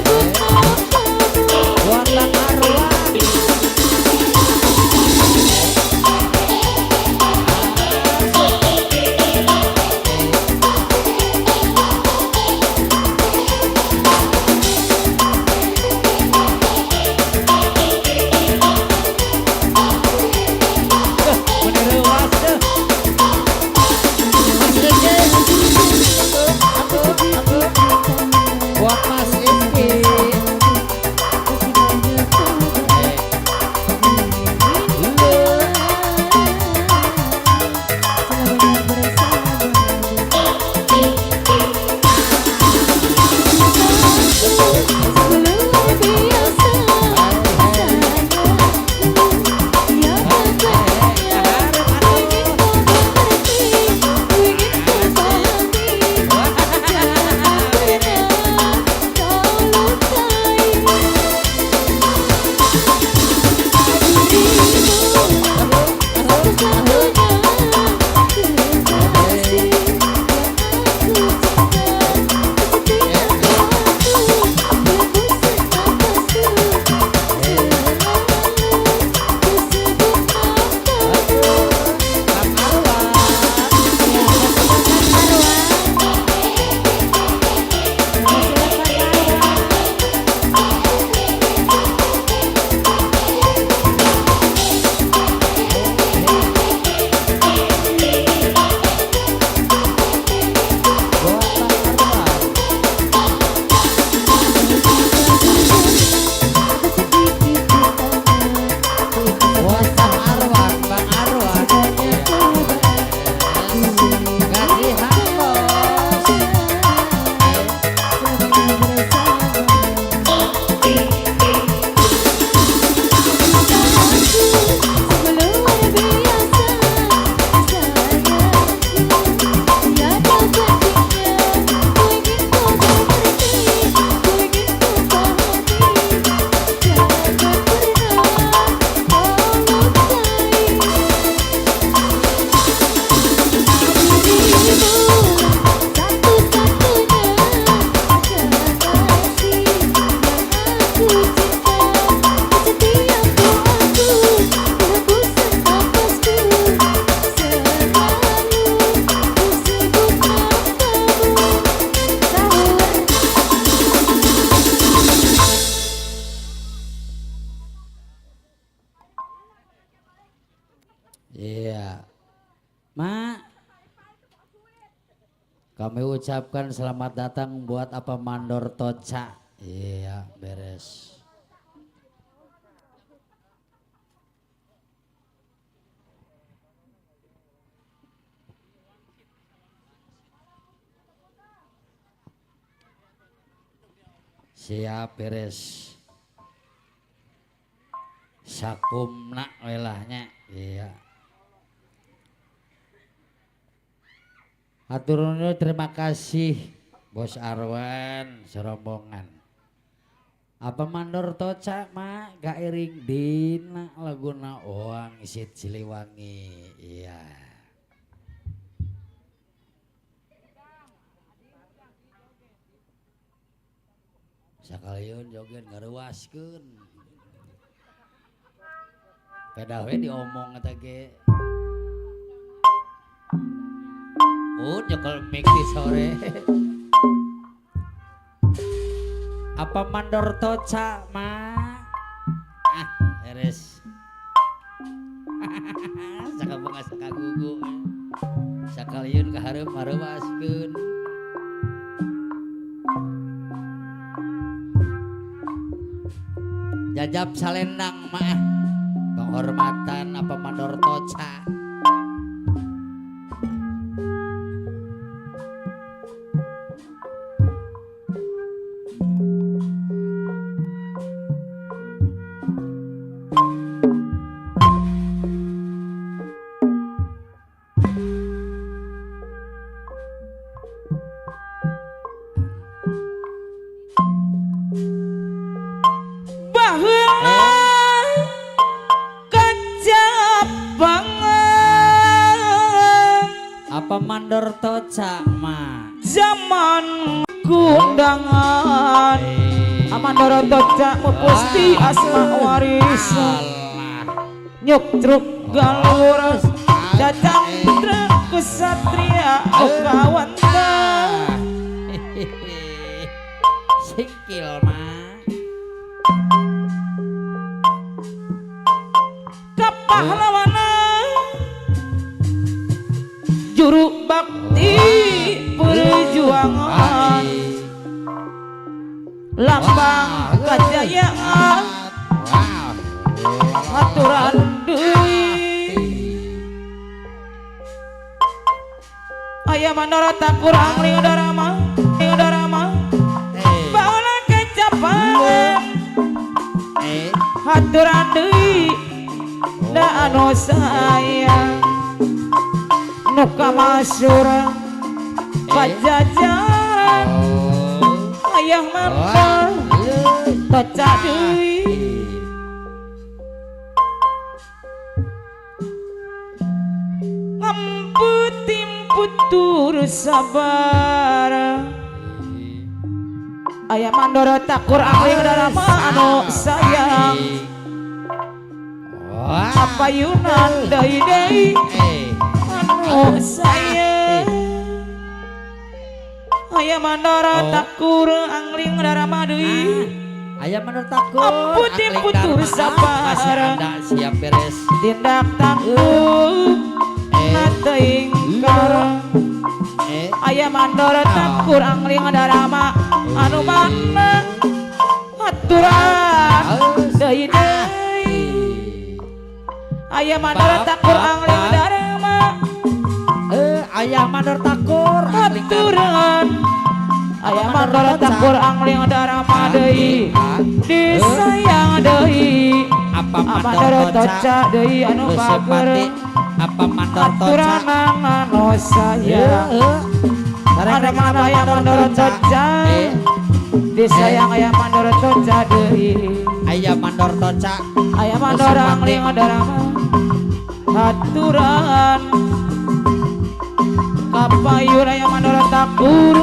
sebut namamu. Buat Kang Arwah. Bener was deh. Mas Iki. Buat Mas Iki. Buat Kang Arwah, Kang Arwah. Kasihan bos. Iya. Mak, kami ucapkan selamat datang buat apa Mandor Toca. Iya, beres. Siap beres. Sakumna welahnya. Iya. Hatur nuhun, terima kasih Bos Arwan serombongan. Apa Mandor Toca mak gak iring dina laguna Oang Isit Siliwangi. Iya. Sakalian joget ngaruaskeun. Pedah we diomong eta ge. Nyekel mic di sore. Apa Mandor Toca mak? Beres. Sakabunga sakagugu. Sakalian kahareup maruaskeun. Jajab salendang mah penghormatan apa mandor toca. Apa mandor toca mah zaman kundangan amandoro toca mupusti asma warisan nyuk truk galur datang truk kesatria okawanta singkil mah kapahlawanan juru bakti perjuangan lambang kejayaan aturan deui aya mandora tak kurang ling darama bauna kecapan aturan deui da anu sayang nuka masyura pajajaran ayah mandor toca deui ngamputim putur sabar ayah mandor tak kurang ling darama anu sayang apa yunan deui anu sayang aya mandora takur angling darama deui aya mandor takur amputin putur sabar anda siap beres tindak tangguh na teuing karang aya mandora takur angling darama anu mana aturan deui aya mandora takur angling darama aya mandor takur aturan aya mandor takur angling darama deui disayang deui apa mandor toca deui anu bager apa mandor toca aturan anu sayang ada mana aya mandor toca disayang aya mandor toca deui aya mandor toca aya mandor angling darama aturan kapayun aya mandor takur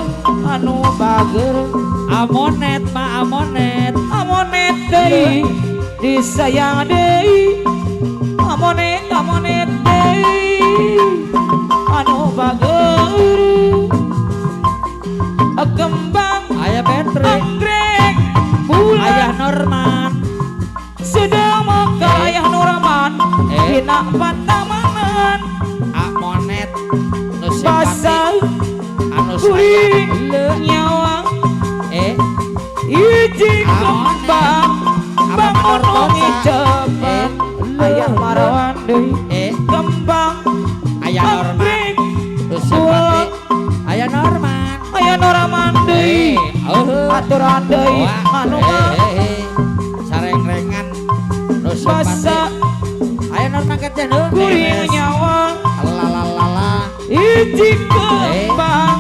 anu bager amonet mah amonet deui disayang deui amonet deui anu bager kembang aya Patrick anggrek bulan ayah Norman sedang maka ayah Nurman dina patamanan amonet nu basah anu kuring nyawa hiji kembang bangun nungi cepet ayah marawan deui kembang aya Norman nu simpati aya Norman deui aturan deui anu sareng-rengan nu simpati basah aya Norman keteh nu kuring nyawa lalalala hiji kembang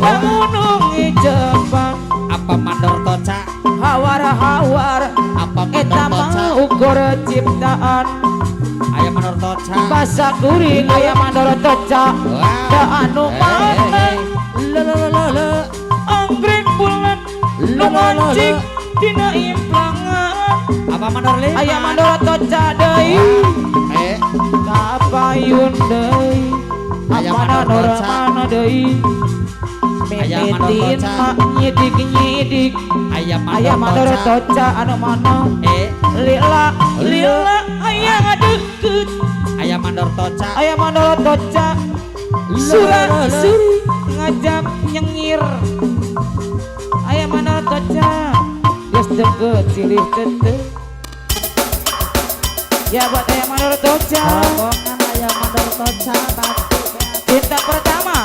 bangun nungi cepet apa mandor toca hawar-hawar apa eta mandor toca mah ukur ciptaan aya mandor toca basa kuring aya mandor toca da anu mana le anggrek bulan nu mancing dina implangan apa mandor lima aya mandor toca deui kapayun deui Aya amana mandor toca. mana deui Aya mandor mimitin toca. mak nyidik aya aya mandor toca anu mana lila aya ngadeukeut aya mandor toca aya mandor toca surat suri ngajak nyengir aya mandor toca geus deukeut silih teteu Ya buat yang menurut Toca. Rombongan ayam mandor toca pasti Cinta pertama.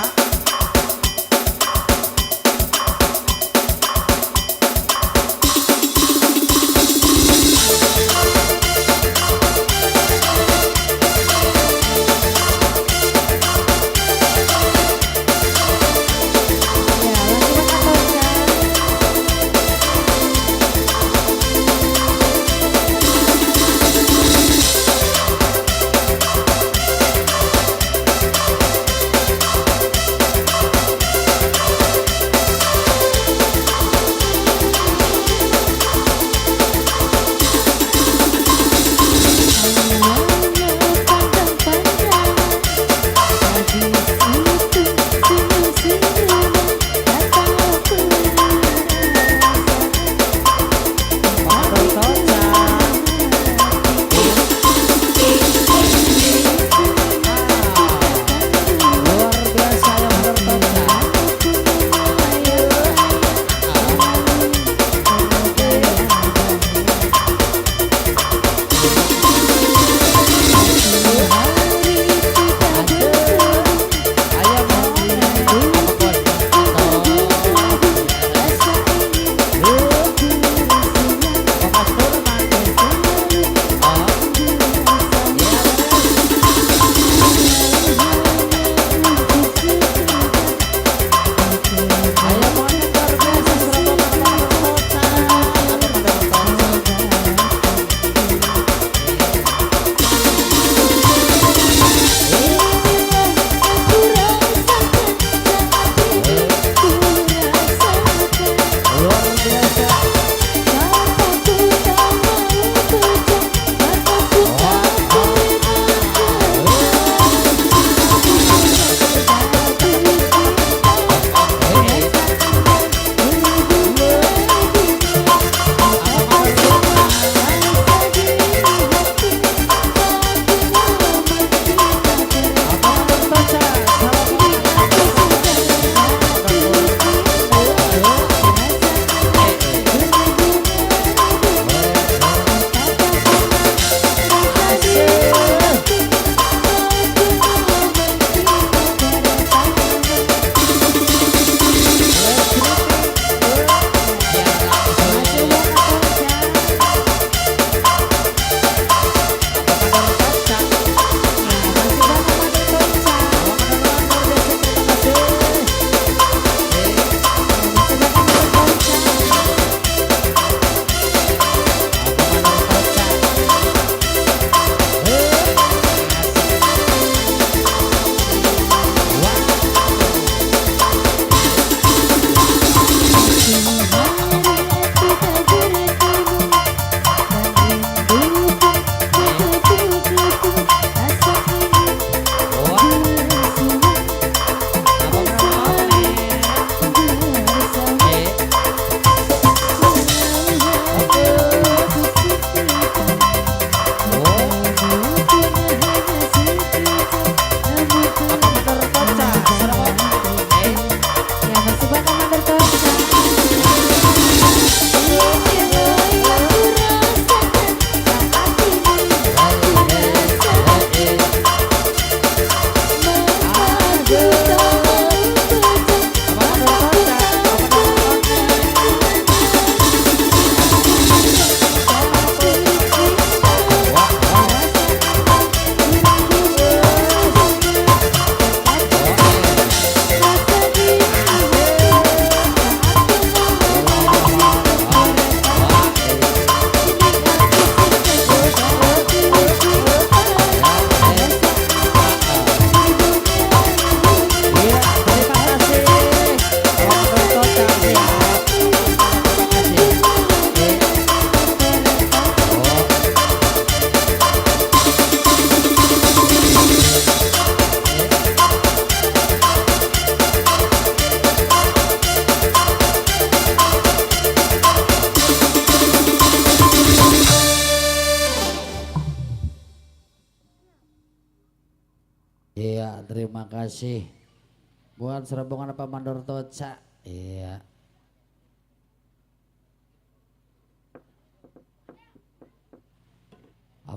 Ya, Iya, terima kasih. Buat serombongan apa Mandor Toca. Iya.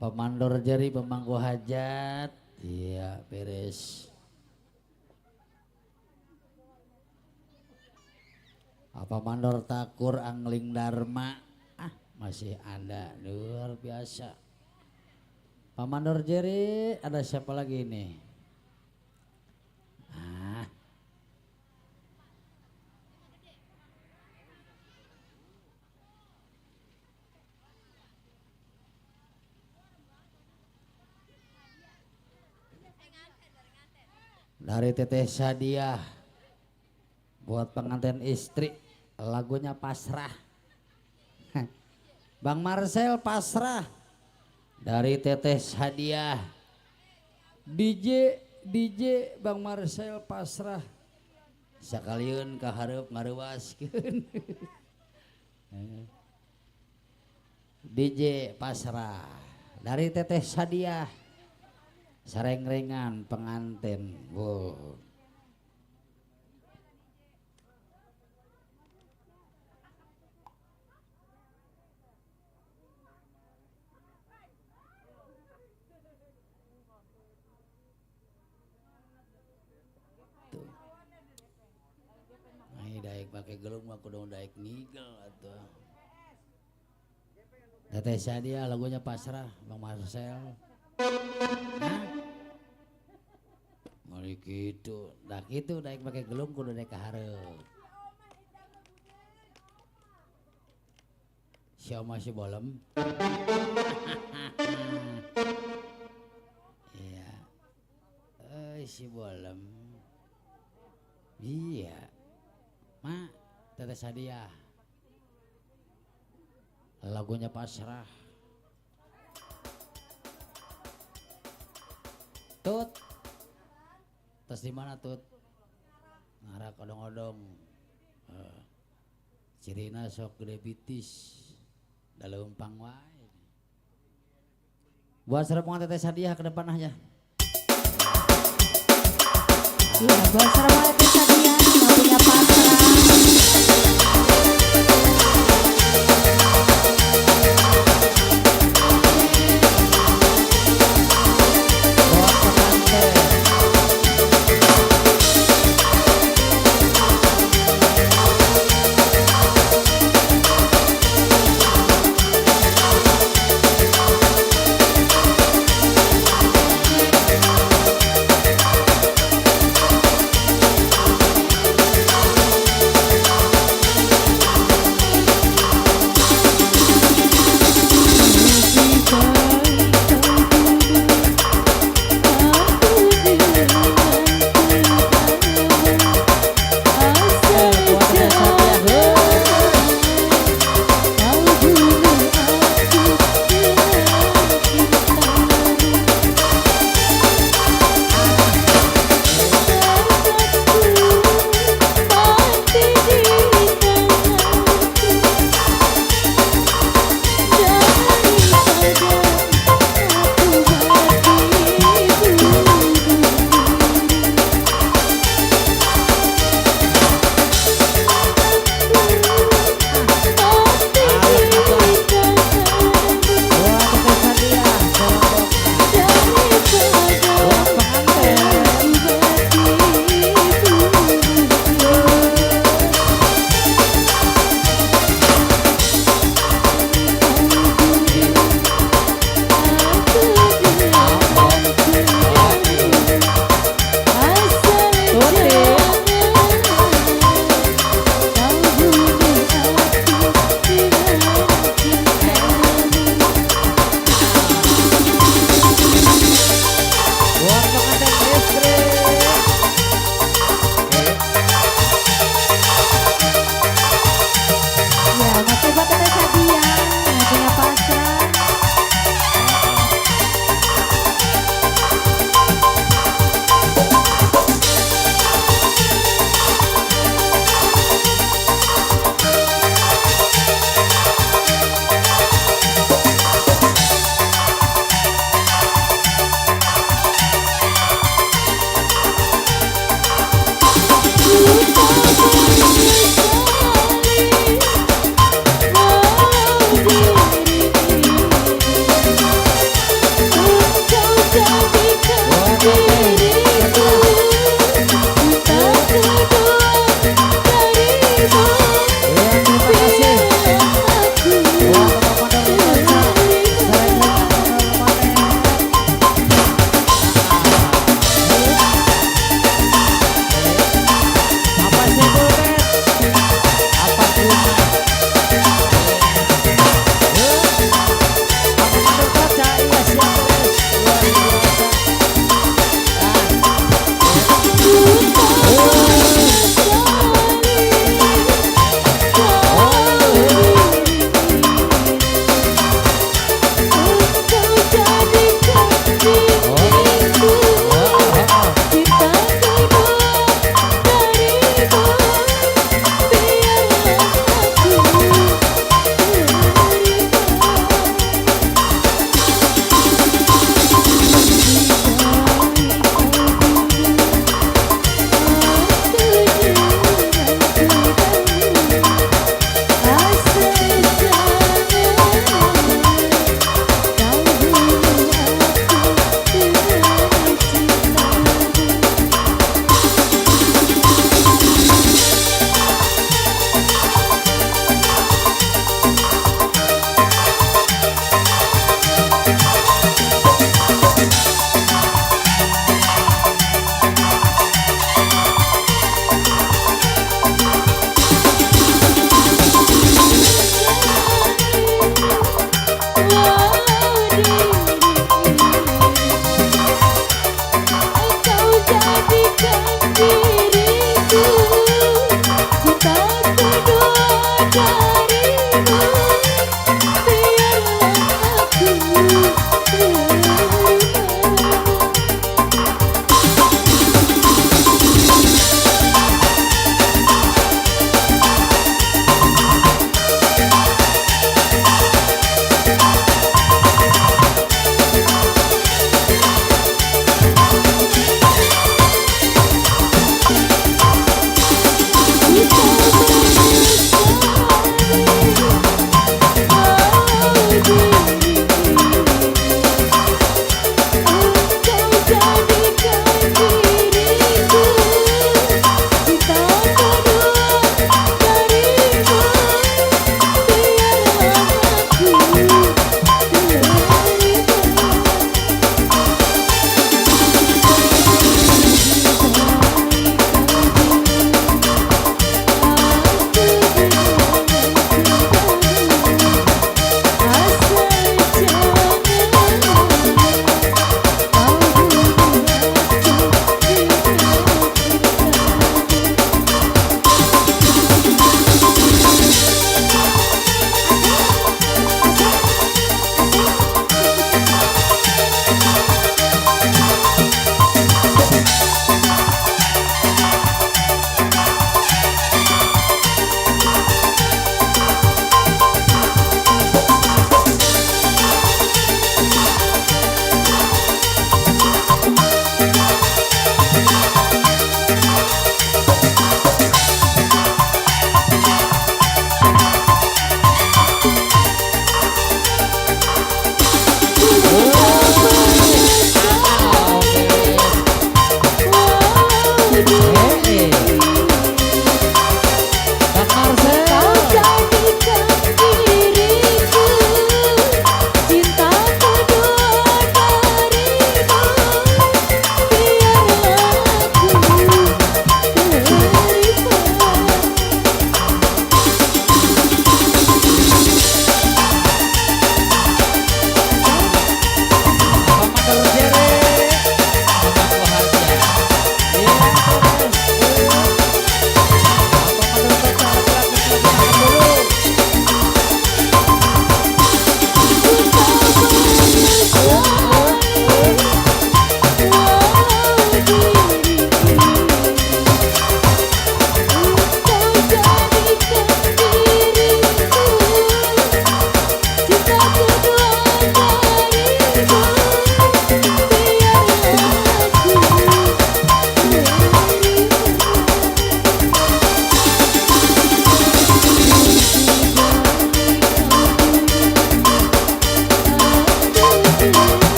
Pemandor jari pemangku hajat. Iya beres. Apa mandor takur angling dharma. Masih ada luar biasa. Pemandor jari ada siapa lagi nih? Dari Teteh Sadiah buat pengantin istri lagunya pasrah. Bang Marcel pasrah dari Teteh Sadiah. DJ Bang Marcel pasrah. Sakalian kahareup ngaruaskeun. DJ pasrah dari Teteh Sadiah. Sareng-rengan pengantin. Wow. Tuh. Ai daek pakai gelung mah kudu daek ngigel atuh. Teteh Sadiah lagunya pasrah Bang Marcel. Mari gitu, dah gitu daek pakai gelung kudu daek kahareup. Sia masih bolem. Iya. Si bolem. Iya. Ma, Teteh Sadiah. Lagunya pasrah. Tut, tos di mana Tut? Ngarak odong-odong. Cirina sok gede bitis, daleumpang wae. Buat serempongan Teteh Sadiah ke depan aja. Iya, buat serempongan Teteh Sadiah lagunya pasrah.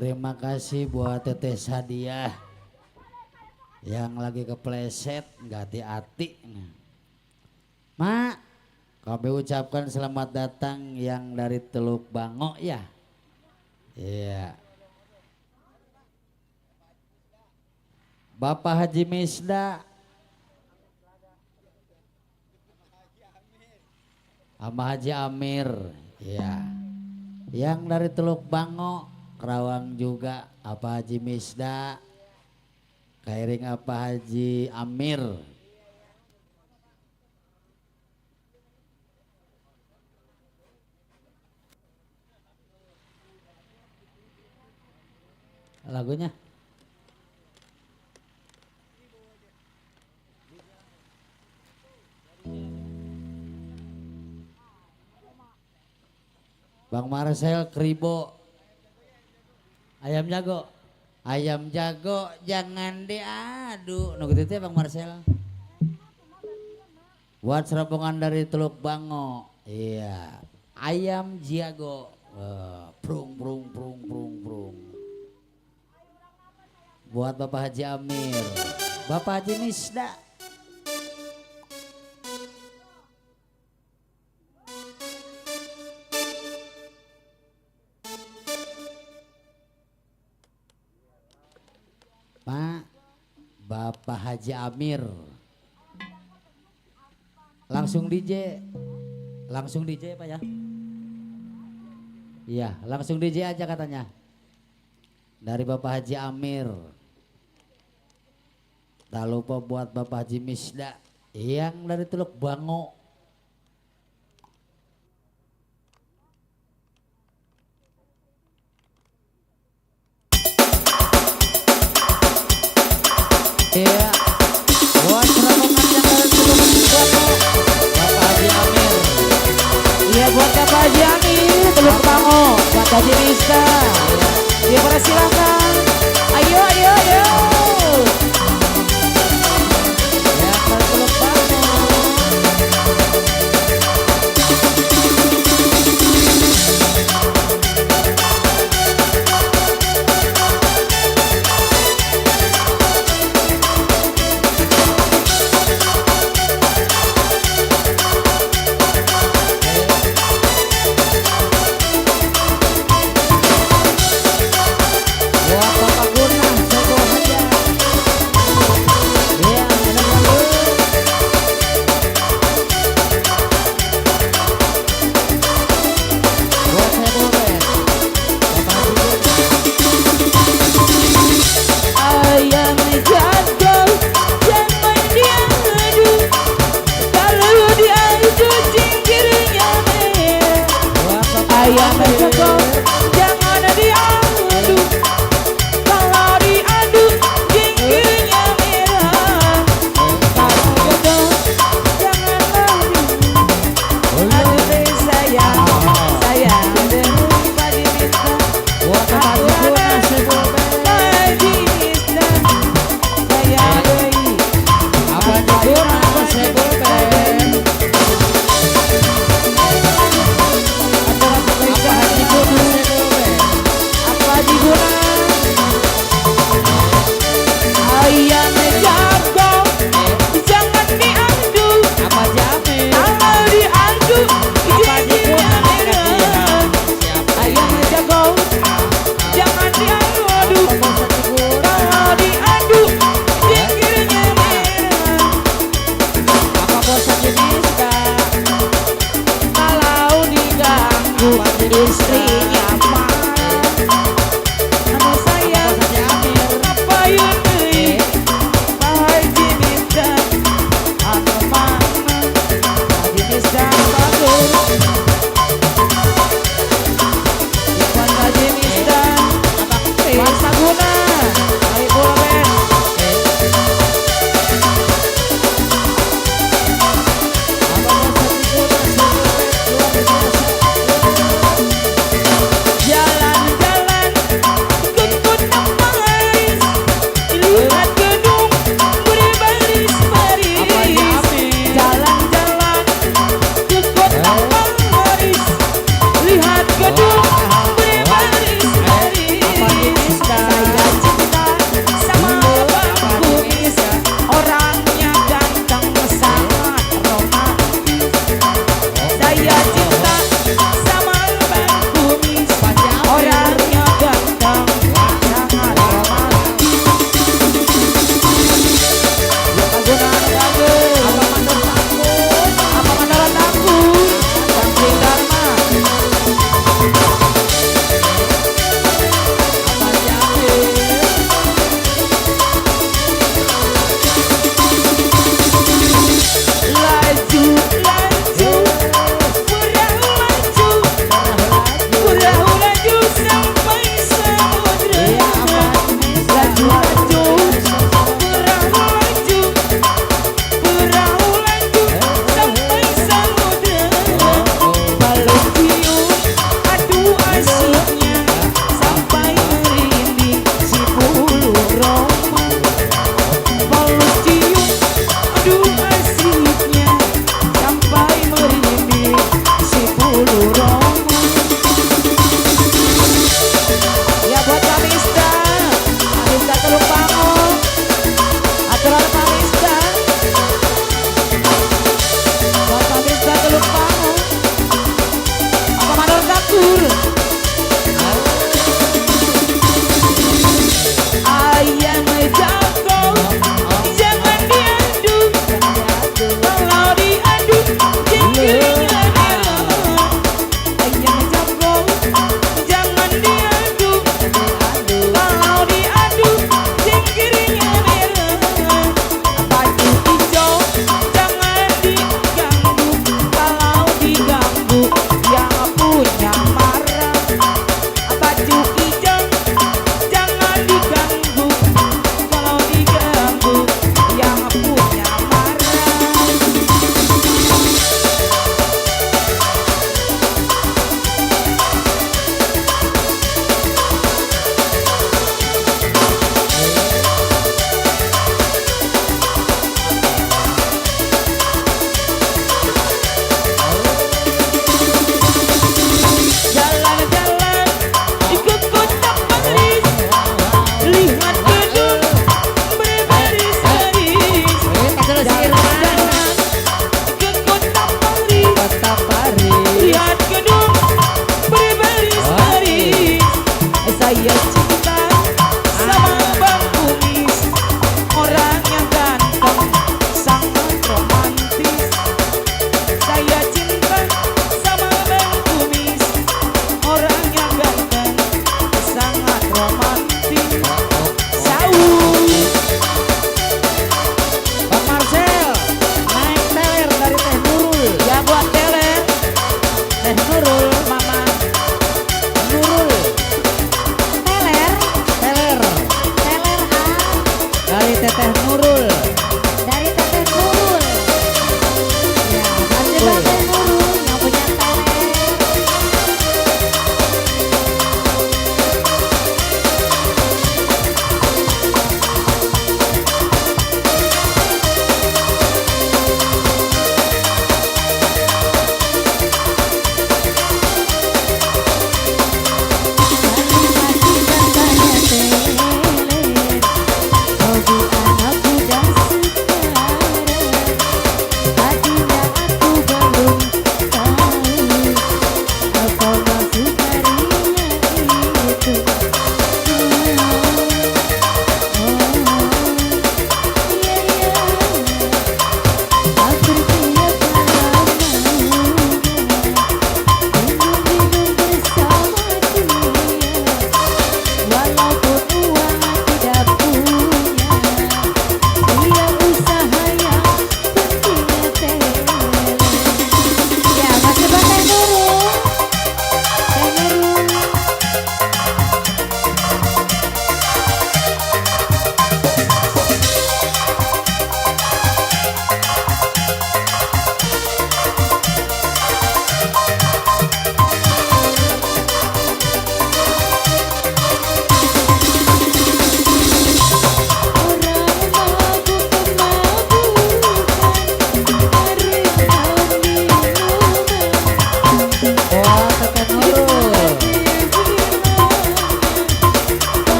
Terima kasih buat Teteh Sadiah yang lagi kepleset nggak hati-hati. Mak, kami ucapkan selamat datang yang dari Teluk Bango ya. Iya. Bapak Haji Misda sama Haji Amir, ya. Yang dari Teluk Bango, Kerawang juga, apa Haji Misda, Kairing apa Haji Amir. Lagunya? Bang Marcel Kribo, ayam jago, ayam jago jangan diadu. Nunggu itu ya Bang Marcel. Buat serabungan dari Teluk Bango, iya, ayam jago, prung prung prung prung prung. Buat Bapak Haji Amir, Bapak Haji Misda. Pak, Bapak Haji Amir, Langsung DJ. Langsung DJ Pak ya? Iya, langsung DJ aja katanya. Dari Bapak Haji Amir. Tak lupa buat Bapak Haji Misda yang dari Teluk Bango. Iya, buat rombongan yang dari Teluk Bango, Bapak Haji Amir. Iya buat Bapak Haji Amir, Teluk Bango, buat Haji Nista. Iya persilakan. Ayo ayo ayo. Yang dari Teluk Bango.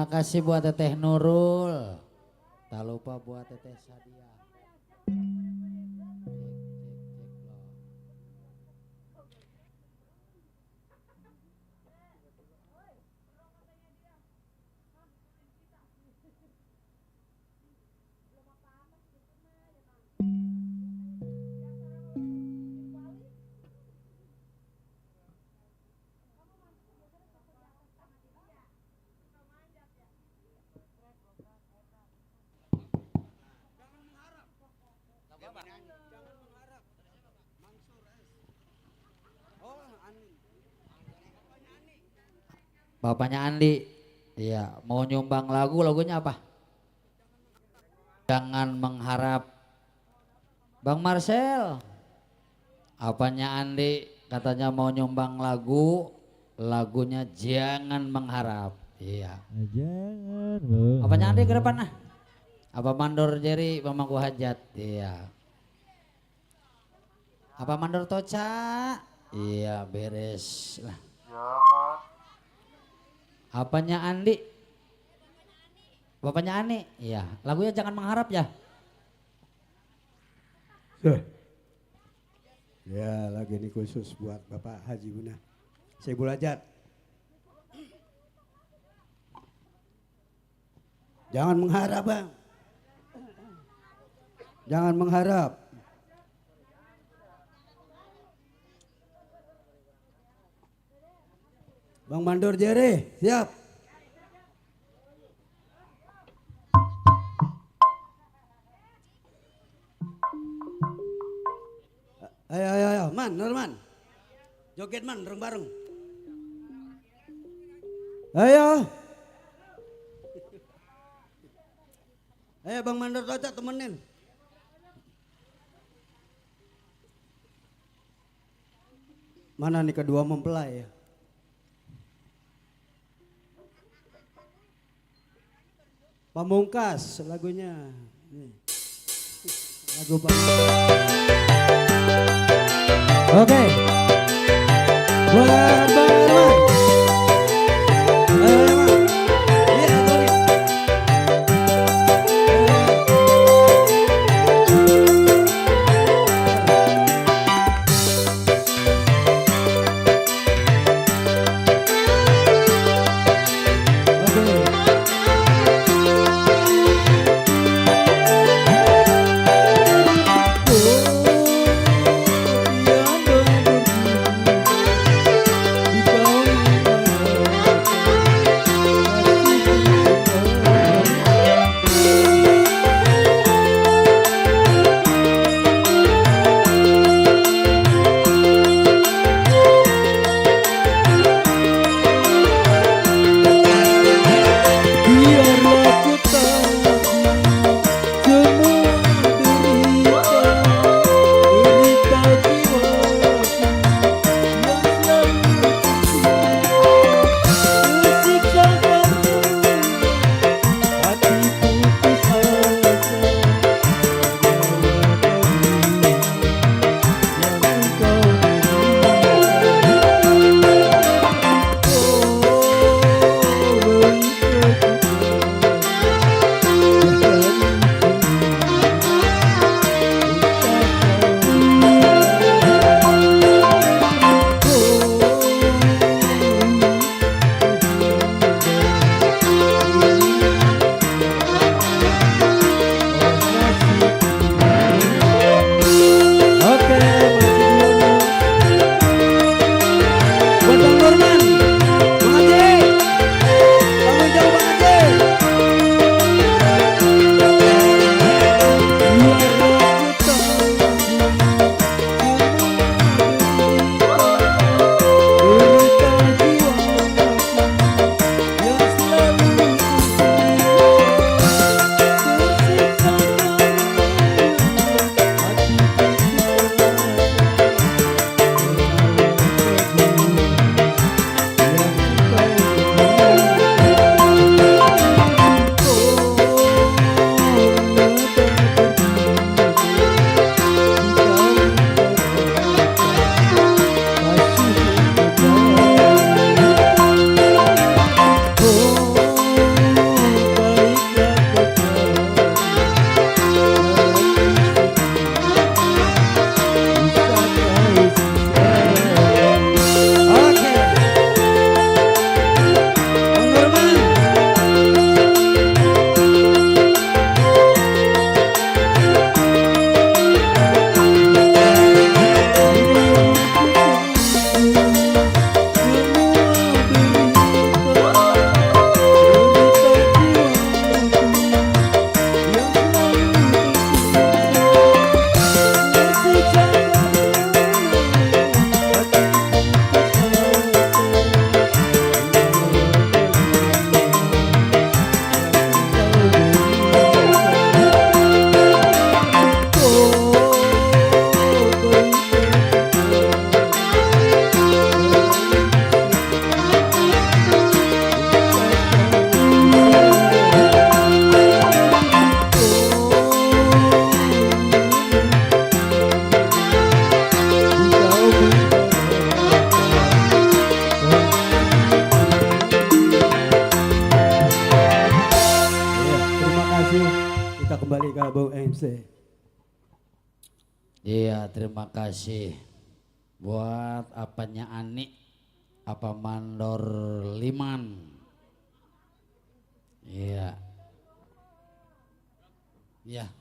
Terima kasih buat Teteh Nurul. Tak lupa buat Teteh Sadia. Bapaknya Andi, iya mau nyumbang lagunya apa? Jangan mengharap. Bang Marcel, apanya Andi katanya mau nyumbang lagunya Jangan Mengharap. Iya. Jangan. Apanya Andi ke depan nah? Apa mandor Jerry pemangku hajat? Iya. Apa mandor Toca? Iya beres lah. Apanya Andi? Bapaknya Ani? Iya. Lagunya Jangan Mengharap ya? Ya lagi ini khusus buat Bapak Haji Buna Saibul Hajat. Jangan mengharap bang. Jangan mengharap. Bang Mandor Jere, siap. Ayo, man, Norman. Joget man, bareng-bareng. Ayo. Ayo Bang Mandor Toca temenin. Mana nih kedua mempelai ya? Pamungkas lagunya. Nih. Lagu Pamungkas. Oke. Buat Bang Herman. Ayo Herman. Iya, aturin. Oke. sih. Iya, terima kasih buat apanya Ani, apa Mandor Liman. Iya. Ya,